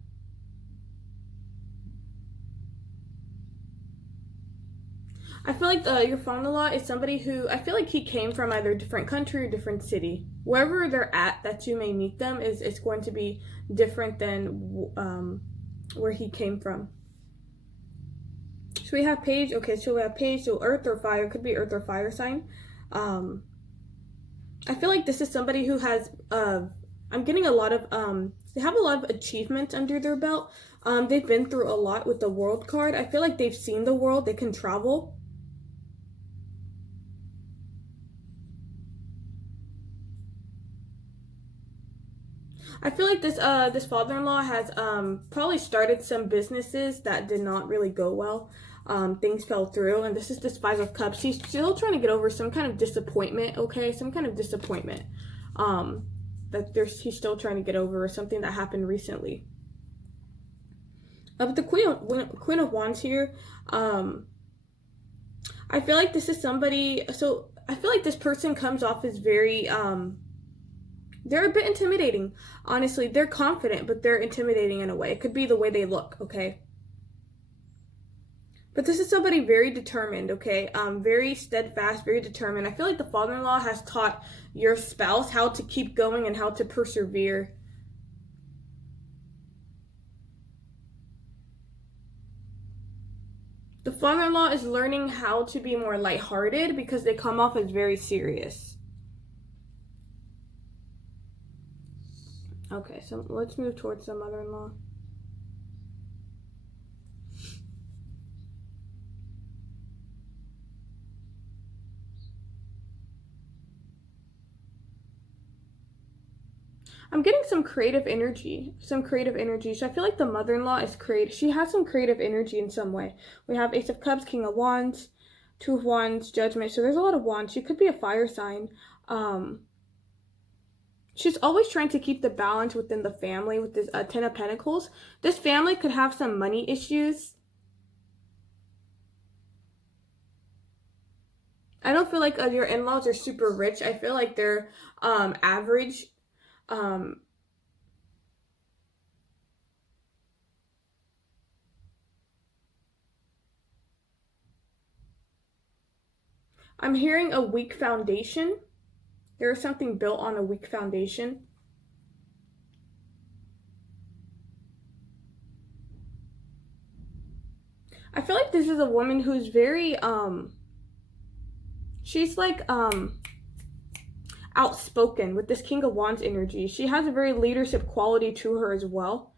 I feel like your father-in-law is somebody who, I feel like he came from either a different country or different city. Wherever they're at that you may meet them is going to be different than where he came from. So we have Page. Okay, so we have Page. So earth or fire. Could be earth or fire sign. I feel like this is somebody who has, I'm getting a lot of, they have a lot of achievements under their belt. They've been through a lot with the World card. I feel like they've seen the world. They can travel. I feel like this father-in-law has probably started some businesses that did not really go well. Things fell through, and this is this Five of Cups. He's still trying to get over some kind of disappointment, okay? Some kind of disappointment he's still trying to get over, something that happened recently. But the Queen of Wands here, I feel like this is somebody, so I feel like this person comes off as very, they're a bit intimidating. Honestly, they're confident, but they're intimidating in a way. It could be the way they look, okay? But this is somebody very determined, okay? Very steadfast, very determined. I feel like the father-in-law has taught your spouse how to keep going and how to persevere. The father-in-law is learning how to be more lighthearted because they come off as very serious. Okay, so let's move towards the mother-in-law. I'm getting some creative energy. So I feel like the mother-in-law is creative. She has some creative energy in some way. We have Ace of Cups, King of Wands, Two of Wands, Judgment. So there's a lot of wands. She could be a fire sign. She's always trying to keep the balance within the family with this Ten of Pentacles. This family could have some money issues. I don't feel like your in-laws are super rich. I feel like they're average. I'm hearing a weak foundation. There is something built on a weak foundation. I feel like this is a woman who's very, she's like, outspoken with this King of Wands energy. She has a very leadership quality to her as well.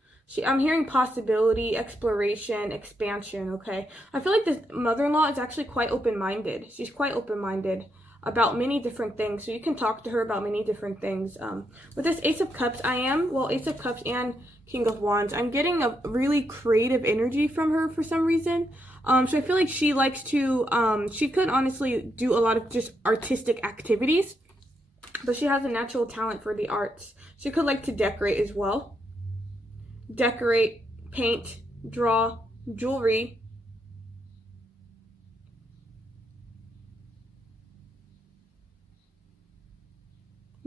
I'm hearing possibility, exploration, expansion, okay? I feel like this mother-in-law is actually quite open-minded. She's quite open-minded. about many different things. So you can talk to her about many different things. With this Ace of Cups, Ace of Cups and King of Wands, I'm getting a really creative energy from her for some reason. So I feel like she likes to, she could honestly do a lot of just artistic activities, but she has a natural talent for the arts. She could like to decorate as well. Decorate, paint, draw, jewelry.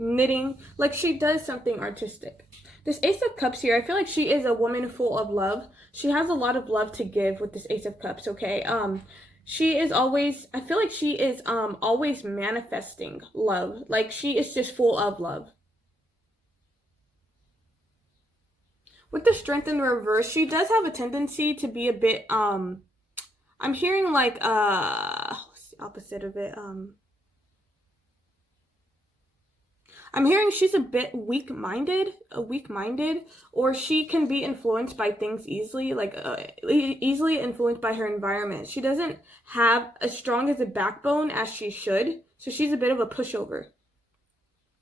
Knitting, like she does something artistic. This Ace of Cups here, I feel like she is a woman full of love. She has a lot of love to give with this Ace of Cups, okay? She is always, I feel like she is always manifesting love. Like she is just full of love. With the Strength in the reverse, she does have a tendency to be a bit, I'm hearing like, what's the opposite of it? I'm hearing she's a bit weak-minded, or she can be influenced by things easily, like easily influenced by her environment. She doesn't have as strong as a backbone as she should, so she's a bit of a pushover.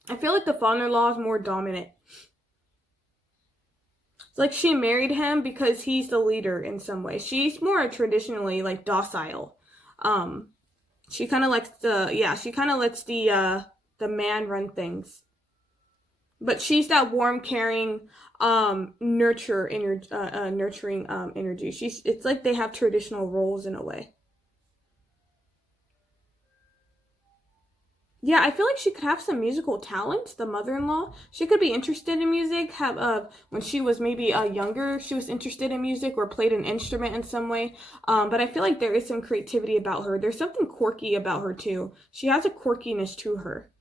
I feel like the father-in-law is more dominant. It's like she married him because he's the leader in some way. She's more traditionally like docile. She kind of likes she kind of lets the man run things. But she's that warm, caring, nurturing energy. It's like they have traditional roles in a way. Yeah, I feel like she could have some musical talent, the mother-in-law. She could be interested in music, when she was maybe younger, she was interested in music or played an instrument in some way. But I feel like there is some creativity about her. There's something quirky about her too. She has a quirkiness to her.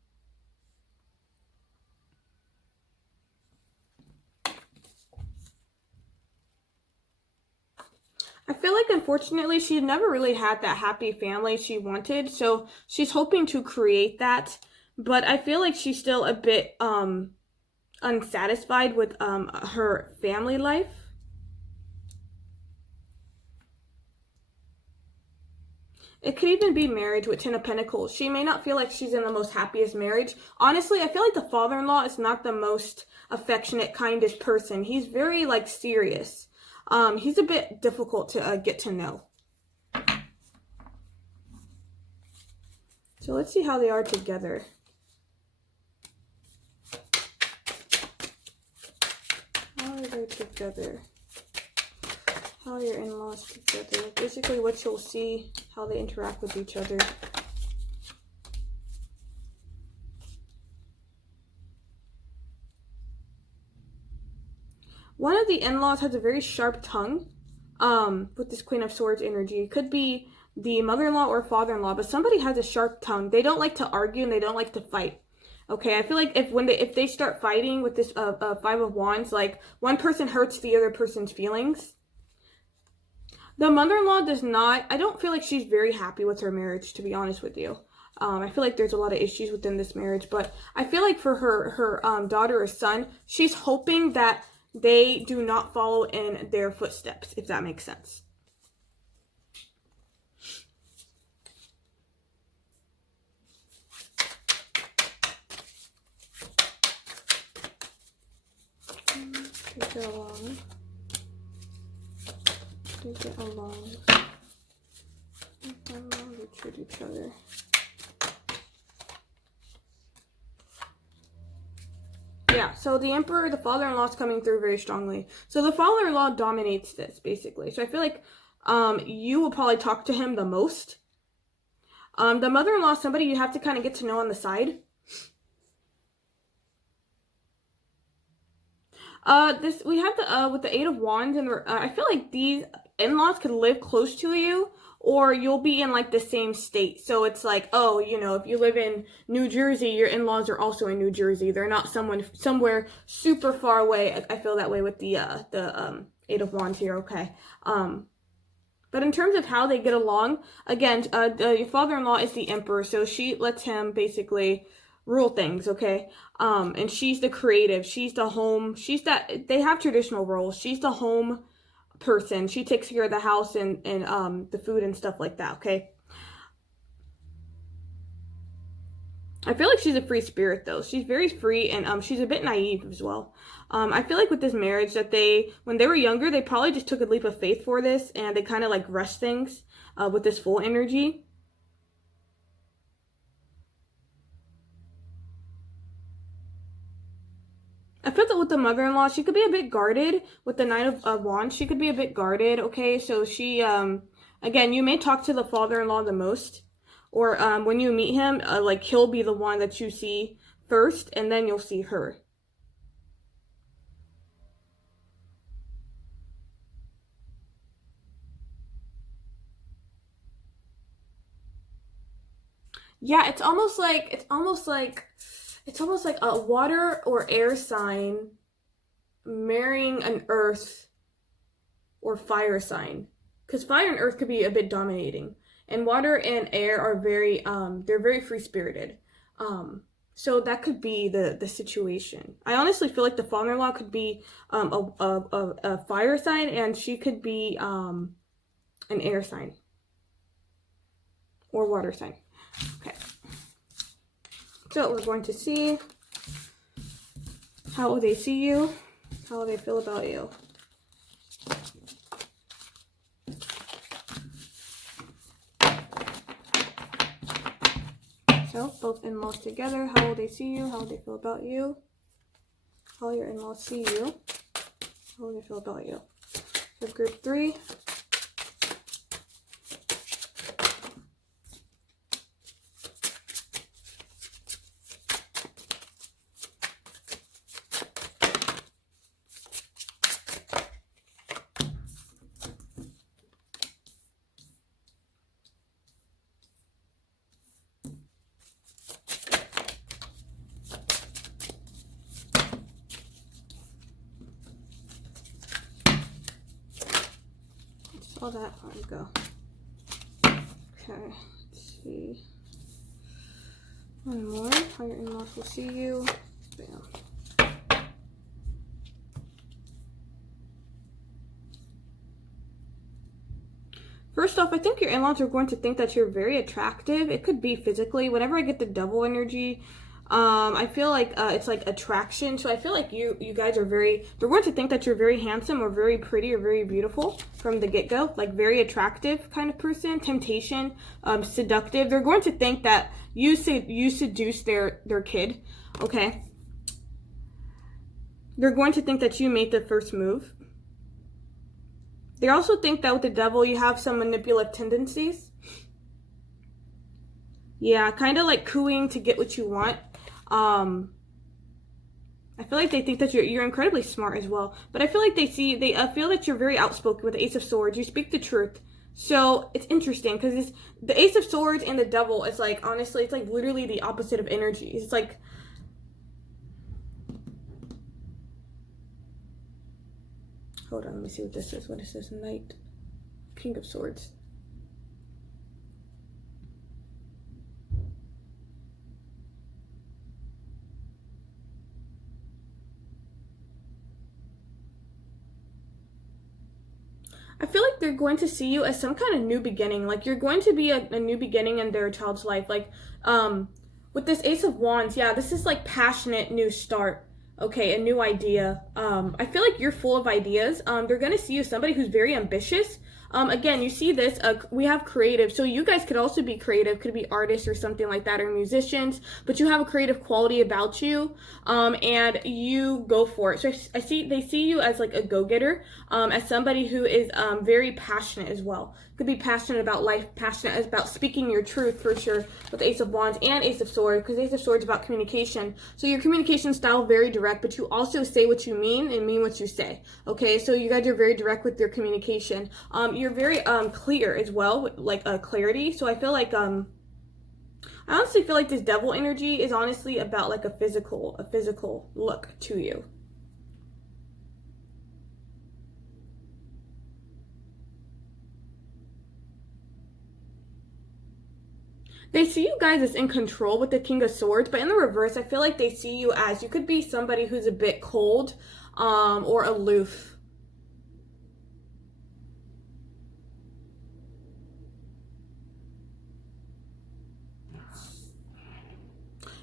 I feel like, unfortunately, she never really had that happy family she wanted, so she's hoping to create that, but I feel like she's still a bit, unsatisfied with, her family life. It could even be marriage with Ten of Pentacles. She may not feel like she's in the most happiest marriage. Honestly, I feel like the father-in-law is not the most affectionate, kindest person. He's very, like, serious. He's a bit difficult to get to know. So let's see how they are together. How are they together? How are your in-laws together? Basically what you'll see, how they interact with each other. One of the in-laws has a very sharp tongue, with this Queen of Swords energy. It could be the mother-in-law or father-in-law, but somebody has a sharp tongue. They don't like to argue and they don't like to fight. Okay, I feel like if they start fighting with this Five of Wands, like one person hurts the other person's feelings. The mother-in-law does not, I don't feel like she's very happy with her marriage, to be honest with you. I feel like there's a lot of issues within this marriage, but I feel like for her daughter or son, she's hoping that they do not follow in their footsteps, if that makes sense. Take it along. Take it along. They treat each other. Yeah, so the Emperor, the father-in-law is coming through very strongly. So the father-in-law dominates this, basically. So I feel like you will probably talk to him the most. The mother-in-law is somebody you have to kind of get to know on the side. We have the with the Eight of Wands, and I feel like these in-laws could live close to you, or you'll be in like the same state. So it's like, oh, you know, if you live in New Jersey, your in-laws are also in New Jersey. They're not somewhere super far away. I feel that way with the Eight of Wands here. Okay. But in terms of how they get along, again, your father-in-law is the Emperor, so she lets him basically rule things, okay? And she's the creative, she's the home, they have traditional roles. She's the home person. She takes care of the house and the food and stuff like that, okay? I feel like she's a free spirit, though. She's very free, and she's a bit naive as well. I feel like with this marriage that when they were younger, they probably just took a leap of faith for this, and they kind of like rushed things with this full energy. I feel that with the mother-in-law, she could be a bit guarded. With the Knight of Wands, she could be a bit guarded, okay? So she, again, you may talk to the father-in-law the most. Or when you meet him, like, he'll be the one that you see first, and then you'll see her. Yeah, it's almost like a water or air sign marrying an earth or fire sign. Because fire and earth could be a bit dominating. And water and air are they're very free-spirited. So that could be the situation. I honestly feel like the father-in-law could be a fire sign, and she could be an air sign. Or water sign. Okay. So we're going to see how will they see you, how will they feel about you. So both in-laws together, how will they see you, how will they feel about you, how will your in-laws see you, how will they feel about you. So group 3. All that on go. Okay, let's see. One more. How your in-laws will see you. Bam. First off, I think your in-laws are going to think that you're very attractive. It could be physically. Whenever I get the devil energy, I feel like it's like attraction. So I feel like you guys are they're going to think that you're very handsome or very pretty or very beautiful from the get-go. Like very attractive kind of person, temptation, seductive. They're going to think that you seduced their kid, okay? They're going to think that you made the first move. They also think that with the devil, you have some manipulative tendencies. Yeah, kind of like cooing to get what you want. I feel like they think that you're incredibly smart as well. But I feel like they feel that you're very outspoken with the Ace of Swords. You speak the truth. So it's interesting because the Ace of Swords and the devil is like, honestly, it's like literally the opposite of energies. It's like, hold on, let me see what this is. What is this? Knight, King of Swords. I feel like they're going to see you as some kind of new beginning. Like you're going to be a new beginning in their child's life. Like, with this Ace of Wands, yeah, this is like passionate new start. Okay, a new idea. I feel like you're full of ideas. They're going to see you as somebody who's very ambitious. Again, you see this, we have creative, so you guys could also be creative, could be artists or something like that, or musicians, but you have a creative quality about you, and you go for it. So they see you as like a go-getter, as somebody who is very passionate as well. Could be passionate about life, passionate about speaking your truth for sure, with Ace of Wands and Ace of Swords, because Ace of Swords is about communication. So your communication style very direct, but you also say what you mean and mean what you say. Okay, so you guys are very direct with your communication. You're very clear as well, like clarity. So I feel like I honestly feel like this devil energy is honestly about like a physical look to you. They see you guys as in control with the King of Swords, but in the reverse, I feel like they see you as, you could be somebody who's a bit cold, or aloof.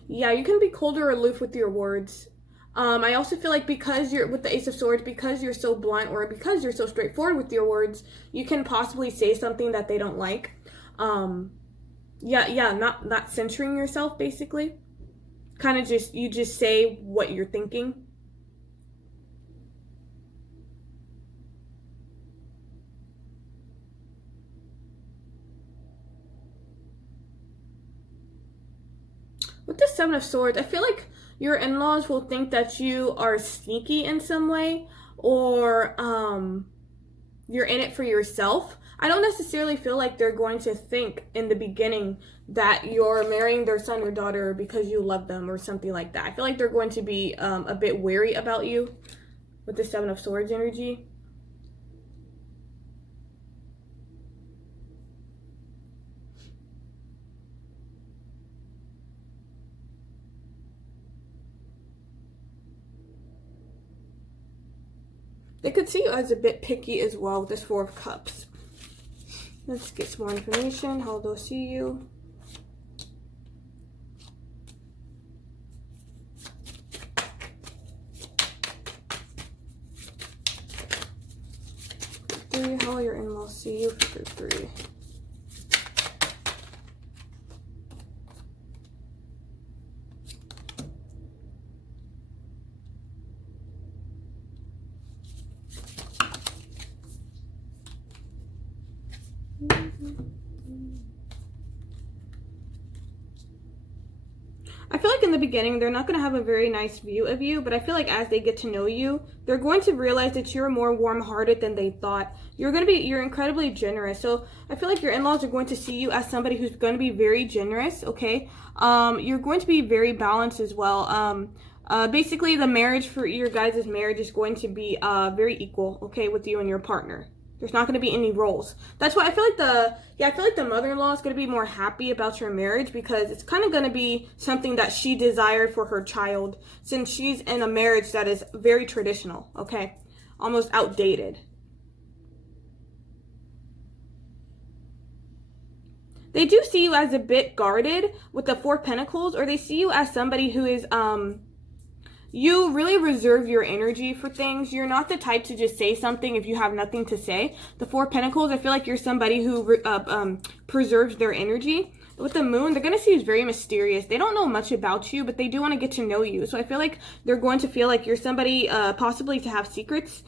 Yeah, you can be colder or aloof with your words. I also feel like because you're with the Ace of Swords, because you're so blunt or because you're so straightforward with your words, you can possibly say something that they don't like. Not censoring yourself, basically. Kind of you just say what you're thinking. With the Seven of Swords, I feel like your in-laws will think that you are sneaky in some way, or you're in it for yourself. I don't necessarily feel like they're going to think in the beginning that you're marrying their son or daughter because you love them or something like that. I feel like they're going to be a bit wary about you with the Seven of Swords energy. They could see you as a bit picky as well with this Four of Cups. Let's get some more information. How they'll see you. Three, how will your in-laws see you for three? I feel like in the beginning, they're not going to have a very nice view of you, but I feel like as they get to know you, they're going to realize that you're more warm-hearted than they thought. You're incredibly generous. So I feel like your in-laws are going to see you as somebody who's going to be very generous, okay? You're going to be very balanced as well. Basically, the marriage for your guys' marriage is going to be very equal, okay, with you and your partner. There's not going to be any roles. That's why I feel like the mother-in-law is going to be more happy about your marriage because it's kind of going to be something that she desired for her child since she's in a marriage that is very traditional, okay? Almost outdated. They do see you as a bit guarded with the Four of Pentacles, or they see you as somebody who is, you really reserve your energy for things. You're not the type to just say something if you have nothing to say. The Four of Pentacles, I feel like you're somebody who preserves their energy. With the Moon, they're going to see you as very mysterious. They don't know much about you, but they do want to get to know you. So I feel like they're going to feel like you're somebody possibly to have secrets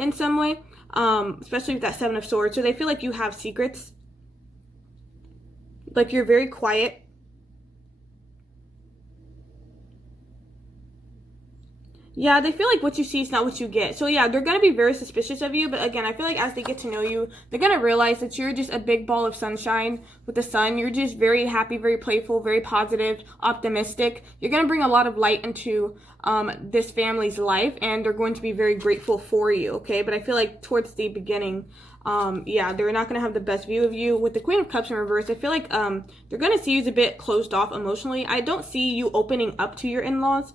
in some way, especially with that Seven of Swords. So they feel like you have secrets. Like you're very quiet. Yeah, they feel like what you see is not what you get. So yeah, they're going to be very suspicious of you. But again, I feel like as they get to know you, they're going to realize that you're just a big ball of sunshine with the sun. You're just very happy, very playful, very positive, optimistic. You're going to bring a lot of light into this family's life. And they're going to be very grateful for you, okay? But I feel like towards the beginning, yeah, they're not going to have the best view of you. With the Queen of Cups in reverse, I feel like they're going to see you as a bit closed off emotionally. I don't see you opening up to your in-laws.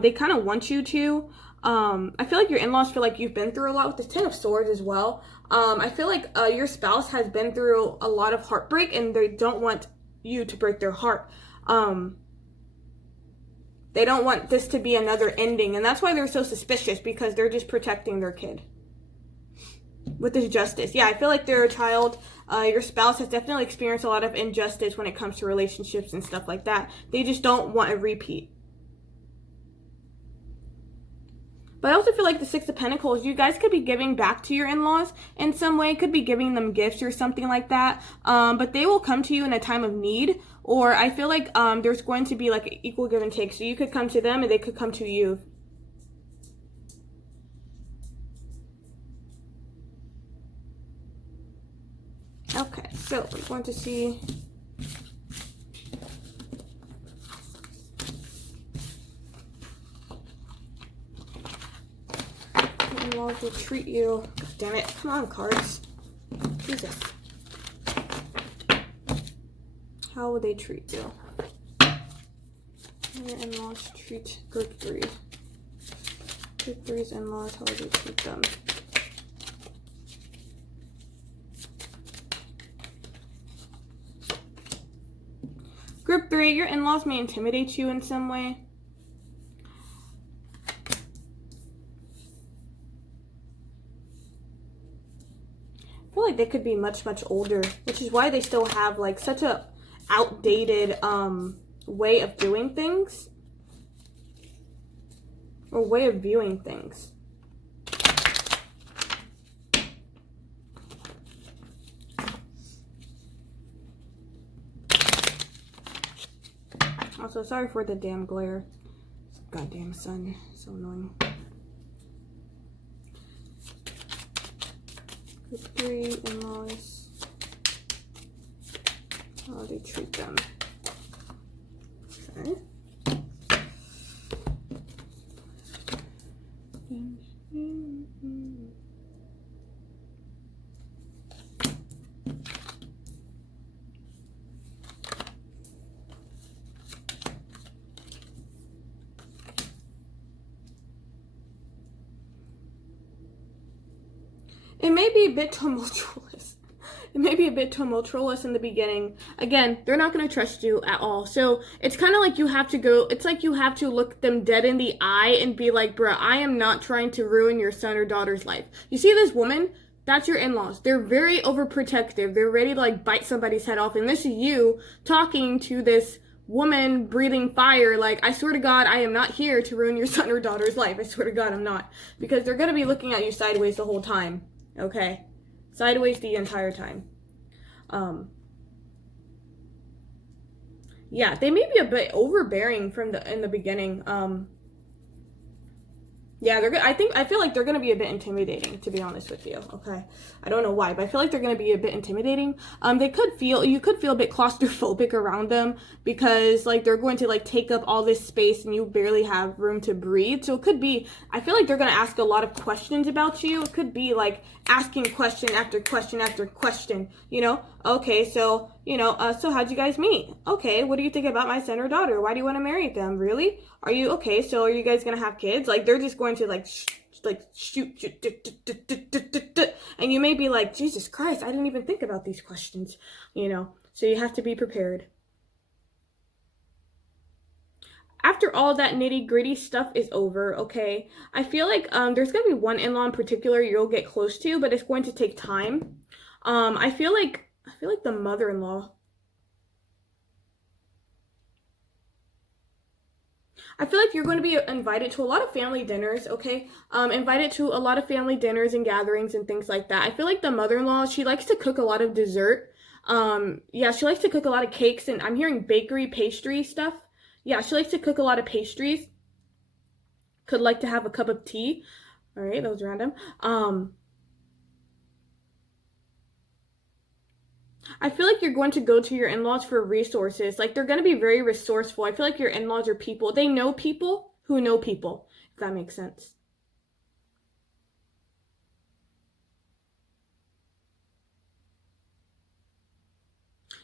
They kind of want you to. I feel like your in-laws feel like you've been through a lot with the Ten of Swords as well. I feel like your spouse has been through a lot of heartbreak and they don't want you to break their heart. They don't want this to be another ending, and that's why they're so suspicious, because they're just protecting their kid. With this Justice, yeah, I feel like they're a child. Your spouse has definitely experienced a lot of injustice when it comes to relationships and stuff like that. They just don't want a repeat. But I also feel like the Six of Pentacles, you guys could be giving back to your in-laws in some way. Could be giving them gifts or something like that. But they will come to you in a time of need. Or I feel like there's going to be like an equal give and take. So you could come to them and they could come to you. Okay, so we're going to see... in-laws will treat you. God damn it. Come on, cards. Jesus. How will they treat you? Your in-laws treat group 3. Group 3's in-laws, how will they treat them? Group 3, your in-laws may intimidate you in some way. I feel like they could be much, much older, which is why they still have like such a outdated way of doing things or way of viewing things. Also, sorry for the damn glare. Goddamn sun, so annoying. Group 3, in-laws. How they treat them. Okay. It may be a bit tumultuous. It may be a bit tumultuous in the beginning. Again, they're not going to trust you at all. So it's kind of like you have to go, it's like you have to look them dead in the eye and be like, bruh, I am not trying to ruin your son or daughter's life. You see this woman? That's your in-laws. They're very overprotective. They're ready to like bite somebody's head off. And this is you talking to this woman breathing fire like, I swear to God, I am not here to ruin your son or daughter's life. I swear to God, I'm not. Because they're going to be looking at you sideways the whole time. Okay? Sideways the entire time. Yeah, they may be a bit overbearing in the beginning. Yeah, I feel like they're gonna be a bit intimidating, to be honest with you. Okay, I don't know why, but I feel like they're gonna be a bit intimidating. You could feel a bit claustrophobic around them because like they're going to like take up all this space and you barely have room to breathe. So it could be, I feel like they're gonna ask a lot of questions about you. It could be like asking question after question after question. You know, okay, so so how'd you guys meet? Okay, what do you think about my son or daughter? Why do you want to marry them? Really? Are you okay? So are you guys gonna have kids? Like they're just going to shoot, and you may be like, Jesus Christ, I didn't even think about these questions. So you have to be prepared. After all that nitty gritty stuff is over, okay, I feel like there's gonna be one in-law in particular you'll get close to, but it's going to take time. I feel like the mother-in-law. I feel like you're going to be invited to a lot of family dinners, okay? Invited to a lot of family dinners and gatherings and things like that. I feel like the mother-in-law, she likes to cook a lot of dessert. Yeah, she likes to cook a lot of cakes, and I'm hearing bakery, pastry stuff. Yeah, she likes to cook a lot of pastries. Could like to have a cup of tea. All right, that was random. I feel like you're going to go to your in-laws for resources. Like, they're going to be very resourceful. I feel like your in-laws are people. They know people who know people, if that makes sense.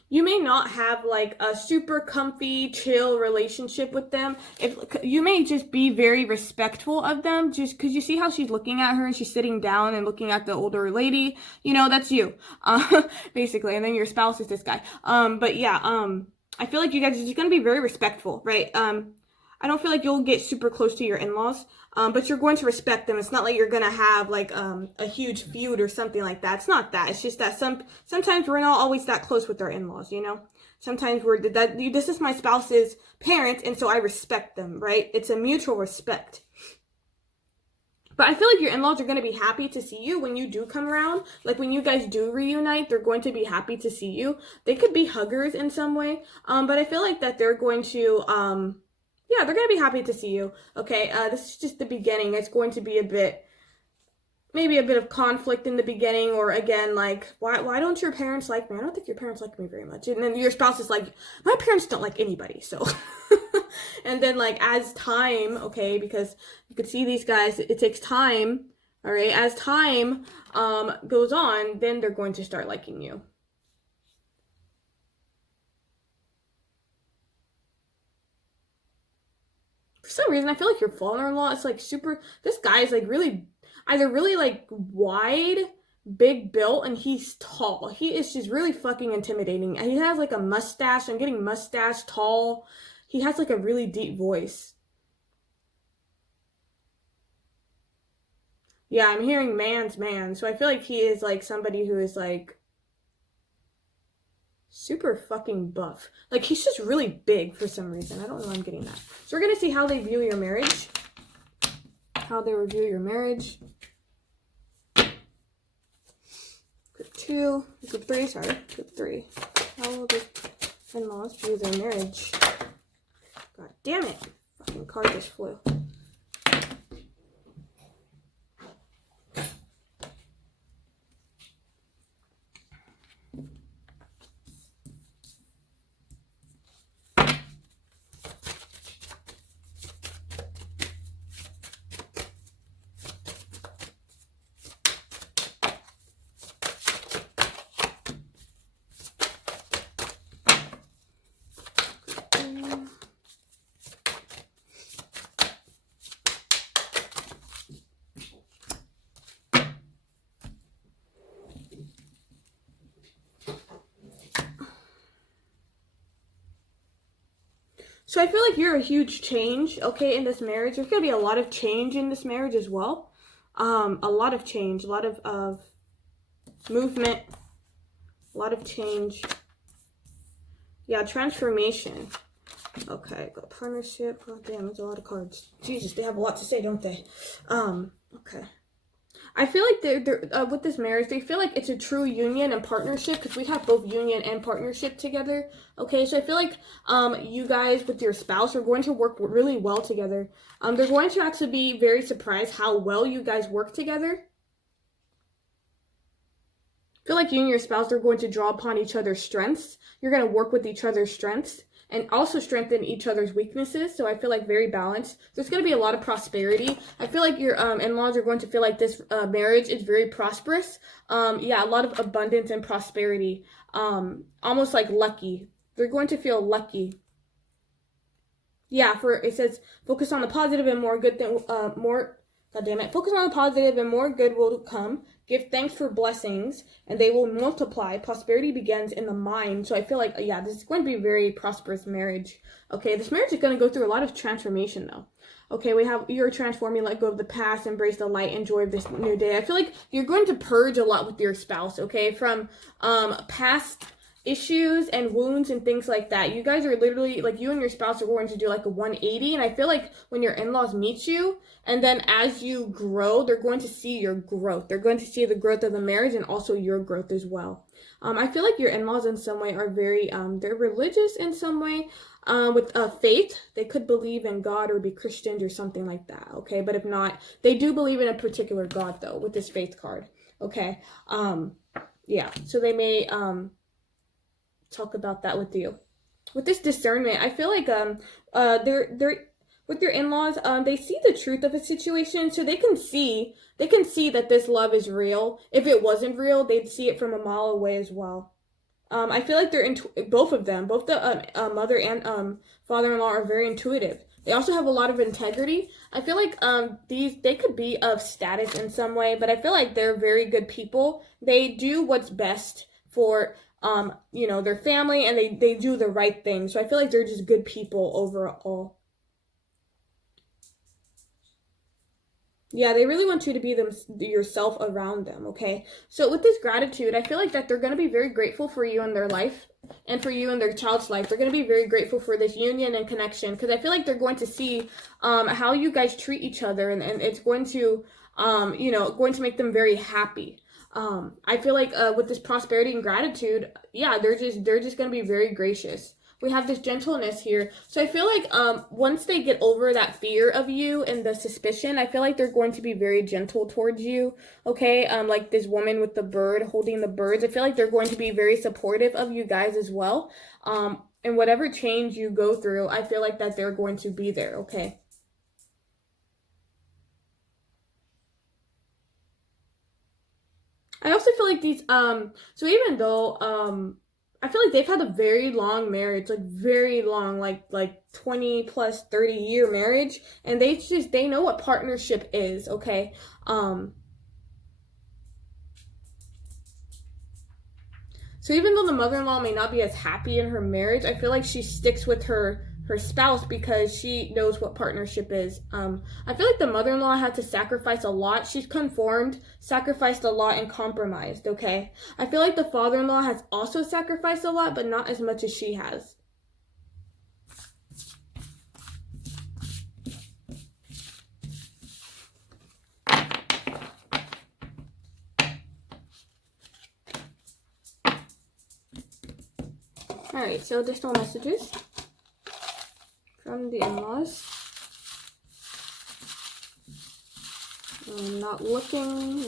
You may not have like a super comfy, chill relationship with them. If you may just be very respectful of them, just because you see how she's looking at her and she's sitting down and looking at the older lady. That's you, basically. And then your spouse is this guy. But yeah, I feel like you guys are just gonna be very respectful, right? I don't feel like you'll get super close to your in-laws. But you're going to respect them. It's not like you're going to have like a huge feud or something like that. It's not that. It's just that sometimes we're not always that close with our in-laws, Sometimes this is my spouse's parents, and so I respect them, right? It's a mutual respect. But I feel like your in-laws are going to be happy to see you when you do come around. Like when you guys do reunite, they're going to be happy to see you. They could be huggers in some way. But I feel like that they're going to yeah, they're going to be happy to see you, okay? This is just the beginning. It's going to be maybe a bit of conflict in the beginning, or again, like, why don't your parents like me? I don't think your parents like me very much. And then your spouse is like, my parents don't like anybody, so. And then, like, as time, okay, because you could see these guys, it takes time, all right? As time goes on, then they're going to start liking you. For some reason, I feel like your father-in-law is like this guy is like really, either really like wide, big built and he's tall. He is just really fucking intimidating. He has like a mustache. I'm getting mustache, tall. He has like a really deep voice. Yeah, I'm hearing man's man. So I feel like he is like somebody who is like super fucking buff. Like he's just really big for some reason. I don't know why I'm getting that. So we're gonna see how they view your marriage. How they review your marriage. Group 2, group 3, sorry, group 3. How will the in-laws view their marriage? God damn it. Fucking card just flew. So I feel like you're a huge change, okay, in this marriage. There's going to be a lot of change in this marriage as well. A lot of change, a lot of movement, a lot of change. Yeah, transformation. Okay, got partnership. Oh, damn, there's a lot of cards. Jesus, they have a lot to say, don't they? Okay. I feel like they're with this marriage, they feel like it's a true union and partnership because we have both union and partnership together. Okay, so I feel like you guys with your spouse are going to work really well together. They're going to actually be very surprised how well you guys work together. I feel like you and your spouse are going to draw upon each other's strengths. You're going to work with each other's strengths and also strengthen each other's weaknesses. So I feel like very balanced. There's going to be a lot of prosperity. I feel like your in-laws are going to feel like this marriage is very prosperous. Yeah, a lot of abundance and prosperity. Almost like lucky. They're going to feel lucky. Yeah, it says focus on the positive and more good than God damn it. Focus on the positive and more good will come. Give thanks for blessings and they will multiply. Prosperity begins in the mind. So I feel like, yeah, this is going to be a very prosperous marriage. Okay, this marriage is going to go through a lot of transformation though. Okay, you're transforming, let go of the past, embrace the light and joy of this new day. I feel like you're going to purge a lot with your spouse, okay, from past issues and wounds and things like that. You guys are literally, like, you and your spouse are going to do like a 180, and I feel like when your in-laws meet you, and then as you grow, they're going to see your growth. They're going to see the growth of the marriage and also your growth as well. I feel like your in-laws in some way are very, they're religious in some way, with faith. They could believe in God or be Christians or something like that, okay? But if not, they do believe in a particular God, though, with this faith card, okay? Yeah, so they may, talk about that with you. With this discernment, I feel like they're with your in-laws, they see the truth of a situation, so they can see that this love is real. If it wasn't real, they'd see it from a mile away as well. I feel like both of them, both the mother and father-in-law are very intuitive. They also have a lot of integrity. I feel like they could be of status in some way, but I feel like they're very good people. They do what's best for their family, and they do the right thing. So I feel like they're just good people overall. Yeah, they really want you to be yourself around them, okay? So with this gratitude, I feel like that they're going to be very grateful for you in their life and for you in their child's life. They're going to be very grateful for this union and connection because I feel like they're going to see how you guys treat each other, and it's going to, going to make them very happy. I feel like with this prosperity and gratitude, yeah, they're just going to be very gracious. We have this gentleness here. So I feel like once they get over that fear of you and the suspicion, I feel like they're going to be very gentle towards you, okay? Like this woman with the bird holding the birds. I feel like they're going to be very supportive of you guys as well. And whatever change you go through, I feel like that they're going to be there, okay? I also feel like these, so even though, I feel like they've had a very long marriage, like very long, like 20 plus 30 year marriage, and they know what partnership is, okay? So even though the mother-in-law may not be as happy in her marriage, I feel like she sticks with her spouse because she knows what partnership is. I feel like the mother-in-law had to sacrifice a lot. She's conformed, sacrificed a lot, and compromised, okay? I feel like the father-in-law has also sacrificed a lot, but not as much as she has. Alright, so additional messages from the in-laws. Not looking.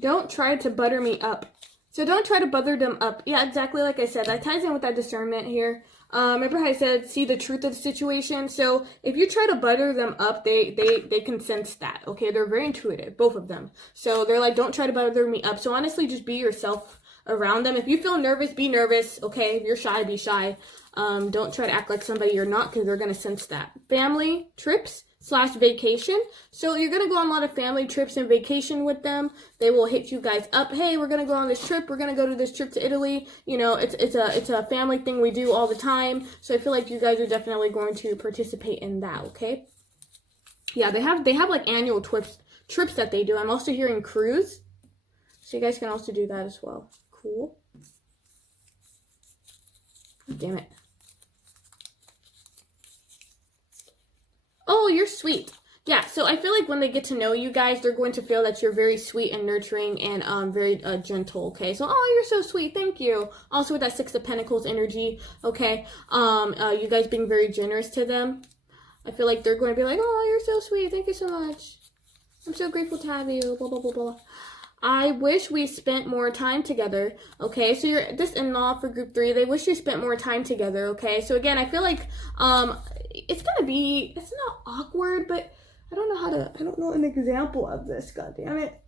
Don't try to butter me up. So don't try to butter them up. Yeah, exactly like I said. That ties in with that discernment here. Remember how I said see the truth of the situation? So if you try to butter them up, they can sense that, okay? They're very intuitive, both of them. So they're like, don't try to butter me up. So honestly, just be yourself around them. If you feel nervous, be nervous, okay? If you're shy, be shy. Don't try to act like somebody you're not because they're going to sense that. Family trips / vacation. So you're going to go on a lot of family trips and vacation with them. They will hit you guys up. Hey, we're going to go on this trip. We're going to go to this trip to Italy. You know, it's a family thing we do all the time. So I feel like you guys are definitely going to participate in that, okay? Yeah, they have like annual trips that they do. I'm also hearing cruise. So you guys can also do that as well. Cool. Damn it. Oh, you're sweet. Yeah, so I feel like when they get to know you guys, they're going to feel that you're very sweet and nurturing and very gentle, okay? So, oh, you're so sweet, thank you. Also with that Six of Pentacles energy, okay? You guys being very generous to them. I feel like they're going to be like, oh, you're so sweet, thank you so much. I'm so grateful to have you, blah, blah, blah, blah. I wish we spent more time together, okay? So you're this in-law for group 3, they wish you spent more time together, okay? So again, I feel like it's not awkward, but I don't know an example of this, god damn it.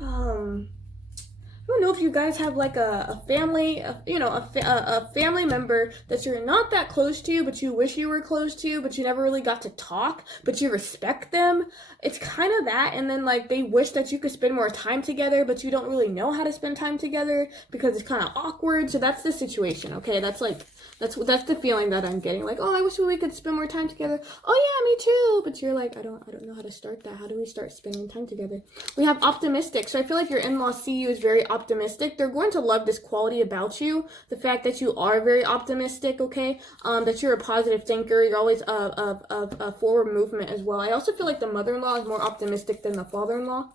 I don't know if you guys have like a family, a family member that you're not that close to, but you wish you were close to, but you never really got to talk, but you respect them. It's kind of that, and then like they wish that you could spend more time together, but you don't really know how to spend time together because it's kind of awkward. So that's the situation, okay? That's the feeling that I'm getting. Like, oh, I wish we could spend more time together. Oh yeah, me too. But you're like, I don't know how to start that. How do we start spending time together? We have optimistic. So I feel like your in-laws see you as very optimistic. They're going to love this quality about you. The fact that you are very optimistic, okay? That you're a positive thinker. You're always a forward movement as well. I also feel like the mother-in-law is more optimistic than the father-in-law.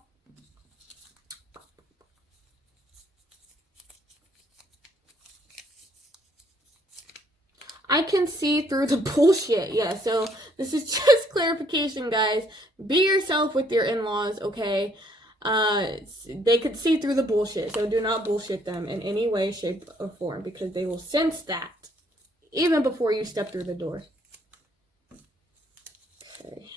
I can see through the bullshit. Yeah, so this is just clarification, guys. Be yourself with your in-laws, okay? They could see through the bullshit, so do not bullshit them in any way, shape, or form, because they will sense that even before you step through the door. Okay.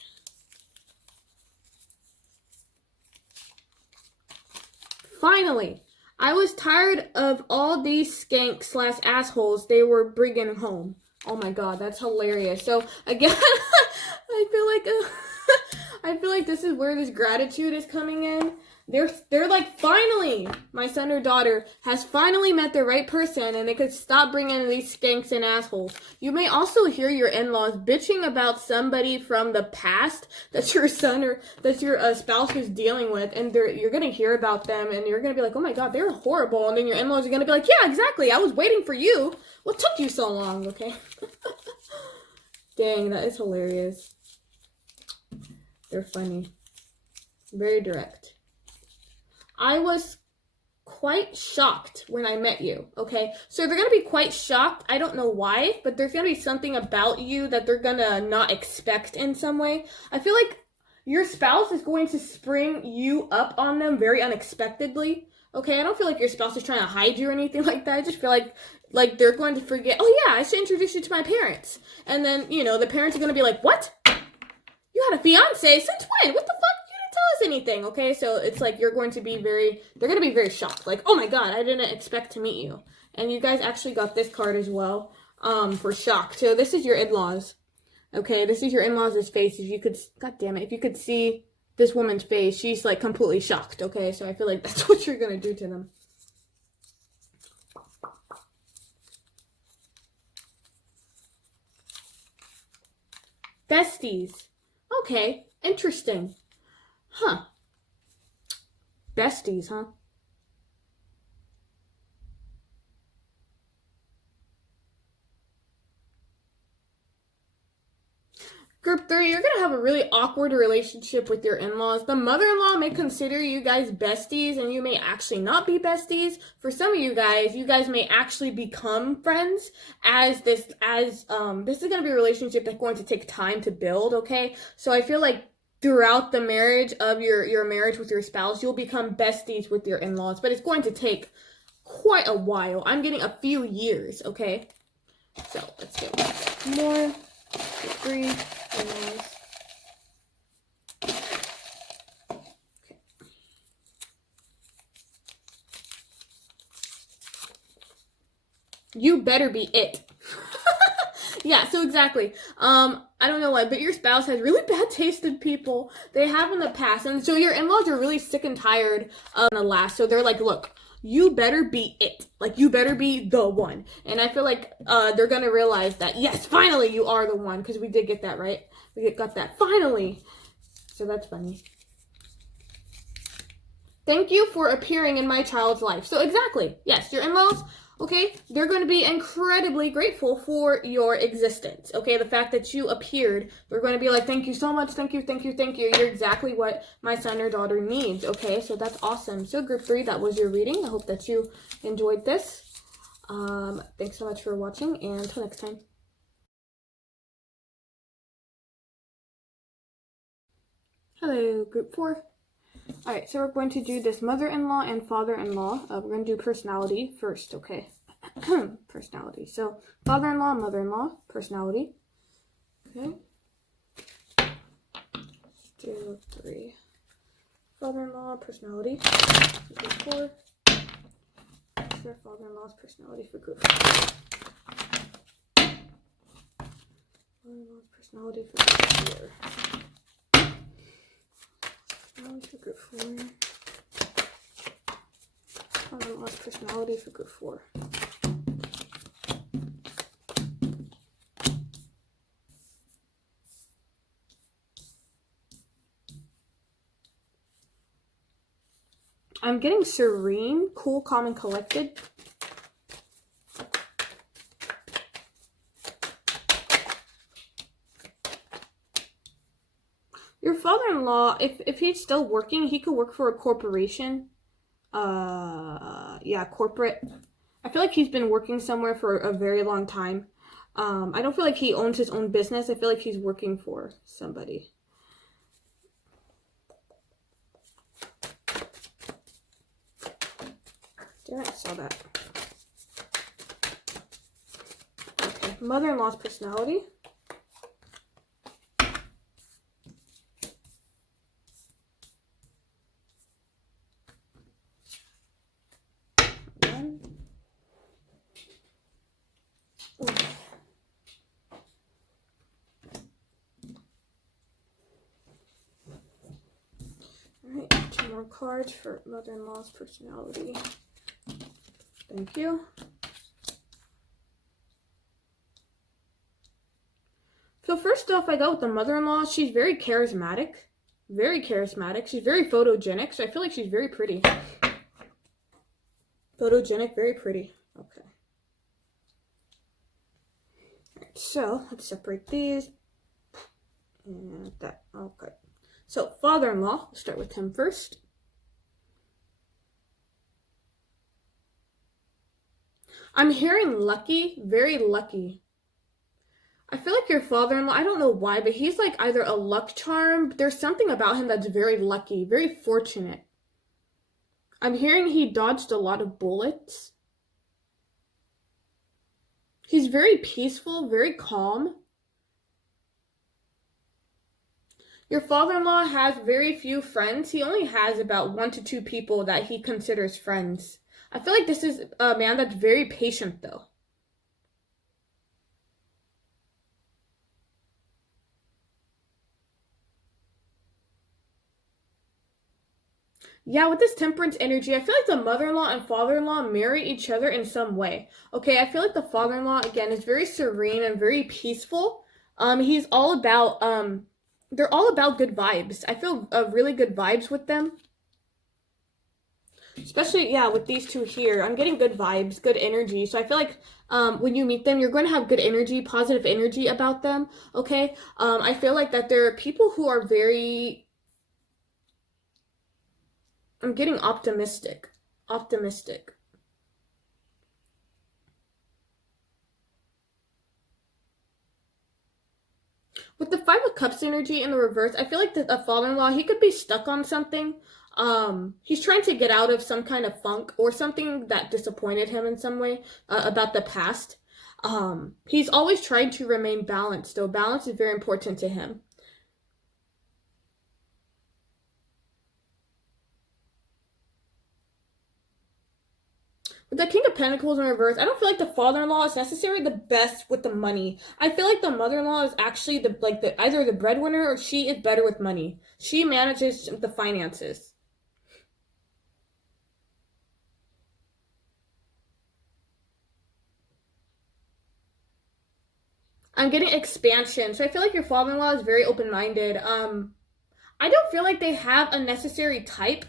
Finally, I was tired of all these skanks / assholes they were bringing home. Oh my god, that's hilarious. So again, I feel like this is where this gratitude is coming in. They're like, finally, my son or daughter has finally met the right person, and they could stop bringing these skanks and assholes. You may also hear your in-laws bitching about somebody from the past that your son or that your spouse was dealing with, and you're gonna hear about them, and you're gonna be like, oh my god, they're horrible, and then your in-laws are gonna be like, yeah, exactly, I was waiting for you. What took you so long? Okay. Dang, that is hilarious. They're funny. Very direct. I was quite shocked when I met you, okay? So they're going to be quite shocked. I don't know why, but there's going to be something about you that they're going to not expect in some way. I feel like your spouse is going to spring you up on them very unexpectedly, okay? I don't feel like your spouse is trying to hide you or anything like that. I just feel like they're going to forget, oh yeah, I should introduce you to my parents. And then, the parents are going to be like, what? You had a fiance? Since when? What the fuck? You didn't tell us anything, okay? So it's like they're going to be very shocked. Like, oh my god, I didn't expect to meet you. And you guys actually got this card as well, for shock. So this is your in-laws, okay? This is your in-laws' face. If you could, god damn it, if you could see this woman's face, she's like completely shocked, okay? So I feel like that's what you're gonna do to them. Besties. Okay, interesting. Huh. Besties, huh? Group 3, you're going to have a really awkward relationship with your in-laws. The mother-in-law may consider you guys besties, and you may actually not be besties. For some of you guys may actually become friends this is going to be a relationship that's going to take time to build, okay? So I feel like throughout the marriage of your marriage with your spouse, you'll become besties with your in-laws, but it's going to take quite a while. I'm getting a few years, okay? So let's get more. Group 3. You better be it. Yeah, so exactly. I don't know why, but your spouse has really bad taste in people. They have in the past. And so your in-laws are really sick and tired of the last. So they're like, look, you better be it. Like, you better be the one. And I feel like they're going to realize that, yes, finally you are the one. Because we did get that, right? We got that. Finally. So that's funny. Thank you for appearing in my child's life. So exactly. Yes, your in-laws, okay, they're going to be incredibly grateful for your existence. Okay, the fact that you appeared, they're going to be like, thank you so much. Thank you, thank you, thank you. You're exactly what my son or daughter needs. Okay, so that's awesome. So group 3, that was your reading. I hope that you enjoyed this. Thanks so much for watching, and until next time. Hello, group 4. Alright, so we're going to do this mother-in-law and father-in-law. We're going to do personality first, okay? Personality. So, father-in-law, mother-in-law, personality. Okay. Let's do 3. Father-in-law, personality. Group 4. What's their father-in-law's personality for group 4? Father-in-law's personality for group 4. For group 4. Father-in-law's personality for group 4. I'm getting serene, cool, calm, and collected. Your father-in-law, if he's still working, he could work for a corporation. Yeah, corporate. I feel like he's been working somewhere for a very long time. I don't feel like he owns his own business. I feel like he's working for somebody. Damn it, I saw that. Okay, mother-in-law's personality. Alright, 2 more cards for mother-in-law's personality. Thank you. So first off, I got with the mother-in-law. She's very charismatic. Very charismatic. She's very photogenic, so I feel like she's very pretty. Photogenic, very pretty. Okay. Alright, so let's separate these. And that. Okay. So father-in-law, we'll start with him first. I'm hearing lucky, very lucky. I feel like your father-in-law, I don't know why, but he's like either a luck charm. There's something about him that's very lucky, very fortunate. I'm hearing he dodged a lot of bullets. He's very peaceful, very calm. Your father-in-law has very few friends. He only has about 1 to 2 people that he considers friends. I feel like this is a man that's very patient, though. Yeah, with this temperance energy, I feel like the mother-in-law and father-in-law marry each other in some way. Okay, I feel like the father-in-law, again, is very serene and very peaceful. He's all about, they're all about good vibes. I feel really good vibes with them. Especially, yeah, with these two here. I'm getting good vibes, good energy. So I feel like when you meet them, you're going to have good energy, positive energy about them, okay? I feel like that there are people who are very... I'm getting optimistic. Optimistic. With the Five of Cups energy in the reverse, I feel like the father-in-law, he could be stuck on something. He's trying to get out of some kind of funk or something that disappointed him in some way about the past. He's always trying to remain balanced, though. Balance is very important to him. With the King of Pentacles in reverse, I don't feel like the father-in-law is necessarily the best with the money. I feel like the mother-in-law is actually either the breadwinner or she is better with money. She manages the finances. I'm getting expansion. So I feel like your father-in-law is very open-minded. I don't feel like they have a necessary type.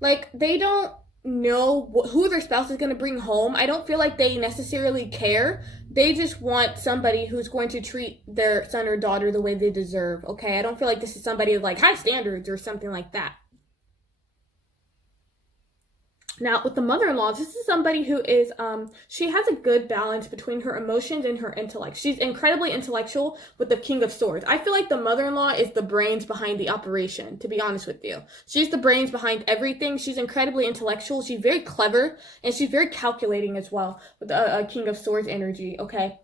Like, they don't know who their spouse is going to bring home. I don't feel like they necessarily care. They just want somebody who's going to treat their son or daughter the way they deserve, okay? I don't feel like this is somebody with, like, high standards or something like that. Now, with the mother-in-law, this is somebody who is, she has a good balance between her emotions and her intellect. She's incredibly intellectual with the King of Swords. I feel like the mother-in-law is the brains behind the operation, to be honest with you. She's the brains behind everything. She's incredibly intellectual. She's very clever, and she's very calculating as well with the King of Swords energy, okay?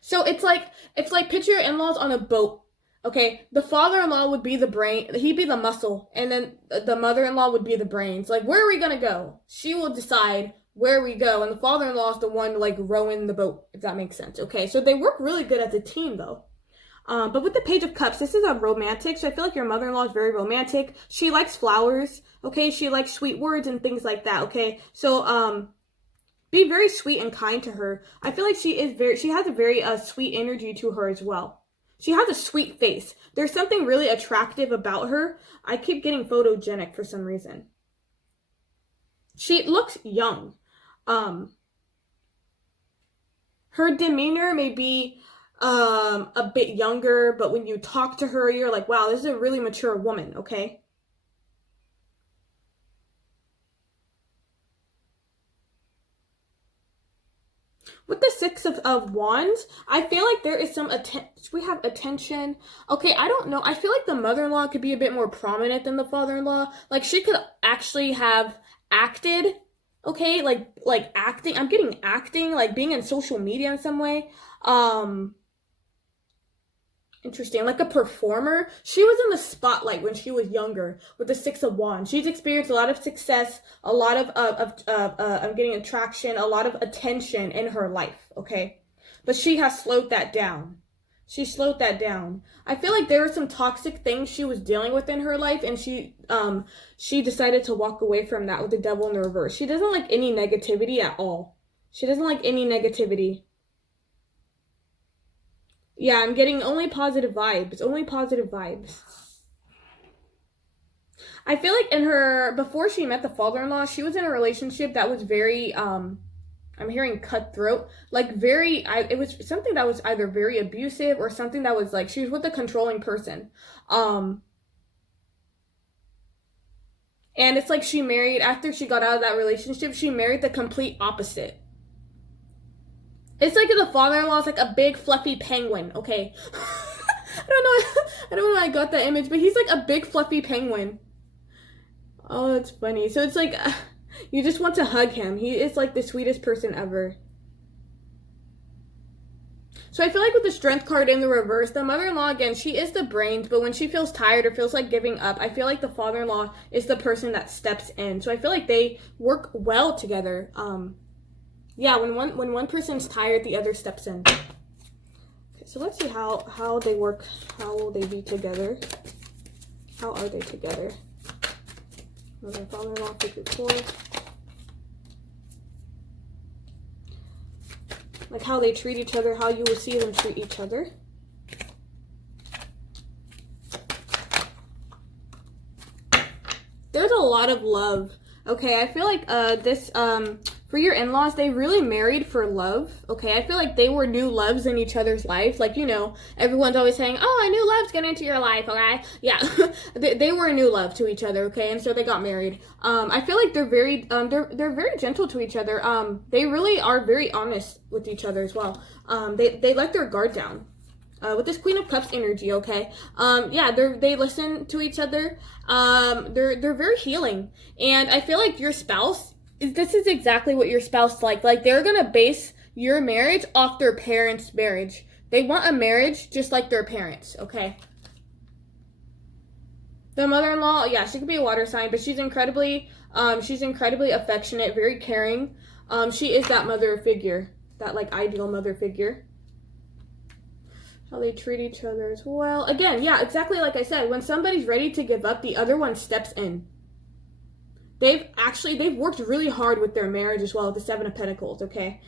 So it's like picture your in-laws on a boat. Okay, the father-in-law would be the brain, he'd be the muscle, and then the mother-in-law would be the brains. Like, where are we gonna go? She will decide where we go, and the father-in-law is the one, like, rowing the boat, if that makes sense. Okay, so they work really good as a team, though. But with the Page of Cups, this is a romantic, so I feel like your mother-in-law is very romantic. She likes flowers, okay? She likes sweet words and things like that, okay? So, be very sweet and kind to her. I feel like she has a very sweet energy to her as well. She has a sweet face. There's something really attractive about her. I keep getting photogenic for some reason. She looks young. Her demeanor may be a bit younger, but when you talk to her, you're like, wow, this is a really mature woman, okay? With the Six of Wands, I feel like there is some we have attention. Okay, I don't know. I feel like the mother-in-law could be a bit more prominent than the father-in-law. Like, she could actually have acted, okay? Like acting. I'm getting acting, like being in social media in some way. Interesting. Like a performer. She was in the spotlight when she was younger with the Six of Wands. She's experienced a lot of success, a lot of I'm getting attraction, a lot of attention in her life, okay? But she has slowed that down. She slowed that down. I feel like there were some toxic things she was dealing with in her life, and she decided to walk away from that with the Devil in the reverse. She doesn't like any negativity at all. She doesn't like any negativity. Yeah, I'm getting only positive vibes. Only positive vibes. I feel like before she met the father-in-law, she was in a relationship that was very, I'm hearing cutthroat. Like, it was something that was either very abusive or something that was like, she was with a controlling person. And it's like after she got out of that relationship, she married the complete opposite. It's like the father-in-law is like a big fluffy penguin, okay? I don't know how I got that image, but he's like a big fluffy penguin. Oh, that's funny. So it's like, you just want to hug him. He is like the sweetest person ever. So I feel like with the Strength card in the reverse, the mother-in-law, again, she is the brains, but when she feels tired or feels like giving up, I feel like the father-in-law is the person that steps in. So I feel like they work well together. Yeah, when one person's tired, the other steps in. Okay, so let's see how they work. How will they be together? How are they together? Mother and father-in-law, figure 4. Like how they treat each other, how you will see them treat each other. There's a lot of love. Okay, I feel like for your in-laws, they really married for love. Okay, I feel like they were new loves in each other's life. Like, you know, everyone's always saying, oh, a new love's getting into your life, okay? Yeah, they were a new love to each other, okay? And so they got married. I feel like they're very gentle to each other. They really are very honest with each other as well. They let their guard down. With this Queen of Cups energy, okay? Yeah, they listen to each other. They're very healing. And I feel like your spouse, this is exactly what your spouse like. Like, they're gonna base your marriage off their parents' marriage. They want a marriage just like their parents, okay? The mother-in-law, yeah, she could be a water sign, but she's incredibly affectionate, very caring. She is that mother figure, that like ideal mother figure. How they treat each other as well. Again, yeah, exactly like I said, when somebody's ready to give up, the other one steps in. They've worked really hard with their marriage as well, with the 7 of Pentacles, okay?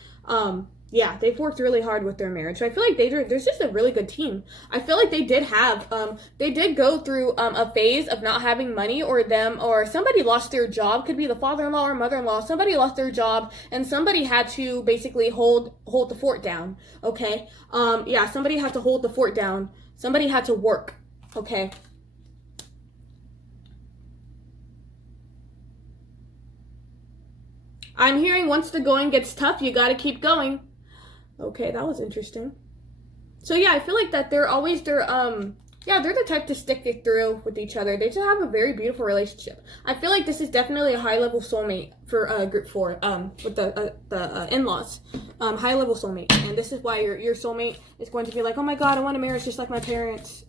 Yeah, they've worked really hard with their marriage. So I feel like there's just a really good team. I feel like they did go through a phase of not having money, or somebody lost their job. Could be the father-in-law or mother-in-law. Somebody lost their job and somebody had to basically hold the fort down, okay? Yeah, somebody had to hold the fort down. Somebody had to work, okay? I'm hearing once the going gets tough, you gotta keep going. Okay, that was interesting. So yeah, I feel like that they're the type to stick it through with each other. They just have a very beautiful relationship. I feel like this is definitely a high-level soulmate for group 4, with the in-laws. High-level soulmate. And this is why your soulmate is going to be like, oh my god, I want a marriage just like my parents.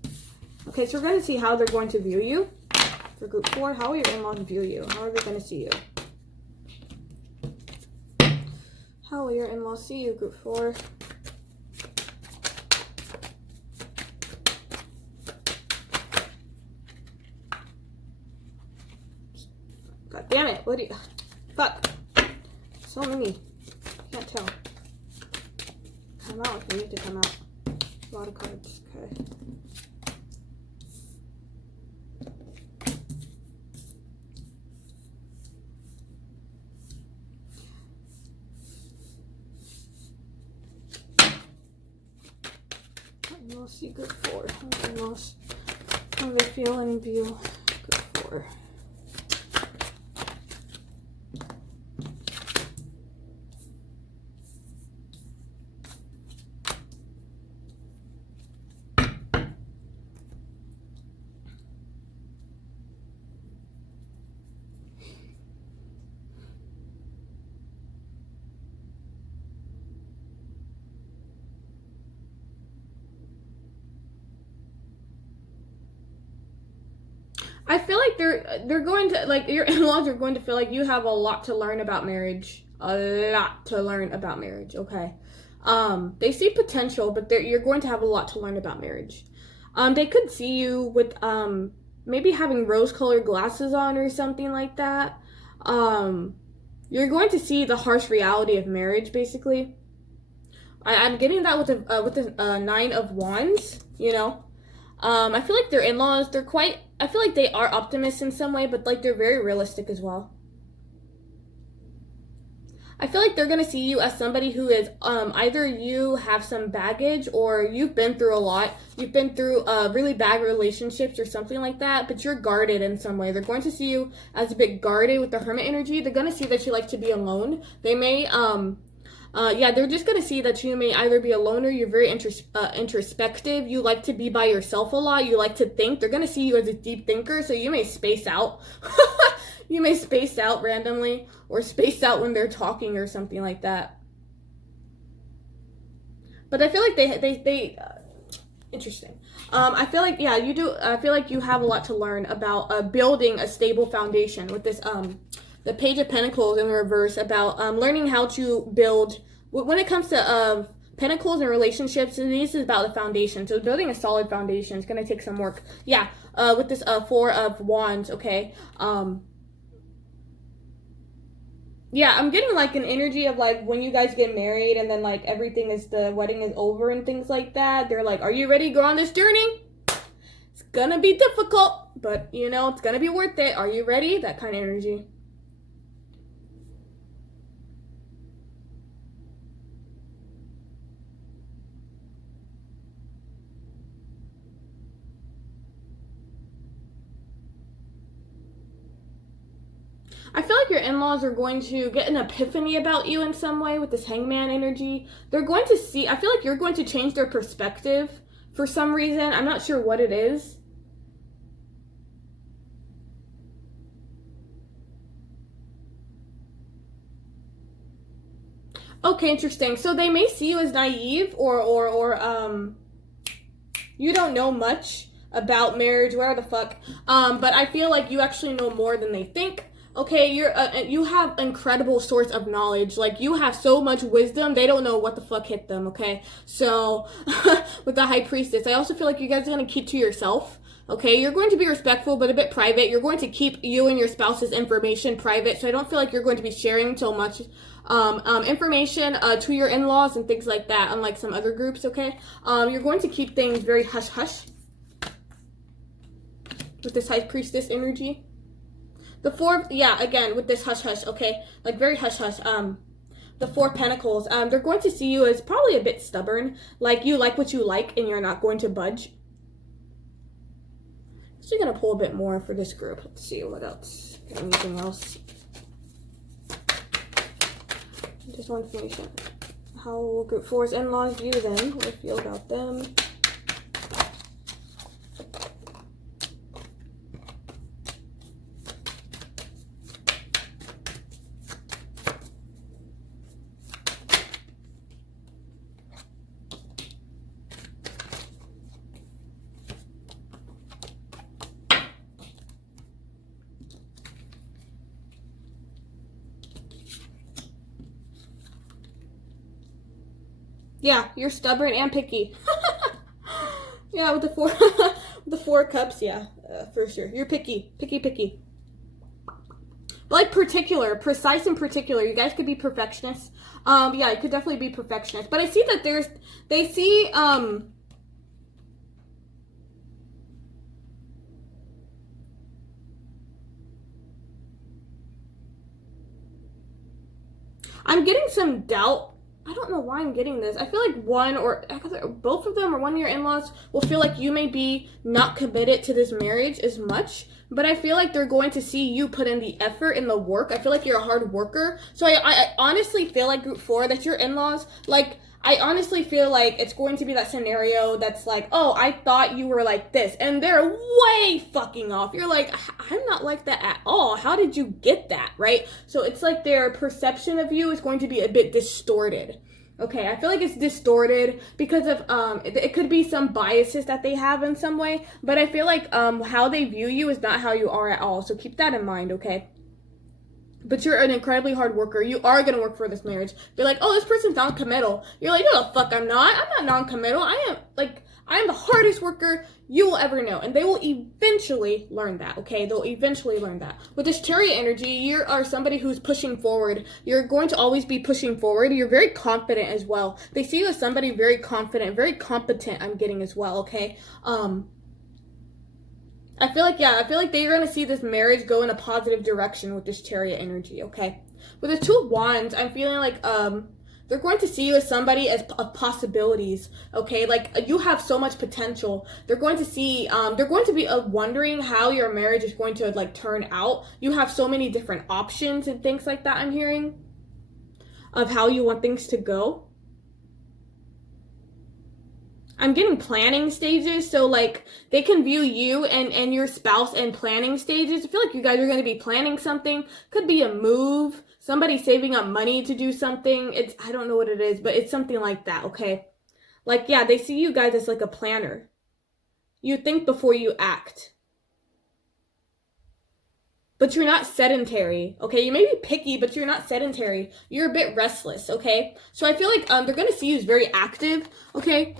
Okay, so we're going to see how they're going to view you. For group 4, how will your in-laws view you? How are they going to see you? How will your in-laws see you, group 4? God damn it. What do you... Fuck. So many. Can't tell. Come out if you need to come out. A lot of cards. Okay. We'll see group 4. How they feel and view group 4. I feel like they're going to, like, your in-laws are going to feel like you have a lot to learn about marriage. A lot to learn about marriage, okay? They see potential, but you're going to have a lot to learn about marriage. They could see you with, maybe having rose-colored glasses on or something like that. You're going to see the harsh reality of marriage, basically. I'm getting that with the 9 of Wands, you know? I feel like their in-laws, I feel like they are optimists in some way, but like they're very realistic as well. I feel like they're going to see you as somebody who is, either you have some baggage or you've been through a lot. You've been through really bad relationships or something like that, but you're guarded in some way. They're going to see you as a bit guarded with the Hermit energy. They're going to see that you like to be alone. They may, yeah, they're just going to see that you may either be a loner, you're very introspective, you like to be by yourself a lot, you like to think. They're going to see you as a deep thinker, so you may space out. You may space out randomly, or space out when they're talking or something like that. But I feel like they interesting. I feel like, yeah, you do. I feel like you have a lot to learn about building a stable foundation with this, the Page of Pentacles in reverse, about learning how to build, when it comes to Pentacles and relationships, this is about the foundation. So building a solid foundation is going to take some work. Yeah, with this Four of Wands, okay. Yeah, I'm getting like an energy of like when you guys get married and then like everything is, the wedding is over and things like that. They're like, are you ready to go on this journey? It's gonna be difficult, but you know, it's gonna be worth it. Are you ready? That kind of energy. I feel like your in-laws are going to get an epiphany about you in some way with this Hangman energy. They're going to see, I feel like you're going to change their perspective for some reason. I'm not sure what it is. Okay, interesting. So they may see you as naive or you don't know much about marriage, where the fuck. But I feel like you actually know more than they think. Okay, you have incredible source of knowledge. Like, you have so much wisdom, they don't know what the fuck hit them, okay? So, with the High Priestess, I also feel like you guys are going to keep to yourself, okay? You're going to be respectful, but a bit private. You're going to keep you and your spouse's information private, so I don't feel like you're going to be sharing so much information to your in-laws and things like that, unlike some other groups, okay? You're going to keep things very hush-hush with this High Priestess energy. The Four, yeah, again, with this hush-hush, okay? Like, very hush-hush. The Four Pentacles, they're going to see you as probably a bit stubborn. Like, you like what you like, and you're not going to budge. So you're going to pull a bit more for this group. Let's see what else. Anything else? Just more information. How will Group 4's in-laws view them? What do you feel about them? Yeah, you're stubborn and picky. Yeah, with the four, the Four Cups, yeah, for sure. You're picky. But like particular, precise and particular. You guys could be perfectionists. Yeah, you could definitely be perfectionists. But I see that they see, I'm getting some doubt. I don't know why I'm getting this. I feel like one or both of them or one of your in-laws will feel like you may be not committed to this marriage as much, but I feel like they're going to see you put in the effort and the work. I feel like you're a hard worker. So I honestly feel like Group 4, that your in-laws, like, I honestly feel like it's going to be that scenario that's like, oh, I thought you were like this, and they're way fucking off. You're like, I'm not like that at all. How did you get that, right? So it's like their perception of you is going to be a bit distorted. Okay, I feel like it's distorted because of, it could be some biases that they have in some way, but I feel like how they view you is not how you are at all. So keep that in mind, okay? But you're an incredibly hard worker. You are going to work for this marriage. Be like, oh, this person's non-committal. You're like, no, the fuck I'm not. I'm not non-committal. I am the hardest worker you will ever know. And they will eventually learn that, okay? They'll eventually learn that. With this Chariot energy, you are somebody who's pushing forward. You're going to always be pushing forward. You're very confident as well. They see you as somebody very confident, very competent, I'm getting as well, okay? I feel like they're going to see this marriage go in a positive direction with this Chariot energy, okay? With the Two of Wands, I'm feeling like, they're going to see you as somebody of possibilities, okay? Like, you have so much potential. They're going to see, they're going to be wondering how your marriage is going to, like, turn out. You have so many different options and things like that, I'm hearing, of how you want things to go. I'm getting planning stages, so like they can view you and your spouse in planning stages. I feel like you guys are going to be planning something. Could be a move, somebody saving up money to do something. I don't know what it is, but it's something like that, okay? Like, yeah, they see you guys as like a planner. You think before you act. But you're not sedentary, okay? You may be picky, but you're not sedentary. You're a bit restless, okay? So I feel like they're gonna see you as very active, okay?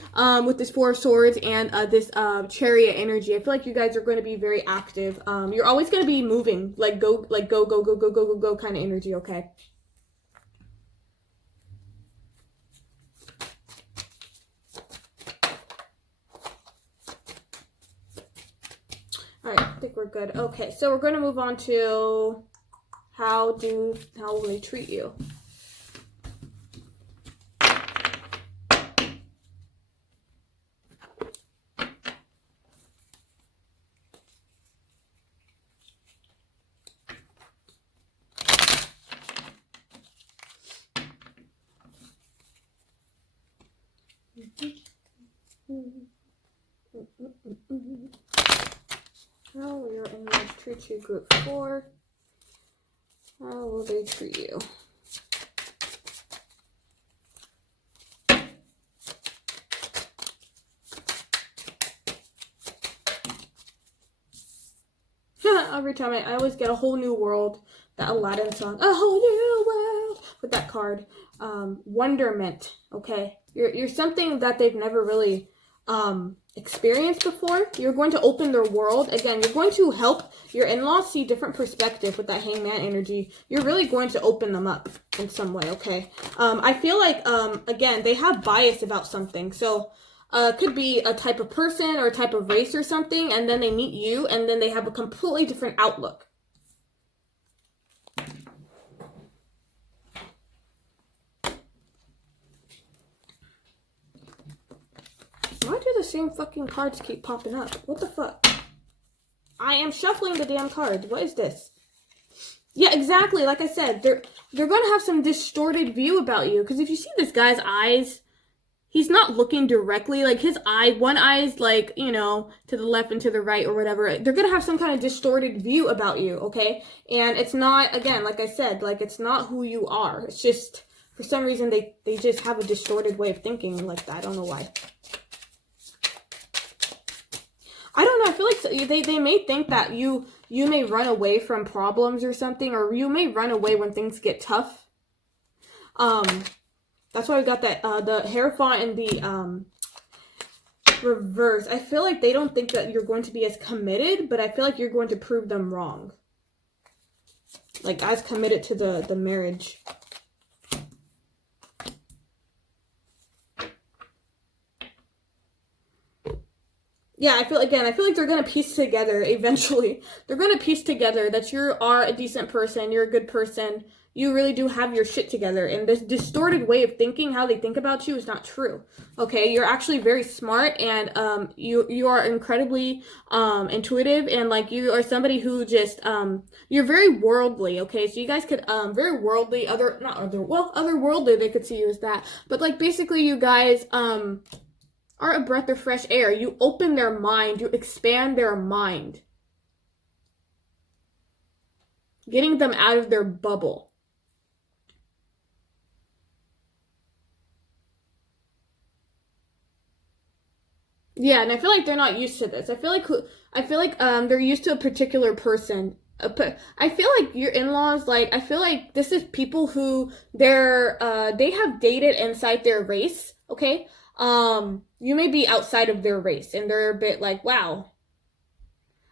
With this Four of Swords and this Chariot energy. I feel like you guys are going to be very active. You're always gonna be moving, like go kind of energy, okay? All right, I think we're good. Okay, so we're going to move on to how will they treat you? How will your in-laws treat you? Group 4. How will they treat you? Every time I always get a whole new world. That Aladdin song. A whole new world. With that card. Wonderment. Okay. You're something that they've never really experienced before. You're going to open their world. Again, you're going to help your in-laws see different perspective with that Hangman energy. You're really going to open them up in some way, okay? I feel like, again, they have bias about something. So, could be a type of person or a type of race or something, and then they meet you, and then they have a completely different outlook. Why do the same fucking cards keep popping up? What the fuck? I am shuffling the damn cards. What is this? Yeah, exactly. Like I said, they're going to have some distorted view about you. Because if you see this guy's eyes, he's not looking directly. Like his eye, one eye is like, you know, to the left and to the right or whatever. They're going to have some kind of distorted view about you, okay? And it's not, again, like I said, like it's not who you are. It's just, for some reason, they just have a distorted way of thinking like that. I don't know why. I don't know. I feel like they may think that you may run away from problems or something, or you may run away when things get tough. That's why we got that the Hierophant in the reverse. I feel like they don't think that you're going to be as committed, but I feel like you're going to prove them wrong. Like as committed to the marriage. Yeah, I feel like they're going to piece together eventually. They're going to piece together that you are a decent person, you're a good person, you really do have your shit together. And this distorted way of thinking, how they think about you, is not true. Okay, you're actually very smart, and you are incredibly intuitive, and like you are somebody who just you're very worldly. Okay, so you guys could very worldly, otherworldly they could see you as that. But like basically you guys are a breath of fresh air. You open their mind. You expand their mind. Getting them out of their bubble. Yeah, and I feel like they're not used to this. I feel like they're used to a particular person. I feel like your in-laws, like, I feel like this is people who they have dated inside their race, okay? You may be outside of their race, and they're a bit like, wow,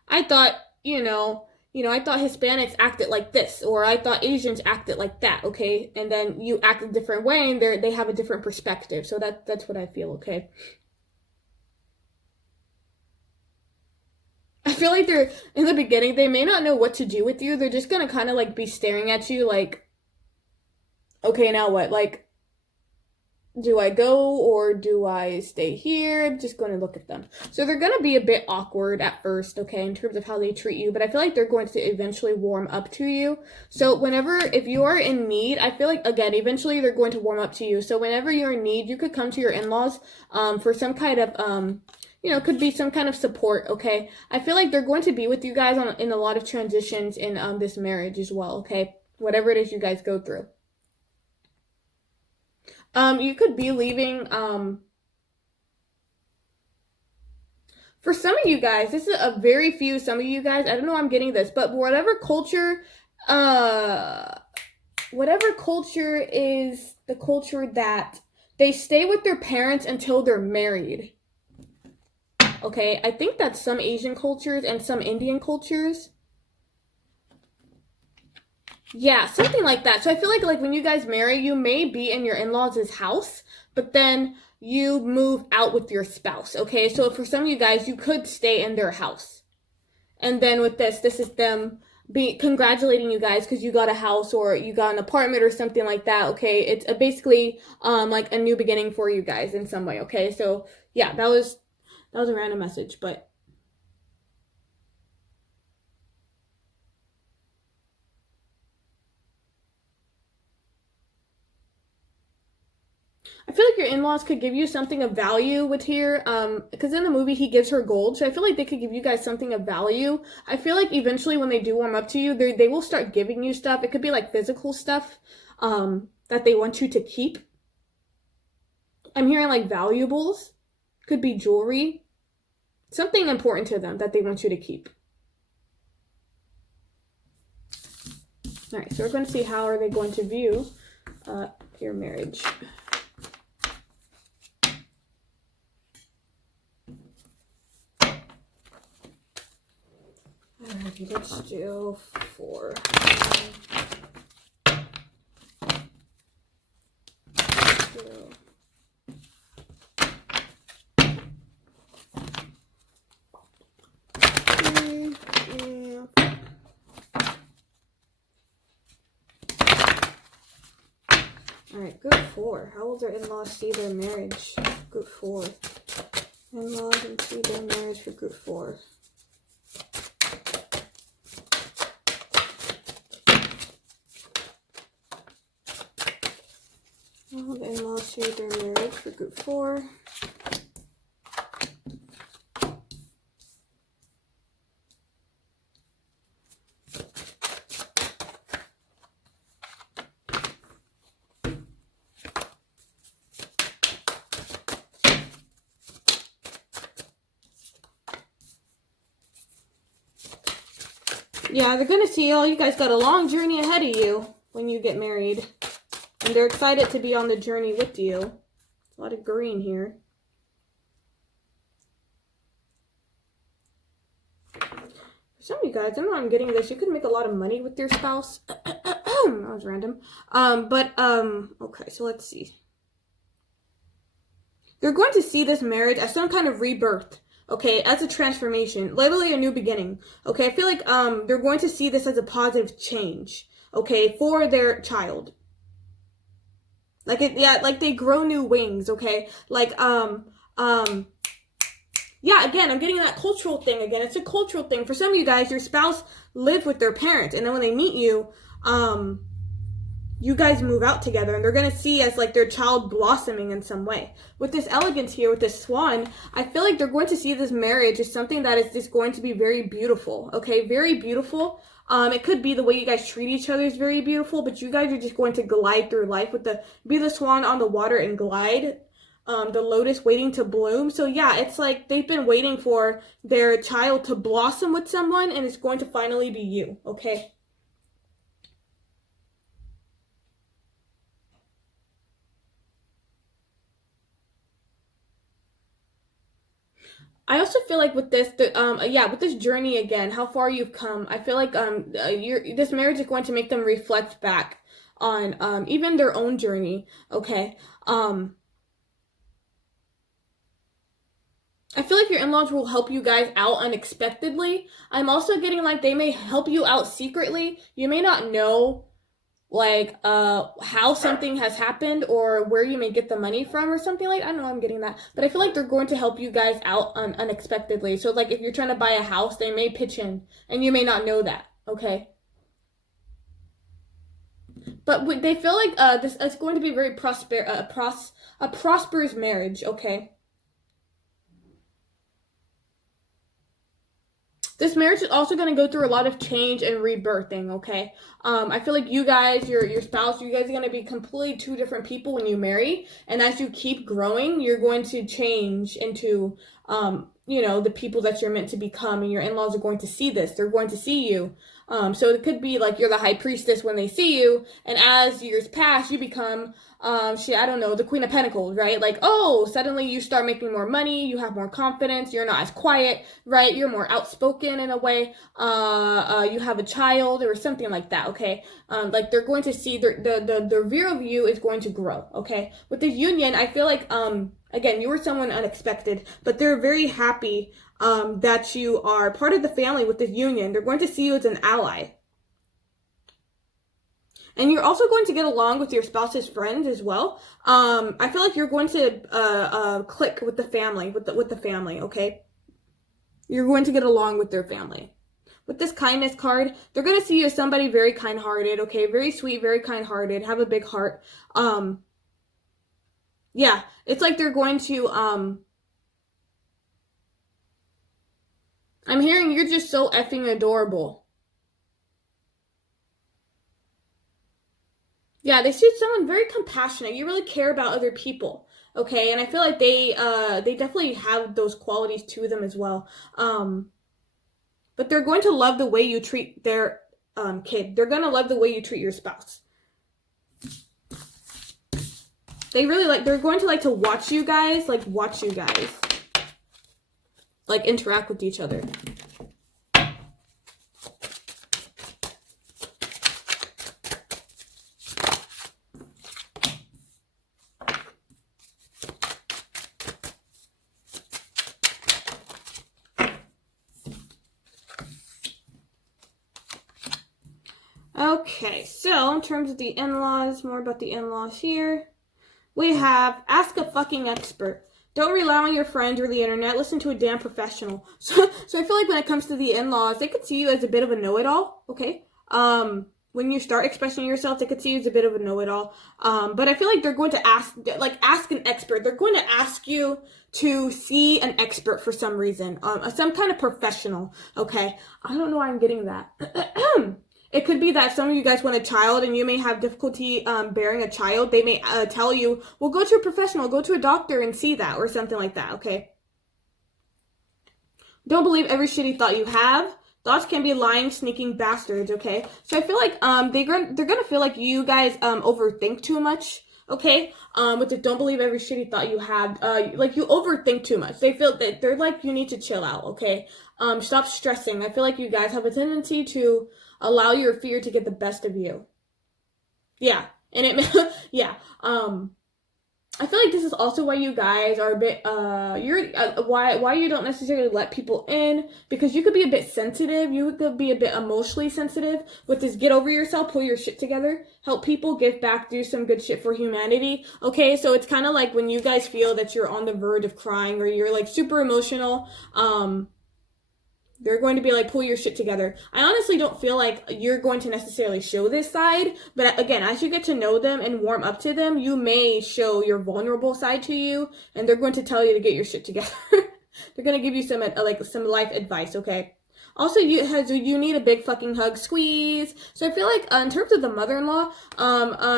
I thought, I thought Hispanics acted like this, or I thought Asians acted like that, okay? And then you act a different way, and they have a different perspective. So that's what I feel, okay? I feel like they're, in the beginning, they may not know what to do with you. They're just gonna kind of, like, be staring at you like, okay, now what? Like, do I go or do I stay here? I'm just going to look at them. So they're going to be a bit awkward at first, okay, in terms of how they treat you. But I feel like they're going to eventually warm up to you. So if you are in need, I feel like, again, eventually they're going to warm up to you. So whenever you're in need, you could come to your in-laws for some kind of, could be some kind of support, okay? I feel like they're going to be with you guys in a lot of transitions in this marriage as well, okay? Whatever it is you guys go through. You could be leaving, For some of you guys, this is a very few, some of you guys, I don't know how I'm getting this, but whatever culture is the culture that they stay with their parents until they're married. Okay, I think that's some Asian cultures and some Indian cultures. Yeah, something like that. So I feel like when you guys marry, you may be in your in-laws' house, but then you move out with your spouse, okay? So for some of you guys, you could stay in their house. And then with this is them congratulating you guys because you got a house or you got an apartment or something like that, okay? It's basically like a new beginning for you guys in some way, okay? So yeah, that was a random message, but I feel like your in-laws could give you something of value with here, because in the movie he gives her gold, so I feel like they could give you guys something of value. I feel like eventually when they do warm up to you, they will start giving you stuff. It could be like physical stuff, that they want you to keep. I'm hearing like valuables, could be jewelry, something important to them that they want you to keep. All right, so we're going to see how are they going to view your marriage. Alrighty, let's do 4. Alright, group 4. How will their in-laws see their marriage? Group 4. In-laws and see their marriage for group 4. How will the in-laws see their marriage for group 4? Yeah, they're gonna see, oh, you guys got a long journey ahead of you when you get married. And they're excited to be on the journey with you. A lot of green here. For some of you guys, I don't know how I'm getting this. You could make a lot of money with your spouse. That was random. Okay, so let's see. They're going to see this marriage as some kind of rebirth. Okay, as a transformation, literally a new beginning. Okay, I feel like they're going to see this as a positive change. Okay, for their child. Like like they grow new wings. Okay, like yeah. Again, I'm getting that cultural thing again. It's a cultural thing for some of you guys. Your spouse lived with their parents, and then when they meet you, you guys move out together, and they're gonna see as like their child blossoming in some way. With this elegance here, with this swan, I feel like they're going to see this marriage as something that is just going to be very beautiful. Okay, very beautiful. It could be the way you guys treat each other is very beautiful, but you guys are just going to glide through life with be the swan on the water and glide. The lotus waiting to bloom. So yeah, it's like they've been waiting for their child to blossom with someone, and it's going to finally be you. Okay. I also feel like with this, with this journey again, how far you've come, I feel like this marriage is going to make them reflect back on even their own journey. Okay, I feel like your in-laws will help you guys out unexpectedly. I'm also getting like they may help you out secretly. You may not know like how something has happened or where you may get the money from or something. Like I don't know, I'm getting that, but I feel like they're going to help you guys out unexpectedly. So like if you're trying to buy a house, they may pitch in and you may not know that. Okay, but they feel like this is going to be very a prosperous marriage. Okay, this marriage is also going to go through a lot of change and rebirthing. Okay, I feel like you guys, your spouse, you guys are going to be completely two different people when you marry, and as you keep growing, you're going to change into you know, the people that you're meant to become, and your in-laws are going to see this. They're going to see you. So it could be like you're the high priestess when they see you, and as years pass, you become, I don't know, the Queen of Pentacles, right? Like, oh, suddenly you start making more money, you have more confidence, you're not as quiet, right? You're more outspoken in a way. You have a child or something like that, okay? Like they're going to see the view of you is going to grow, okay? With this union, I feel like, again, you were someone unexpected, but they're very happy that you are part of the family with this union. They're going to see you as an ally. And you're also going to get along with your spouse's friends as well. I feel like you're going to click with the family, with the family, okay? You're going to get along with their family. With this kindness card, they're going to see you as somebody very kind-hearted, okay? Very sweet, very kind-hearted, have a big heart. Yeah, it's like they're going to, I'm hearing you're just so effing adorable. Yeah, they see someone very compassionate. You really care about other people, okay? And I feel like they definitely have those qualities to them as well. But they're going to love the way you treat their kid. They're going to love the way you treat your spouse. They really they're going to like to watch you guys, like interact with each other. Okay, so in terms of the in-laws, more about the in-laws here. We have, ask a fucking expert. Don't rely on your friends or the internet. Listen to a damn professional. So I feel like when it comes to the in-laws, they could see you as a bit of a know-it-all, okay? When you start expressing yourself, they could see you as a bit of a know-it-all. But I feel like they're going to ask an expert. They're going to ask you to see an expert for some reason. Some kind of professional, okay? I don't know why I'm getting that. It could be that some of you guys want a child and you may have difficulty bearing a child. They may tell you, well, go to a professional, go to a doctor and see that, or something like that, okay? Don't believe every shitty thought you have. Thoughts can be lying, sneaking bastards, okay? So I feel like they're gonna feel like you guys overthink too much, okay? With the don't believe every shitty thought you have, like you overthink too much. They feel that they're like, you need to chill out, okay? Stop stressing. I feel like you guys have a tendency to allow your fear to get the best of you. Yeah, and it, yeah. I feel like this is also why you guys are a bit, why you don't necessarily let people in, because you could be a bit sensitive, you could be a bit emotionally sensitive. With this, get over yourself, pull your shit together, help people, give back, do some good shit for humanity, okay? So it's kind of like when you guys feel that you're on the verge of crying, or you're like super emotional, they're going to be like, pull your shit together. I honestly don't feel like you're going to necessarily show this side. But again, as you get to know them and warm up to them, you may show your vulnerable side to you. And they're going to tell you to get your shit together. They're going to give you some life advice, okay? Also, you need a big fucking hug, squeeze. So I feel like in terms of the mother-in-law,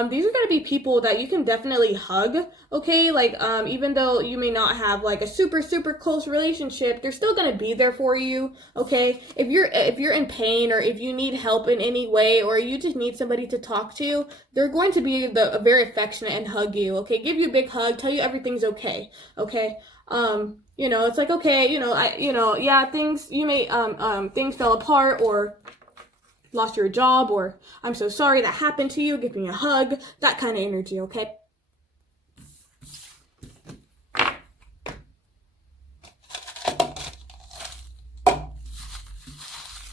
these are going to be people that you can definitely hug, okay? Like, even though you may not have like a super, super close relationship, they're still going to be there for you, okay? If you're in pain, or if you need help in any way, or you just need somebody to talk to, they're going to be very affectionate and hug you, okay? Give you a big hug, tell you everything's okay, okay? You know, it's like, okay, yeah, things fell apart, or lost your job, or I'm so sorry that happened to you, give me a hug, that kind of energy, okay?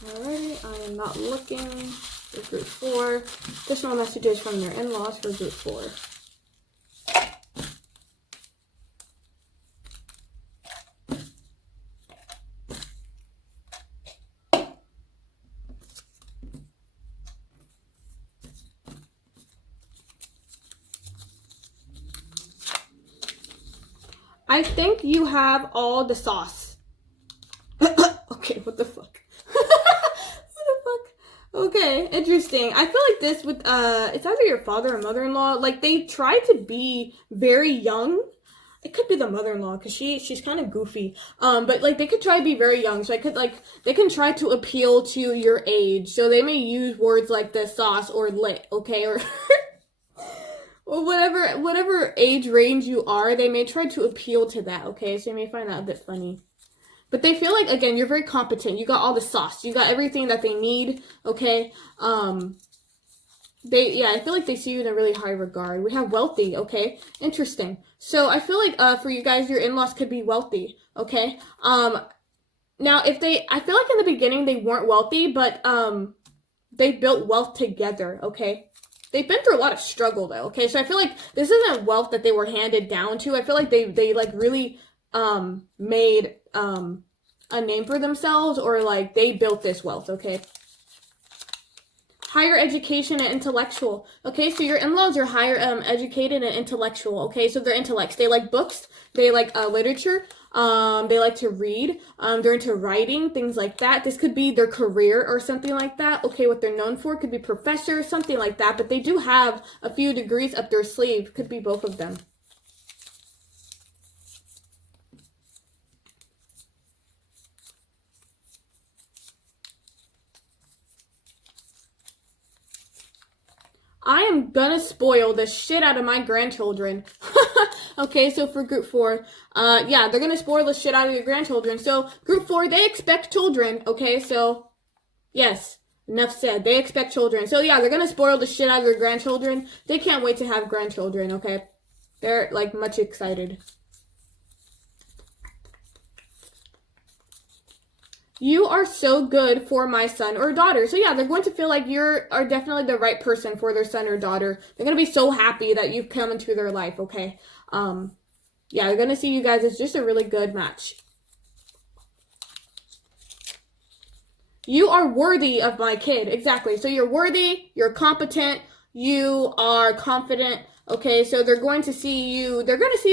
Alrighty, I am not looking for group 4. Additional messages from their in-laws for group 4. I think you have all the sauce. Okay, what the fuck? What the fuck? Okay, interesting. I feel like this with, it's either your father or mother-in-law. Like, they try to be very young. it could be the mother-in-law because she's kind of goofy. But like they could try to be very young, so I could like they can try to appeal to your age. So they may use words like the sauce or lit, okay, or or whatever age range you are, they may try to appeal to that, okay? So you may find that a bit funny. But they feel like, again, you're very competent. You got all the sauce. You got everything that they need, okay? I feel like they see you in a really high regard. We have wealthy, okay? Interesting. So I feel like for you guys, your in-laws could be wealthy, okay? Now, I feel like in the beginning they weren't wealthy, but they built wealth together, okay? They've been through a lot of struggle though, okay? So I feel like this isn't wealth that they were handed down to. I feel like they like really made a name for themselves, or like they built this wealth, okay? Higher education and intellectual. Okay, so your in-laws are higher educated and intellectual, okay? So they're intellects. They like books, they like literature, they like to read, they're into writing, things like that. This could be their career or something like that, okay? What they're known for could be professor, something like that, but they do have a few degrees up their sleeve. Could be both of them. I am gonna spoil the shit out of my grandchildren. Okay, so for group 4, yeah, they're gonna spoil the shit out of your grandchildren. So group 4, they expect children, okay? So, yes, enough said. They expect children. So yeah, they're gonna spoil the shit out of their grandchildren. They can't wait to have grandchildren, okay? They're, like, much excited. You are so good for my son or daughter. So yeah, they're going to feel like you are definitely the right person for their son or daughter. They're going to be so happy that you've come into their life, okay? Yeah, they're going to see you guys as just a really good match. You are worthy of my kid. Exactly. So you're worthy, you're competent, you are confident, okay? So they're going to see you in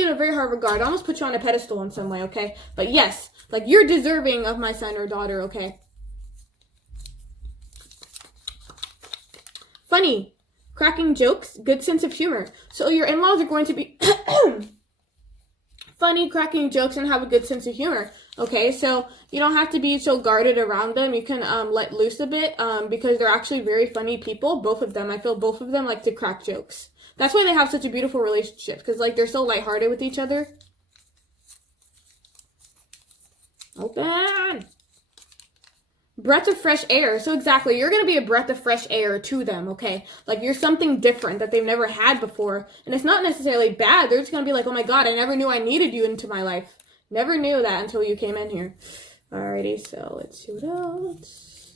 a very high regard. I almost put you on a pedestal in some way, okay? But yes, like, you're deserving of my son or daughter, okay? Funny. Cracking jokes, good sense of humor. So your in-laws are going to be funny, cracking jokes, and have a good sense of humor, okay? So you don't have to be so guarded around them. You can let loose a bit because they're actually very funny people, both of them. I feel both of them like to crack jokes. That's why they have such a beautiful relationship, because, like, they're so lighthearted with each other. Open. Breath of fresh air. So exactly, you're going to be a breath of fresh air to them, okay? Like, you're something different that they've never had before. And it's not necessarily bad. They're just going to be like, oh my God, I never knew I needed you into my life. Never knew that until you came in here. Alrighty, so let's see what else.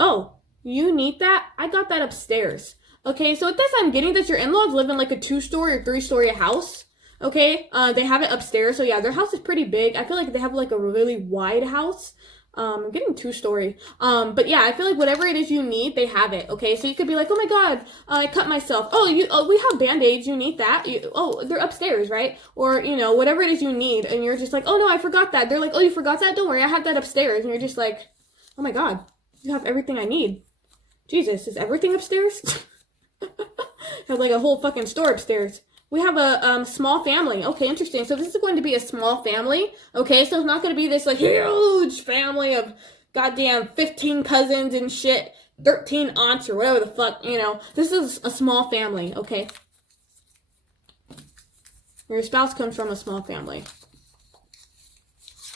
Oh, you need that? I got that upstairs. Okay, so with this, I'm getting that your in-laws live in like a 2-story or 3-story house. Okay, they have it upstairs, so yeah, their house is pretty big. I feel like they have like a really wide house. I'm getting 2-story. But yeah, I feel like whatever it is you need, they have it. Okay, so you could be like, oh my God, I cut myself. Oh, we have Band-Aids. You need that. They're upstairs, right? Or whatever it is you need, and you're just like, oh no, I forgot that. They're like, oh, you forgot that? Don't worry, I have that upstairs. And you're just like, oh my God, you have everything I need. Jesus, is everything upstairs? Have like a whole fucking store upstairs. We have a small family. Okay, interesting. So this is going to be a small family. Okay, so it's not going to be this like huge family of goddamn 15 cousins and shit, 13 aunts or whatever the fuck, This is a small family, okay? Your spouse comes from a small family.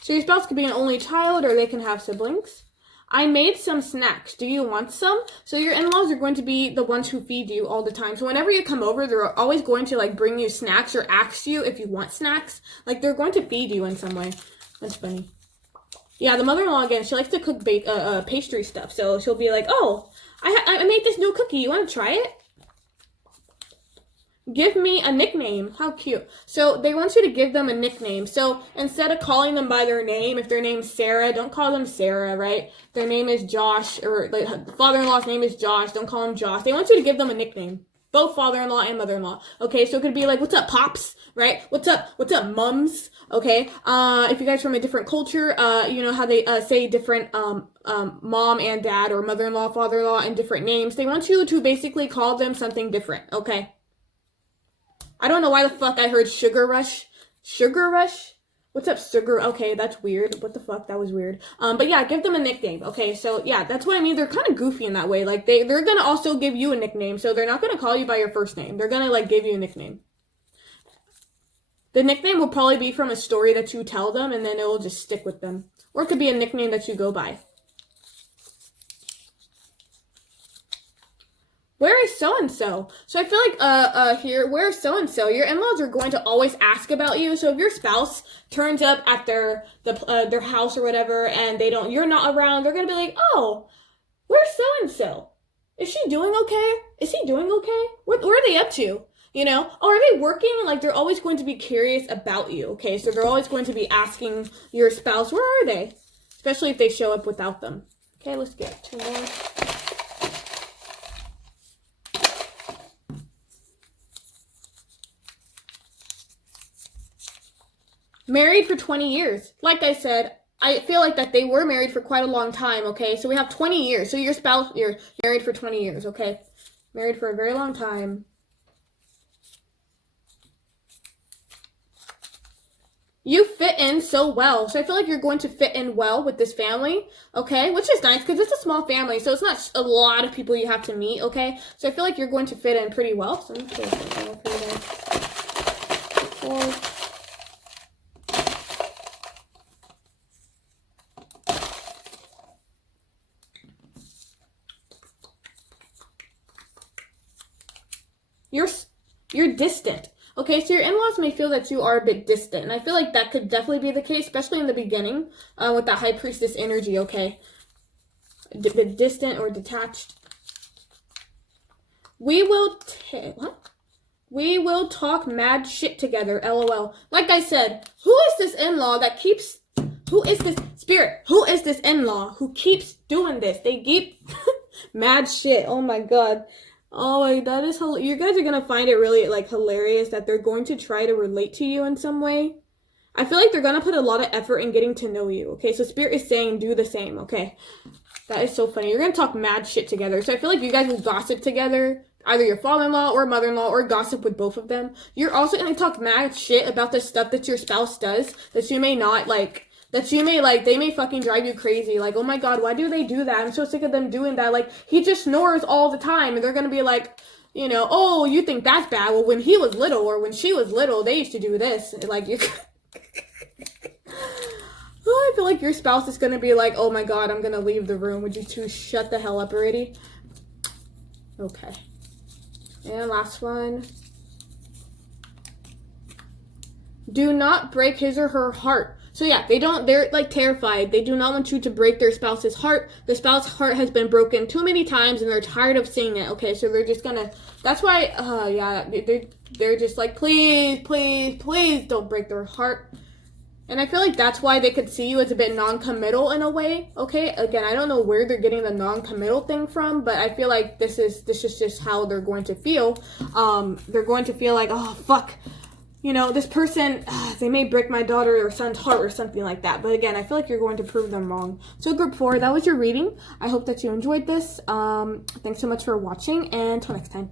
So your spouse could be an only child, or they can have siblings. I made some snacks. Do you want some? So your in-laws are going to be the ones who feed you all the time. So whenever you come over, they're always going to like bring you snacks or ask you if you want snacks. Like, they're going to feed you in some way. That's funny. Yeah, the mother-in-law, again, she likes to cook pastry stuff. So she'll be like, oh, I made this new cookie. You want to try it? Give me a nickname. How cute. So they want you to give them a nickname. So instead of calling them by their name, if their name's Sarah, don't call them Sarah, right? Their name is Josh, or like father-in-law's name is Josh. Don't call him Josh. They want you to give them a nickname. Both father-in-law and mother-in-law. Okay, so it could be like, what's up, Pops? Right? What's up, Mums? Okay. If you guys from a different culture, you know how they say different mom and dad, or mother-in-law, father-in-law, and different names. They want you to basically call them something different. Okay. I don't know why the fuck I heard sugar rush. Sugar rush? What's up, sugar? Okay, that's weird. What the fuck? That was weird. But yeah, give them a nickname. Okay, so yeah, that's what I mean. They're kind of goofy in that way. Like, they're gonna also give you a nickname. So they're not gonna call you by your first name. They're gonna, like, give you a nickname. The nickname will probably be from a story that you tell them, and then it will just stick with them. Or it could be a nickname that you go by. Where is so-and-so? So I feel like, here, where is so-and-so? Your in-laws are going to always ask about you. So if your spouse turns up at their house or whatever, and you're not around, they're going to be like, oh, where's so-and-so? Is she doing okay? Is he doing okay? What are they up to? You know? Oh, are they working? Like, they're always going to be curious about you, okay? So they're always going to be asking your spouse, where are they? Especially if they show up without them. Okay, let's get 2 more. Married for 20 years. Like I said, I feel like that they were married for quite a long time, okay? So we have 20 years. So your spouse, you're married for 20 years, okay? Married for a very long time. You fit in so well. So I feel like you're going to fit in well with this family, okay? Which is nice because it's a small family. So it's not a lot of people you have to meet, okay? So I feel like you're going to fit in pretty well. So I'm going to put something for you there. 4. You're distant. Okay, so your in-laws may feel that you are a bit distant. And I feel like that could definitely be the case, especially in the beginning, with that high priestess energy, okay? Bit distant or detached. We will talk mad shit together, LOL. Like I said, who is this in-law that keeps... Who is this spirit? Who is this in-law who keeps doing this? They keep mad shit. Oh my god. Oh, that is you guys are gonna find it really like hilarious that they're going to try to relate to you in some way. I feel like they're gonna put a lot of effort in getting to know you. Okay, so Spirit is saying do the same. Okay, that is so funny. You're gonna talk mad shit together. So I feel like you guys will gossip together, either your father-in-law or mother-in-law, or gossip with both of them. You're also gonna talk mad shit about the stuff that your spouse does that you may not like. That you may, like, they may fucking drive you crazy. Like, oh my god, why do they do that? I'm so sick of them doing that. Like, he just snores all the time. And they're gonna be like, you know, oh, you think that's bad? Well, when he was little or when she was little, they used to do this. Like, you... Oh, I feel like your spouse is gonna be like, oh my god, I'm gonna leave the room. Would you two shut the hell up already? Okay. And last one. Do not break his or her heart. So yeah, they're like terrified. They do not want you to break their spouse's heart. The spouse's heart has been broken too many times and they're tired of seeing it. Okay, so they're just gonna, that's why, yeah, they're just like, please, please, please don't break their heart. And I feel like that's why they could see you as a bit non-committal in a way, okay? Again, I don't know where they're getting the non-committal thing from, but I feel like this is just how they're going to feel. They're going to feel like, oh, fuck. You know, this person, they may break my daughter or son's heart or something like that. But again, I feel like you're going to prove them wrong. So group 4, that was your reading. I hope that you enjoyed this. Thanks so much for watching, and until next time.